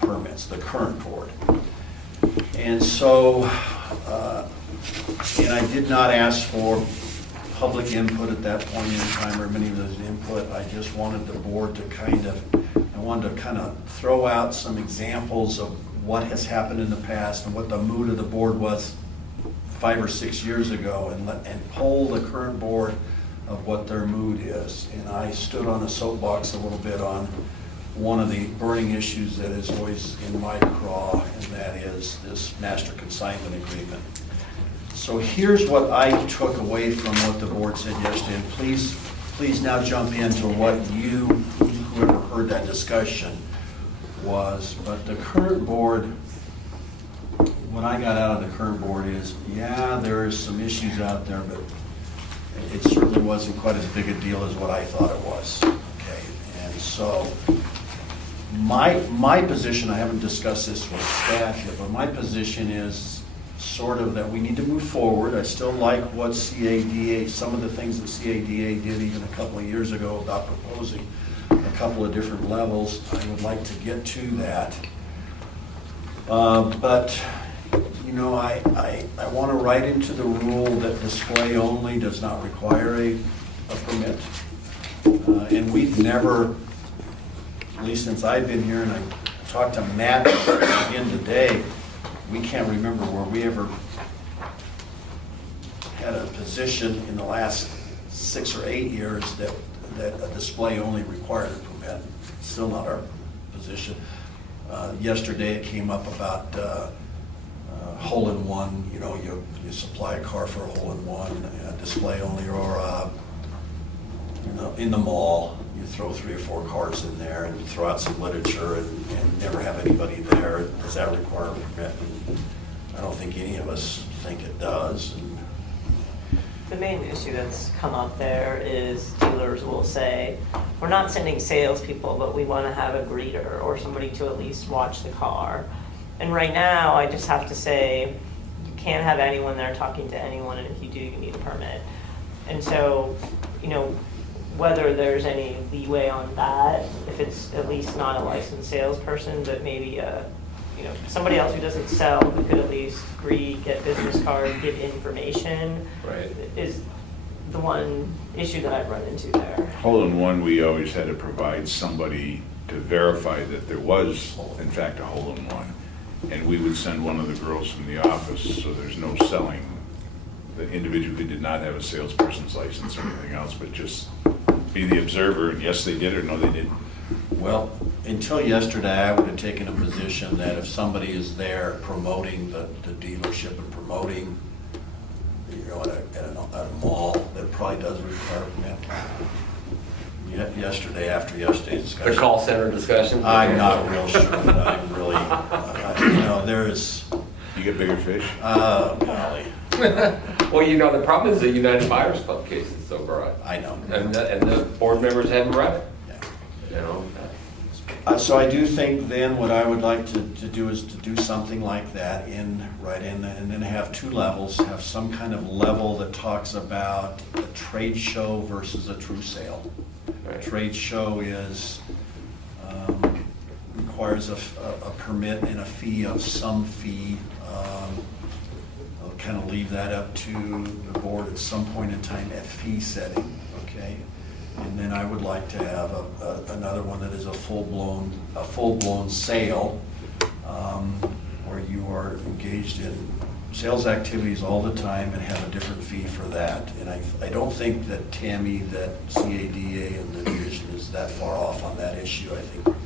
permits, the current board. And so, and I did not ask for public input at that point in time, or many of those input. I just wanted the board to kind of throw out some examples of what has happened in the past and what the mood of the board was 5 or 6 years ago, and poll the current board of what their mood is. And I stood on a soapbox a little bit on one of the burning issues that is always in my craw, and that is this master consignment agreement. So here's what I took away from what the board said yesterday, and please now jump into what whoever heard that discussion was. But the current board, what I got out of the current board is, yeah, there's some issues out there, but it certainly wasn't quite as big a deal as what I thought it was. Okay, and so my position, I haven't discussed this with staff yet, but my position is sort of that we need to move forward. I still like what CADA, some of the things that CADA did even a couple of years ago about proposing a couple of different levels. I would like to get to that. But, you know, I want to write into the rule that display only does not require a permit. And we've never, at least since I've been here, and I talked to Matt again today, we can't remember where we ever had a position in the last 6 or 8 years that a display only required a permit. Still not our position. Yesterday it came up about hole-in-one, you supply a car for a hole-in-one, display only, or in the mall, you throw 3 or 4 cars in there and throw out some literature and never have anybody there. Does that require a permit? And I don't think any of us think it does. And The main issue that's come up there is dealers will say, we're not sending salespeople, but we want to have a greeter or somebody to at least watch the car. And right now, I just have to say, you can't have anyone there talking to anyone, and if you do, you need a permit. And so, whether there's any leeway on that, if it's at least not a licensed salesperson, but maybe somebody else who doesn't sell, who could at least greet, get business cards, give information, Right. is the one issue that I've run into there. Hole-in-one, we always had to provide somebody to verify that there was, in fact, a hole-in-one. And we would send one of the girls from the office, so there's no selling. The individual who did not have a salesperson's license or anything else, but just be the observer, and yes, they did, or no, they didn't. well, until yesterday, I would have taken a position that if somebody is there promoting the dealership and promoting, at a mall, that probably does require a permit. Yesterday, after yesterday's discussion. The call center discussion? I'm not real sure that I'm really, there is, You get bigger fish? golly, Well, the problem is the United Buyers Club case is so broad. I know. And the board members haven't read it. Yeah. So I do think then what I would like to do is to do something like that and then have 2 levels, have some kind of level that talks about a trade show versus a true sale. A trade show requires a permit and a fee of some fee. I'll kind of leave that up to the board at some point in time at fee setting, okay? And then I would like to have another one that is a full-blown sale, where you are engaged in sales activities all the time and have a different fee for that. And I don't think that Tammy, that CADA and the division is that far off on that issue. I think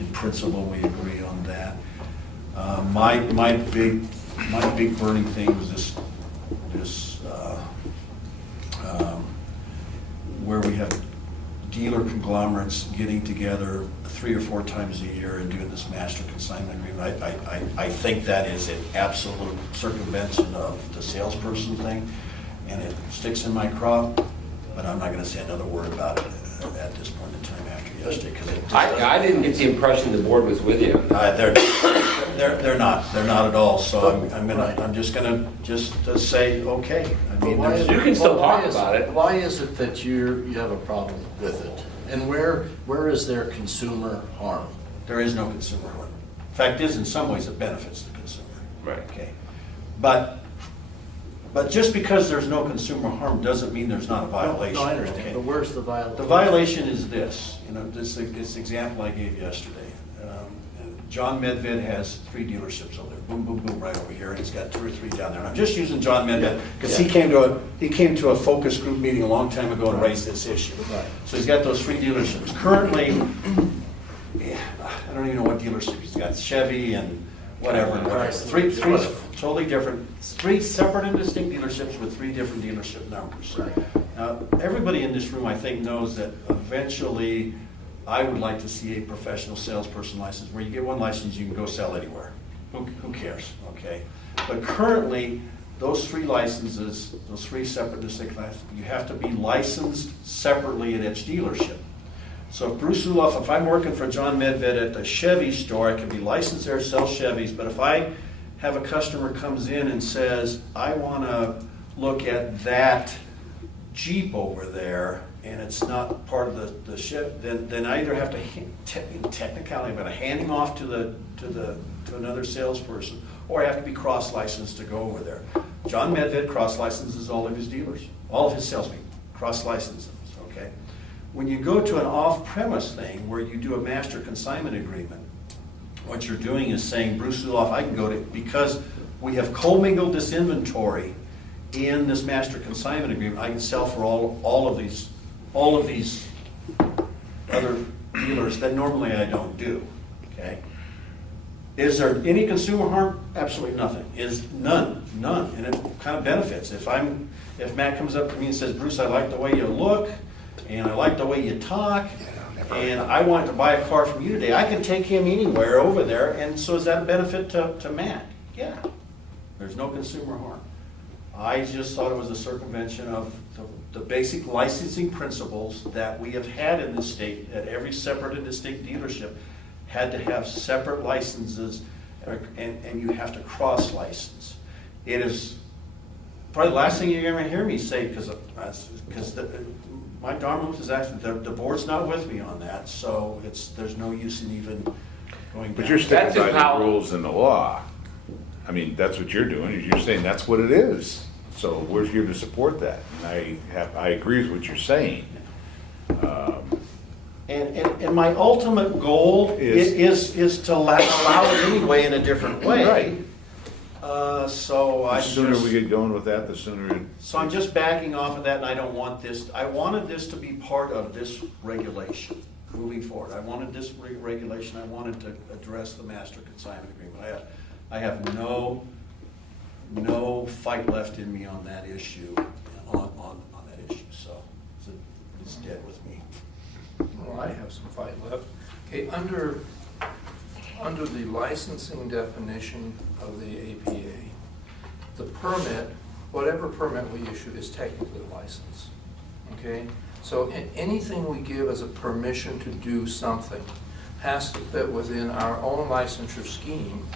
in principle we agree on that. My big burning thing was this where we have dealer conglomerates getting together 3 or 4 times a year and doing this master consignment agreement. I think that is an absolute circumvention of the salesperson thing, and it sticks in my crop, but I'm not going to say another word about it at this point in time after yesterday, because it just I didn't get the impression the board was with you. they're not at all. So I'm just gonna say okay. I mean, You can still talk about it. Why is it that you have a problem with it? And where is there consumer harm? there is no consumer harm. Fact is, in some ways, it benefits the consumer. Right. Okay, but just because there's no consumer harm doesn't mean there's not a violation. No, I understand, okay? but where's the violation? The violation is this, this example I gave yesterday. John Medved has 3 dealerships over there, boom, boom, boom, right over here, and he's got 2 or 3 down there. And I'm just using John Medved because he came to a focus group meeting a long time ago and raised this issue. Right. So he's got those 3 dealerships. Currently, I don't even know what dealership he's got, Chevy and whatever. Three totally different, 3 separate and distinct dealerships with 3 different dealership numbers. Right. Now, everybody in this room, I think, knows that eventually I would like to see a professional salesperson license where you get one license, you can go sell anywhere. Who cares, okay? But currently, those 3 licenses, those 3 separate distinct licenses, you have to be licensed separately at each dealership. So if Bruce Uloff, if I'm working for John Medved at the Chevy store, I can be licensed there, sell Chevys, but if I have a customer comes in and says, I want to look at that Jeep over there, and it's not part of the ship, then I either have to, technically, I'm going to hand him off to another salesperson, or I have to be cross-licensed to go over there. John Medved cross-licenses all of his dealers, all of his salespeople, cross-licenses, okay? When you go to an off-premise thing where you do a master consignment agreement, what you're doing is saying, Bruce Uloff, I can go to, because we have commingled this inventory in this master consignment agreement, I can sell for all of these other dealers that normally I don't do, okay? Is there any consumer harm? Absolutely nothing. Is none, and it kind of benefits. If Matt comes up to me and says, Bruce, I like the way you look, and I like the way you talk, and I want to buy a car from you today, I can take him anywhere over there, and so is that a benefit to Matt? Yeah. There's no consumer harm. I just thought it was a circumvention of the basic licensing principles that we have had in this state, at every separate and distinct dealership had to have separate licenses, and you have to cross-license. It is probably the last thing you're going to hear me say, because Mike Darmuth is actually, the board's not with me on that, so there's no use in even going down. But you're sticking by the rules and the law. I mean, that's what you're doing, is you're saying that's what it is. So we're here to support that. And I agree with what you're saying. And my ultimate goal is to allow it anyway in a different way. Right. So The sooner we get going with that, the sooner. So I'm just backing off of that, and I don't want this, I wanted this to be part of this regulation moving forward. I wanted this regulation, I wanted to address the master consignment agreement. I have no fight left in me on that issue, on that issue, so it's dead with me. Well, I have some fight left. Okay, under the licensing definition of the APA, the permit, whatever permit we issue is technically a license, okay? So anything we give as a permission to do something has to fit within our own licensure scheme,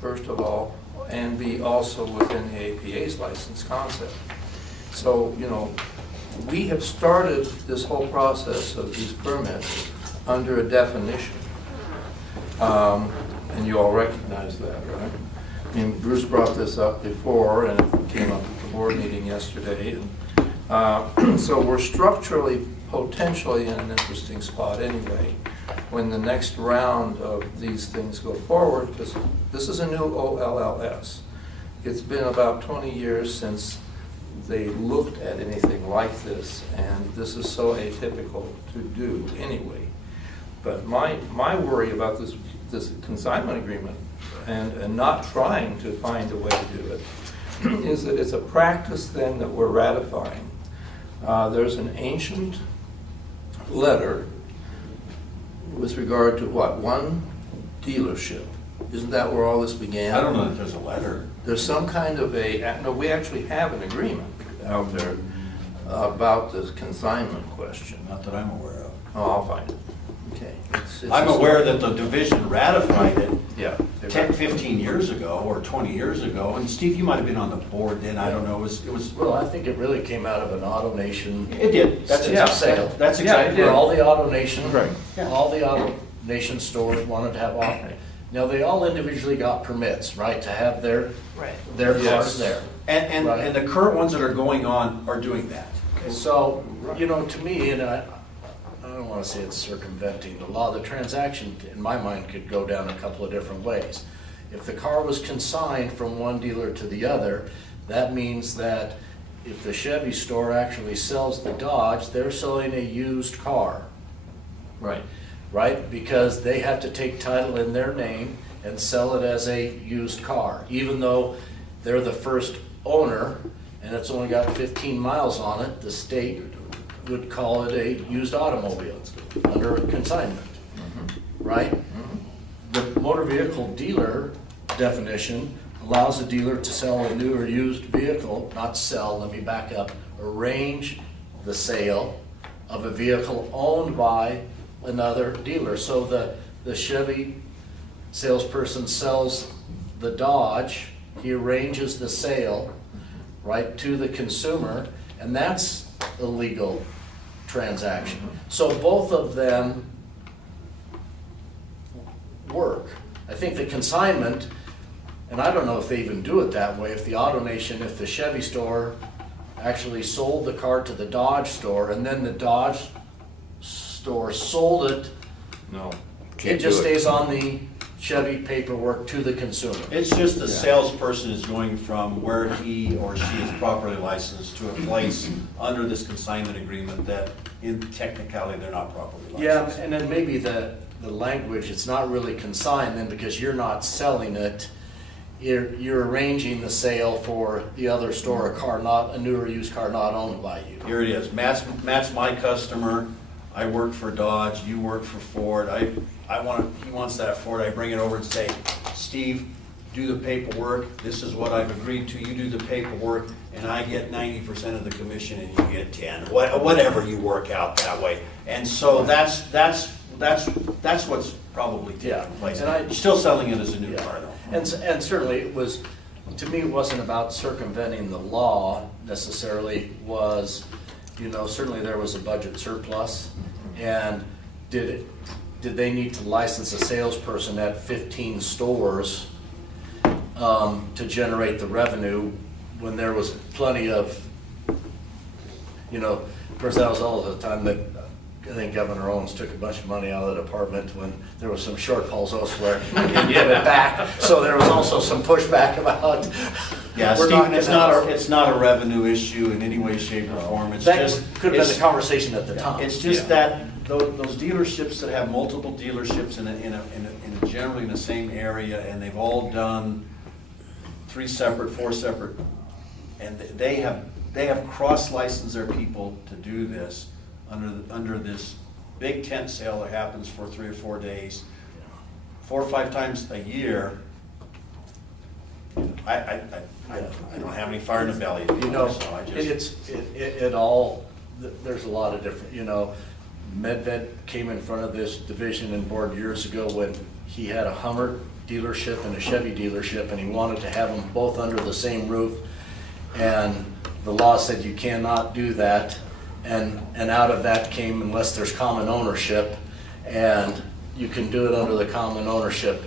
first of all, and be also within the APA's license concept. So, you know, we have started this whole process of these permits under a definition. And you all recognize that, right? I mean, Bruce brought this up before, and it came up at the board meeting yesterday. And, so we're structurally, potentially in an interesting spot anyway, when the next round of these things go forward, because this is a new OLLS. It's been about 20 years since they looked at anything like this, and this is so atypical to do anyway. But my worry about this consignment agreement and not trying to find a way to do it is that it's a practice then that we're ratifying. There's an ancient letter with regard to what, one dealership. Isn't that where all this began? I don't know if there's a letter. There's some kind of no, we actually have an agreement out there about this consignment question. Not that I'm aware of. Oh, I'll find it. Okay. I'm aware that the division ratified it Yeah. 10, 15 years ago, or 20 years ago, and Steve, you might have been on the board then, I don't know, it was. Well, I think it really came out of an AutoNation. It did. That's Yeah. sale. That's exactly Where all the AutoNation, Right. Yeah. all the AutoNation stores wanted to have off. Now, they all individually got permits, right, to have their Yes. cars there. And the current ones that are going on are doing that. So, you know, to me, and I don't want to say it's circumventing the law, the transaction, in my mind, could go down a couple of different ways. If the car was consigned from one dealer to the other, that means that if the Chevy store actually sells the Dodge, they're selling a used car. Right. Right? Because they have to take title in their name and sell it as a used car, even though they're the first owner and it's only got 15 miles on it, the state would call it a used automobile under consignment, right? The motor vehicle dealer definition allows a dealer to sell a new or used vehicle, not sell, let me back up, arrange the sale of a vehicle owned by another dealer. So the Chevy salesperson sells the Dodge, he arranges the sale, right, to the consumer, and that's a legal transaction. So both of them work. I think the consignment, and I don't know if they even do it that way, if the AutoNation, if the Chevy store actually sold the car to the Dodge store and then the Dodge store sold it, No. it just stays on the Chevy paperwork to the consumer. It's just the salesperson is going from where he or she is properly licensed to a place under this consignment agreement that in technicality they're not properly licensed. Yeah, and then maybe the the language, it's not really consigned then because you're not selling it. You're arranging the sale for the other store, a car, not a new or used car not owned by you. Here it is. Matt's my customer. I work for Dodge. You work for Ford. He wants that Ford. I bring it over and say, Steve, do the paperwork. This is what I've agreed to. You do the paperwork, and I get 90% of the commission, and you get 10. Whatever you work out that way. And so that's what's probably taking place. And You're still selling it as a new car, though. And certainly it was, to me, it wasn't about circumventing the law necessarily, was, certainly there was a budget surplus. And did they need to license a salesperson at 15 stores to generate the revenue when there was plenty of, of course, that was all the time that I think Governor Owens took a bunch of money out of the department when there was some shortfalls elsewhere and give it back. So there was also some pushback about. Yeah, Stephen, it's not a revenue issue in any way, shape, or form. It's that just could have been the conversation at the time. It's just that those dealerships that have multiple dealerships in generally in the same area, and they've all done 4 separate, and they have cross-licensed their people to do this under this big tent sale that happens for 3 or 4 days, 4 or 5 times a year. I don't have any fire in the belly. So I just, there's a lot of different, Medved came in front of this division and board years ago when he had a Hummer dealership and a Chevy dealership, and he wanted to have them both under the same roof. And the law said you cannot do that. And out of that came, unless there's common ownership, and you can do it under the common ownership.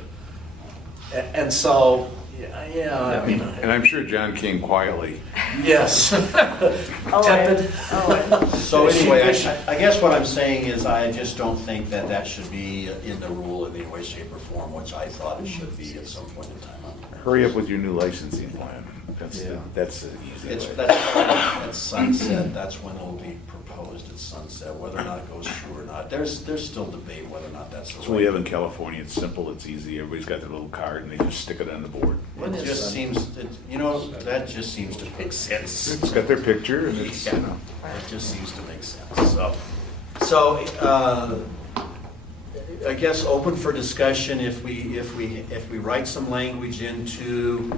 And so, I mean. And I'm sure John came quietly. Yes. Tepid. So anyway, I guess what I'm saying is I just don't think that should be in the rule in any way, shape, or form, which I thought it should be at some point in time. Hurry up with your new licensing plan. That's the easy way. That's sunset. That's when it'll be proposed at sunset. Whether or not it goes through or not, there's still debate whether or not that's the So we have in California. It's simple. It's easy. Everybody's got their little card and they just stick it on the board. It just seems that just seems to make sense. It's got their picture and it's it just seems to make sense. So I guess open for discussion if we write some language into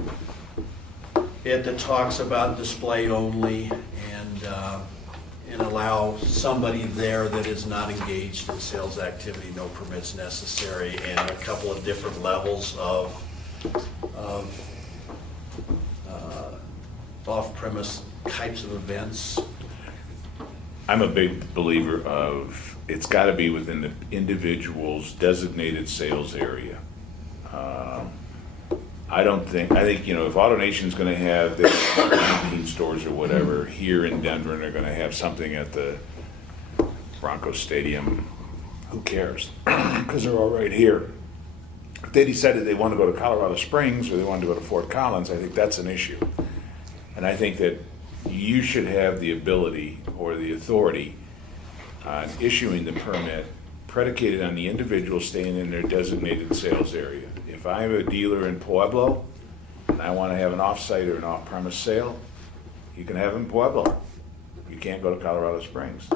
it that talks about display only and allow somebody there that is not engaged in sales activity, no permits necessary, and a couple of different levels of off-premise types of events. I'm a big believer of it's got to be within the individual's designated sales area. I think, if AutoNation's going to have their 19 stores or whatever here in Denver, and they're going to have something at the Broncos Stadium, who cares? Because they're all right here. If they decided they want to go to Colorado Springs or they wanted to go to Fort Collins, I think that's an issue. And I think that you should have the ability or the authority on issuing the permit predicated on the individual staying in their designated sales area. If I'm a dealer in Pueblo and I want to have an off-site or an off-premise sale, you can have it in Pueblo. You can't go to Colorado Springs.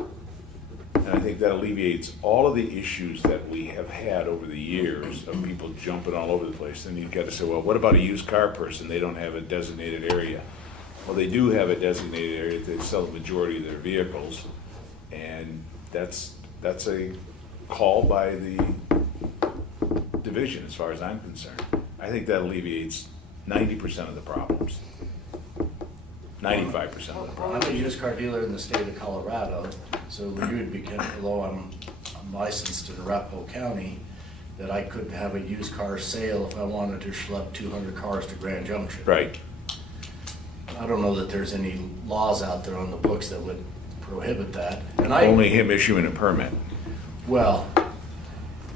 And I think that alleviates all of the issues that we have had over the years of people jumping all over the place. Then you've got to say, well, what about a used car person? They don't have a designated area. Well, they do have a designated area. They sell the majority of their vehicles. And that's a call by the division as far as I'm concerned. I think that alleviates 90% of the problems. 95% of the problems. I'm a used car dealer in the state of Colorado, so you would be, although I'm licensed in Arapahoe County, that I could have a used car sale if I wanted to schlep 200 cars to Grand Junction. Right. I don't know that there's any laws out there on the books that would prohibit that. And only him issuing a permit. Well,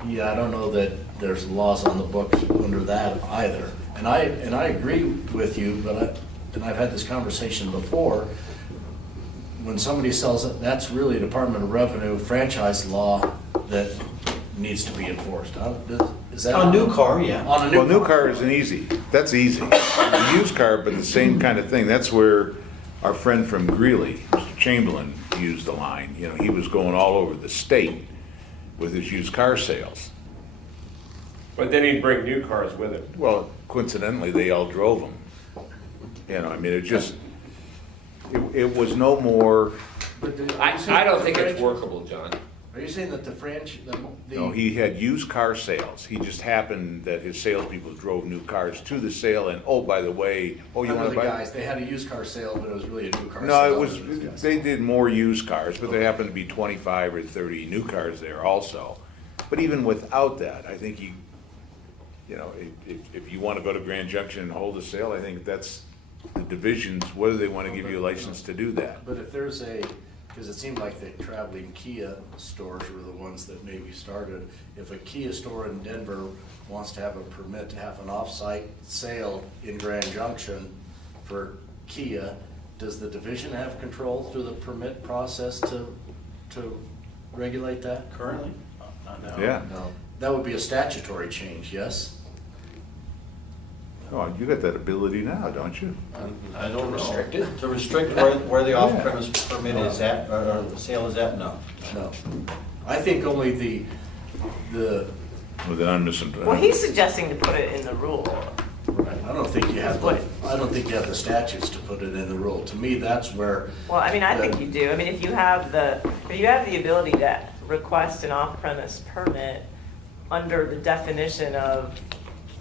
yeah, I don't know that there's laws on the books under that either. And I agree with you, but I've had this conversation before. When somebody sells it, that's really Department of Revenue franchise law that needs to be enforced. Is that? On a new car, yeah. On a new Well, new car isn't easy. That's easy. A used car, but the same kind of thing. That's where our friend from Greeley, Mr. Chamberlain, used the line. You know, he was going all over the state with his used car sales. But then he'd bring new cars with him. Well, coincidentally, they all drove them. You know, I mean, it was no more, I don't think it's workable, John. Are you saying that no, he had used car sales. He just happened that his salespeople drove new cars to the sale and, oh, by the way, oh, you want to buy? guys, they had a used car sale, but it was really a new car sale? No, it was, they did more used cars, but there happened to be 25 or 30 new cars there also. But even without that, I think you know, if you want to go to Grand Junction and hold a sale, I think that's the divisions, whether they want to give you a license to do that. But if there's because it seemed like the traveling Kia stores were the ones that maybe started. If a Kia store in Denver wants to have a permit to have an off-site sale in Grand Junction for Kia, does the division have control through the permit process to regulate that? Currently? No. Yeah. No. That would be a statutory change, yes? Oh, you got that ability now, don't you? I don't know. Restrict it? To restrict where the off-premise permit is at, or the sale is at, no. No. I think only the Well, then I'm missing. Well, he's suggesting to put it in the rule. I don't think you have the statutes to put it in the rule. To me, that's where. Well, I mean, I think you do. I mean, if you have the ability to request an off-premise permit under the definition of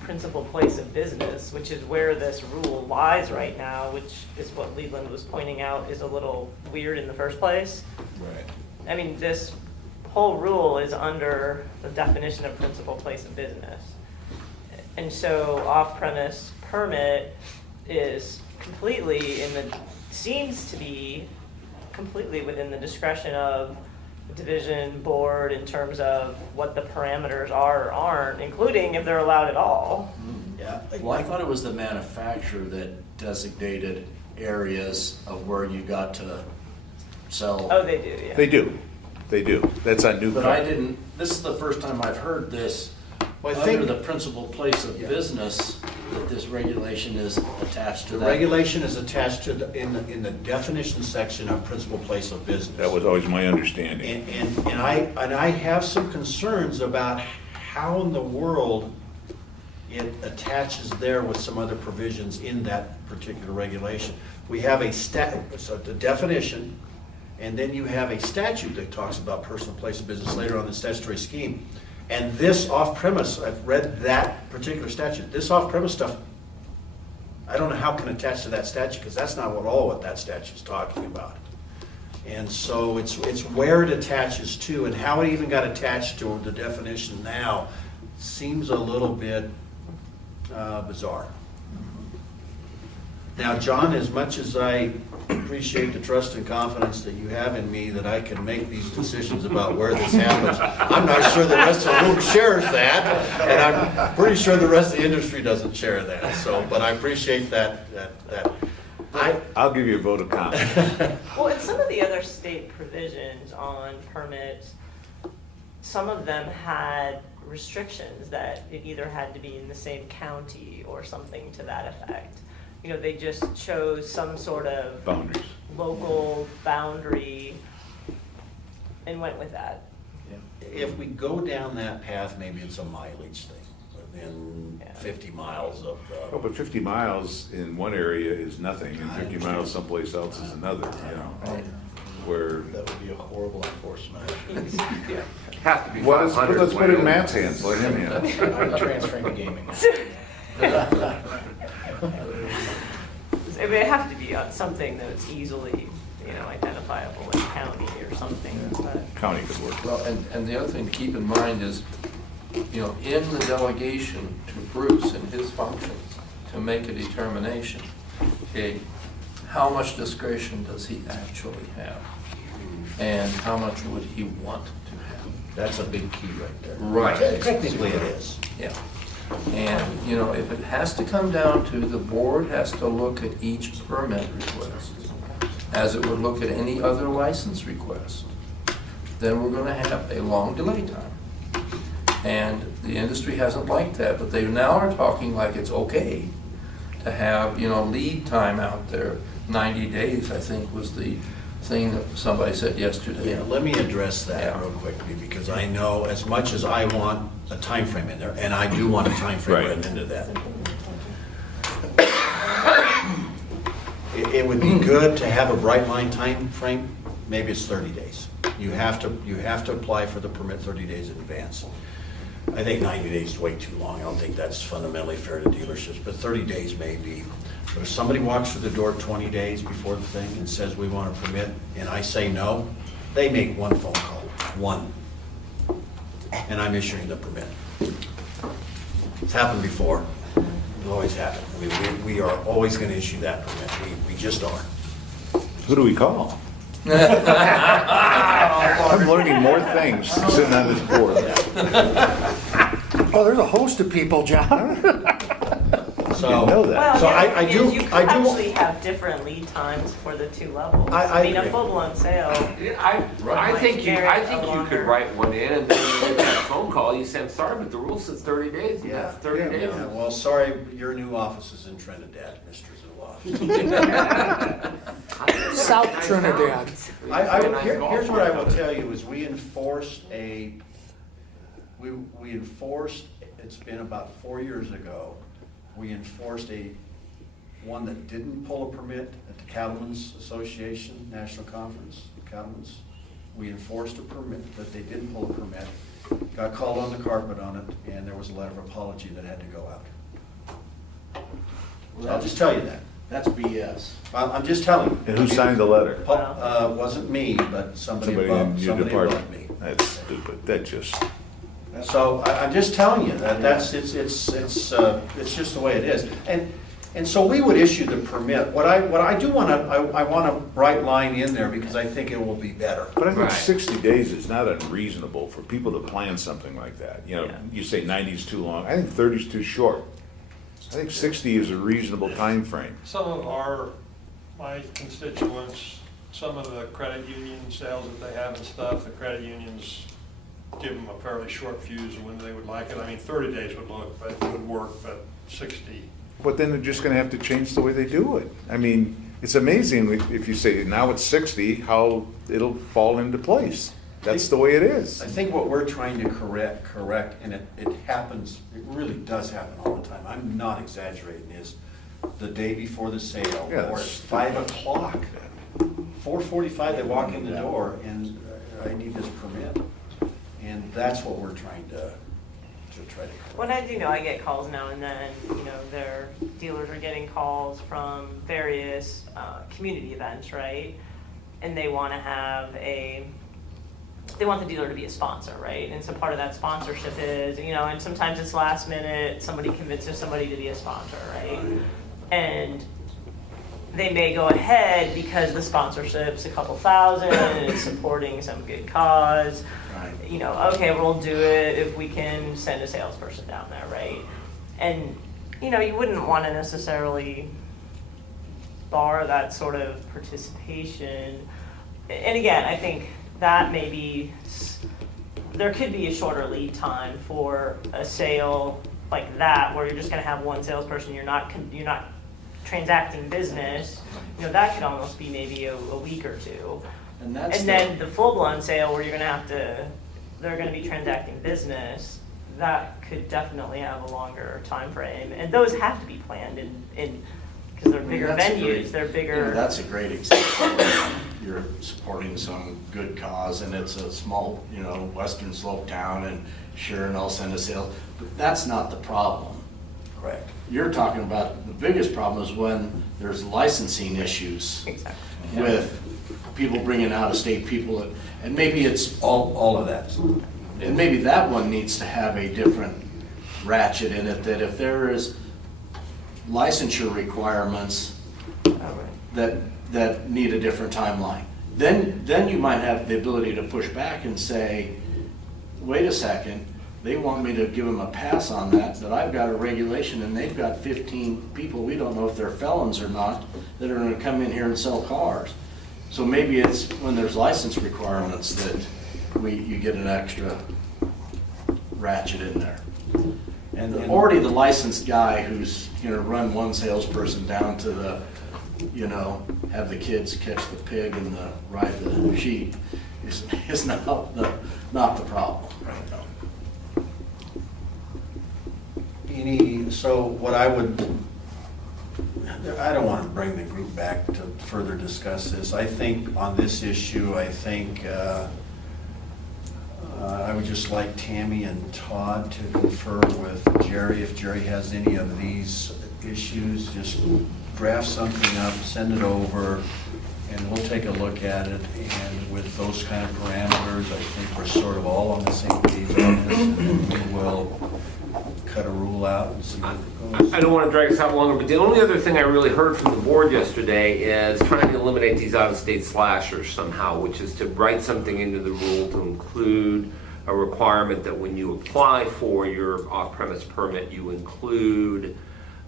principal place of business, which is where this rule lies right now, which is what Leland was pointing out is a little weird in the first place. Right. I mean, this whole rule is under the definition of principal place of business. And so off-premise permit is seems to be completely within the discretion of the division board in terms of what the parameters are or aren't, including if they're allowed at all. Yeah, well, I thought it was the manufacturer that designated areas of where you got to sell. Oh, they do, yeah. They do. That's on new But car. this is the first time I've heard this, Well, I under think the principal place of business, that this regulation is attached to the that. regulation is attached to in the definition section of principal place of business. That was always my understanding. And I have some concerns about how in the world it attaches there with some other provisions in that particular regulation. We have so the definition, and then you have a statute that talks about personal place of business later on in the statutory scheme. And this off-premise, I've read that particular statute, this off-premise stuff, I don't know how it can attach to that statute, because that's not what that statute's talking about. And so it's where it attaches to, and how it even got attached to the definition now seems a little bit bizarre. Now, John, as much as I appreciate the trust and confidence that you have in me that I can make these decisions about where this happens, I'm not sure the rest of the room shares that, and I'm pretty sure the rest of the industry doesn't share that. So, but I appreciate that. I'll give you a vote of confidence. Well, and some of the other state provisions on permits, some of them had restrictions that it either had to be in the same county or something to that effect. You know, they just chose some sort of Boundaries. local boundary and went with that. If we go down that path, maybe it's a mileage thing, within 50 miles of Oh, but 50 miles in one area is nothing, and 50 miles someplace else is another, you know, where. That would be a horrible enforcement. Has to be Well, 500. let's put it in Matt's hands, let him handle. I'm transferring to gaming. It would have to be on something that's easily, identifiable in county or something. But County could work. Well, and the other thing to keep in mind is, in the delegation to Bruce and his functions to make a determination, okay, how much discretion does he actually have? And how much would he want to have? That's a big key right there. Right. Technically it is. Yeah. And, if it has to come down to the board has to look at each permit request as it would look at any other license request, then we're going to have a long delay time. And the industry hasn't liked that, but they now are talking like it's okay to have, lead time out there. 90 days, I think, was the thing that somebody said yesterday. Yeah, let me address that Yeah. real quickly, because I know as much as I want a time frame in there, and I do want a time frame Right. written into that. It would be good to have a bright line time frame. Maybe it's 30 days. You have to apply for the permit 30 days in advance. I think 90 days is way too long. I don't think that's fundamentally fair to dealerships, but 30 days may be. But if somebody walks through the door 20 days before the thing and says, we want a permit, and I say no, they make one phone call, one, and I'm issuing the permit. It's happened before. It always happened. We are always going to issue that permit. We just are. Who do we call? I'm learning more things sitting on this board. Oh, there's a host of people, John. So, You know that. Well, So yeah, I the thing do- is, you could I do- actually have different lead times for the two levels. I mean, a agree. full-blown sale. I think you Carry could longer. write one in, and then you get that phone call, you say, I'm sorry, but the rule says 30 days, and that's 30 days. yeah, well, sorry, your new office is in Trinidad, Mr. Zaloff. South Trinidad. Here's what I will tell you, is we enforced, it's been about 4 years ago, we enforced one that didn't pull a permit at the Cattlemen's Association National Conference, Cattlemen's. We enforced a permit, but they didn't pull a permit, got called on the carpet on it, and there was a letter of apology that had to go out. I'll just tell you that. That's BS. I'm just telling you. And who signed the letter? Wasn't me, but somebody Somebody in above, your somebody above department. me. That's stupid. That just, So I'm just telling you that it's just the way it is. And so we would issue the permit. What I do want to, I want a bright line in there because I think it will be better. but I think Right. 60 days is not unreasonable for people to plan something like that. Yeah. You say 90 is too long. I think 30 is too short. I think 60 is a reasonable time frame. Some of my constituents, some of the credit union sales that they have and stuff, the credit unions give them a fairly short fuse of when they would like it. I mean, 30 days would work, but 60. But then they're just gonna have to change the way they do it. I mean, it's amazing if you say now it's 60, how it'll fall into place. That's the way it is. I think what we're trying to correct, and it happens, it really does happen all the time. I'm not exaggerating, is the day before the sale, Yeah, or that's it's 5 o'clock. 4:45, they walk in the door and I need this permit. And that's what we're trying to try to correct. What I do know, I get calls now and then, their dealers are getting calls from various community events, right? And they want the dealer to be a sponsor, right? And so part of that sponsorship is, and sometimes it's last minute, somebody convinces somebody to be a sponsor, right? And they may go ahead because the sponsorship's a couple thousand and it's supporting some good cause. Right. Okay, we'll do it if we can send a salesperson down there, right? And, you wouldn't want to necessarily bar that sort of participation. And again, I think that there could be a shorter lead time for a sale like that, where you're just going to have one salesperson, you're not transacting business. That could almost be maybe a week or two. And Then the full-blown sale where they're going to be transacting business, that could definitely have a longer time frame. And those have to be planned because they're bigger venues, they're bigger. That's a great example. You're supporting some good cause and it's a small, western slope town and sure, and I'll send a sale. But that's not the problem. Correct. You're talking about the biggest problem is when there's licensing issues. Exactly. With people bringing out-of-state people, and maybe it's All of that. and maybe that one needs to have a different ratchet in it, that if there is licensure requirements that need a different timeline, then you might have the ability to push back and say, wait a second, they want me to give them a pass on that, but I've got a regulation and they've got 15 people, we don't know if they're felons or not, that are gonna come in here and sell cars. So maybe it's when there's license requirements that you get an extra ratchet in there. And Already the licensed guy who's gonna run one salesperson down to the, have the kids catch the pig and ride the sheep is not the problem. So what I don't want to bring the group back to further discuss this. I think on this issue, I would just like Tammy and Todd to confer with Jerry. If Jerry has any of these issues, just draft something up, send it over, and we'll take a look at it. And with those kind of parameters, I think we're sort of all on the same page on this, and we will cut a rule out and see what it goes. I don't want to drag this out longer, but the only other thing I really heard from the board yesterday is trying to eliminate these out-of-state slashers somehow, which is to write something into the rule to include a requirement that when you apply for your off-premise permit, you include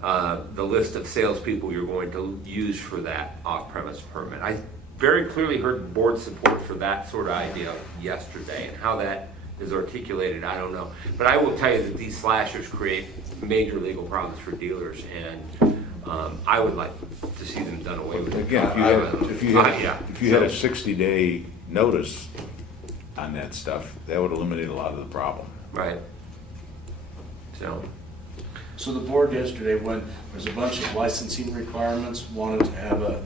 the list of salespeople you're going to use for that off-premise permit. I very clearly heard board support for that sort of idea yesterday, and how that is articulated, I don't know. But I will tell you that these slashers create major legal problems for dealers, and I would like to see them done away with. Again, if you had a 60-day notice on that stuff, that would eliminate a lot of the problem. Right. So the board yesterday, when there's a bunch of licensing requirements, wanted to have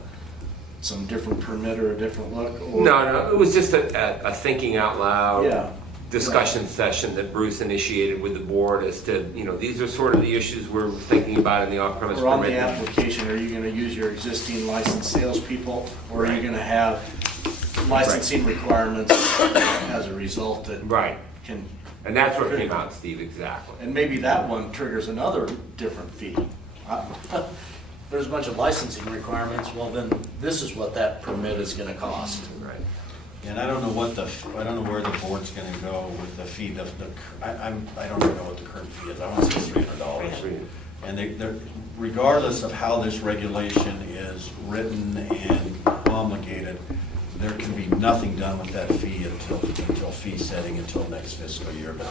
some different permit or a different look? Or? No, it was just a thinking out loud discussion Right. session that Bruce initiated with the board as to, these are sort of the issues we're thinking about in the off-premise Or on permit. the application, are you going to use your existing licensed salespeople, or are you going to have licensing requirements as a result that can... And that's what came out, Steve, exactly. And maybe that one triggers another different fee. There's a bunch of licensing requirements, well then, this is what that permit is going to cost. Right. And I don't know where the board's gonna go with the fee. I don't even know what the current fee is. I want to say $300. And they're, regardless of how this regulation is written and promulgated, there can be nothing done with that fee until fee setting until next fiscal year. But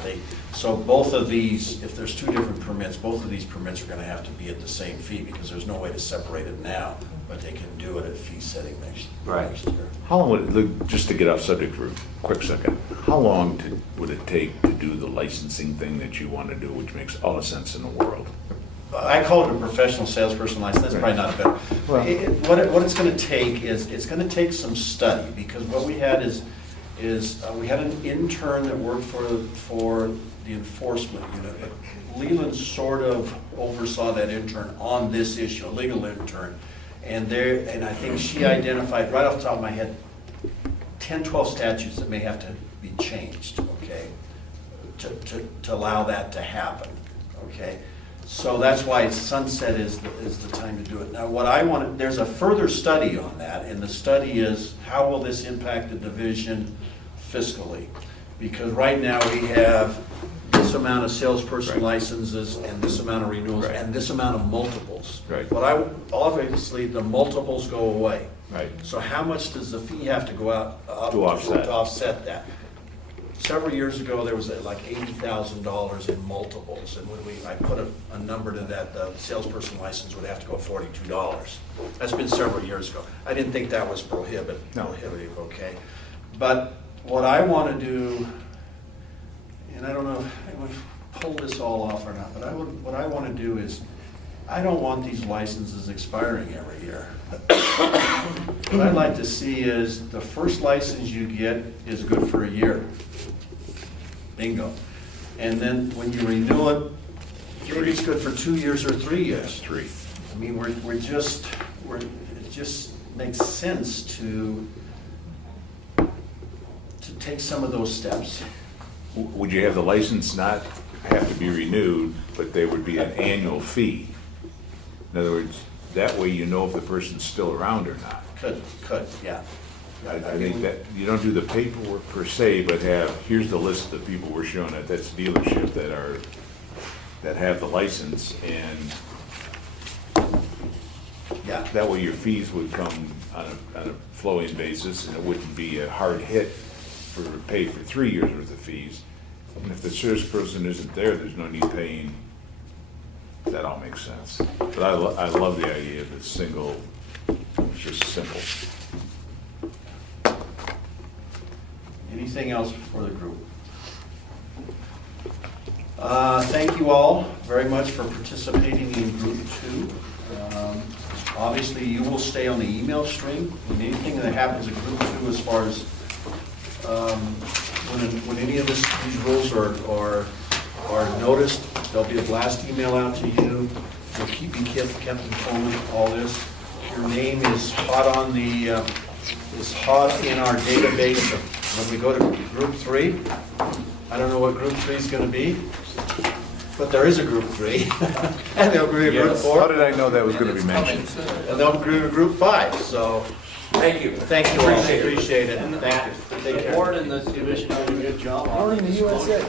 so both of these, if there's two different permits, both of these permits are gonna have to be at the same fee, because there's no way to separate it now, but they can do it at fee setting next year. How long would it, just to get off subject for a quick second, how long would it take to do the licensing thing that you want to do, which makes all the sense in the world? I call it a professional salesperson license. That's probably not a better. What it's going to take is, it's going to take some study, because what we had is we had an intern that worked for the enforcement unit. Leland sort of oversaw that intern on this issue, a legal intern. And I think she identified, right off the top of my head, 10, 12 statutes that may have to be changed, okay, to allow that to happen, okay? So that's why sunset is the time to do it. Now, there's a further study on that, and the study is, how will this impact the division fiscally? Because right now we have this amount of salesperson licenses and this amount of renewals and this amount of multiples. Right. But obviously the multiples go away. Right. So how much does the fee have to go out To offset that? Several years ago, there was like $80,000 in multiples, and when I put a number to that, the salesperson license would have to go $42. That's been several years ago. I didn't think that was prohibitive, okay? But what I want to do, and I don't know if I would pull this all off or not, but what I want to do is, I don't want these licenses expiring every year. What I'd like to see is the first license you get is good for a year. Bingo. And then when you renew it, maybe it's good for 2 years or 3 years. 3. I mean, it just makes sense to take some of those steps. Would you have the license not have to be renewed, but there would be an annual fee? In other words, that way you know if the person's still around or not. Could, yeah. I think that you don't do the paperwork per se, but here's the list of people we're showing at this dealership that have the license, and that way your fees would come on a flowing basis, and it wouldn't be a hard hit pay for 3 years worth of fees. And if the service person isn't there, there's no need paying. That all makes sense. But I love the idea of the single, just simple. Anything else for the group? Thank you all very much for participating in Group 2. Obviously, you will stay on the email stream. And anything that happens in Group 2 as far as when any of these rules are noticed, there'll be a blast email out to you. We'll keep you kept informed of all this. Your name is hot on the is hot in our database when we go to Group 3. I don't know what Group 3 is going to be, but there is a Group 3. And there'll be a Group 4. How did I know that was going to be mentioned? And there'll be a Group 5, so. Thank you. Thank you all, appreciate it. Thank you. Take care. The board and the commission do a good job on Board in the USA.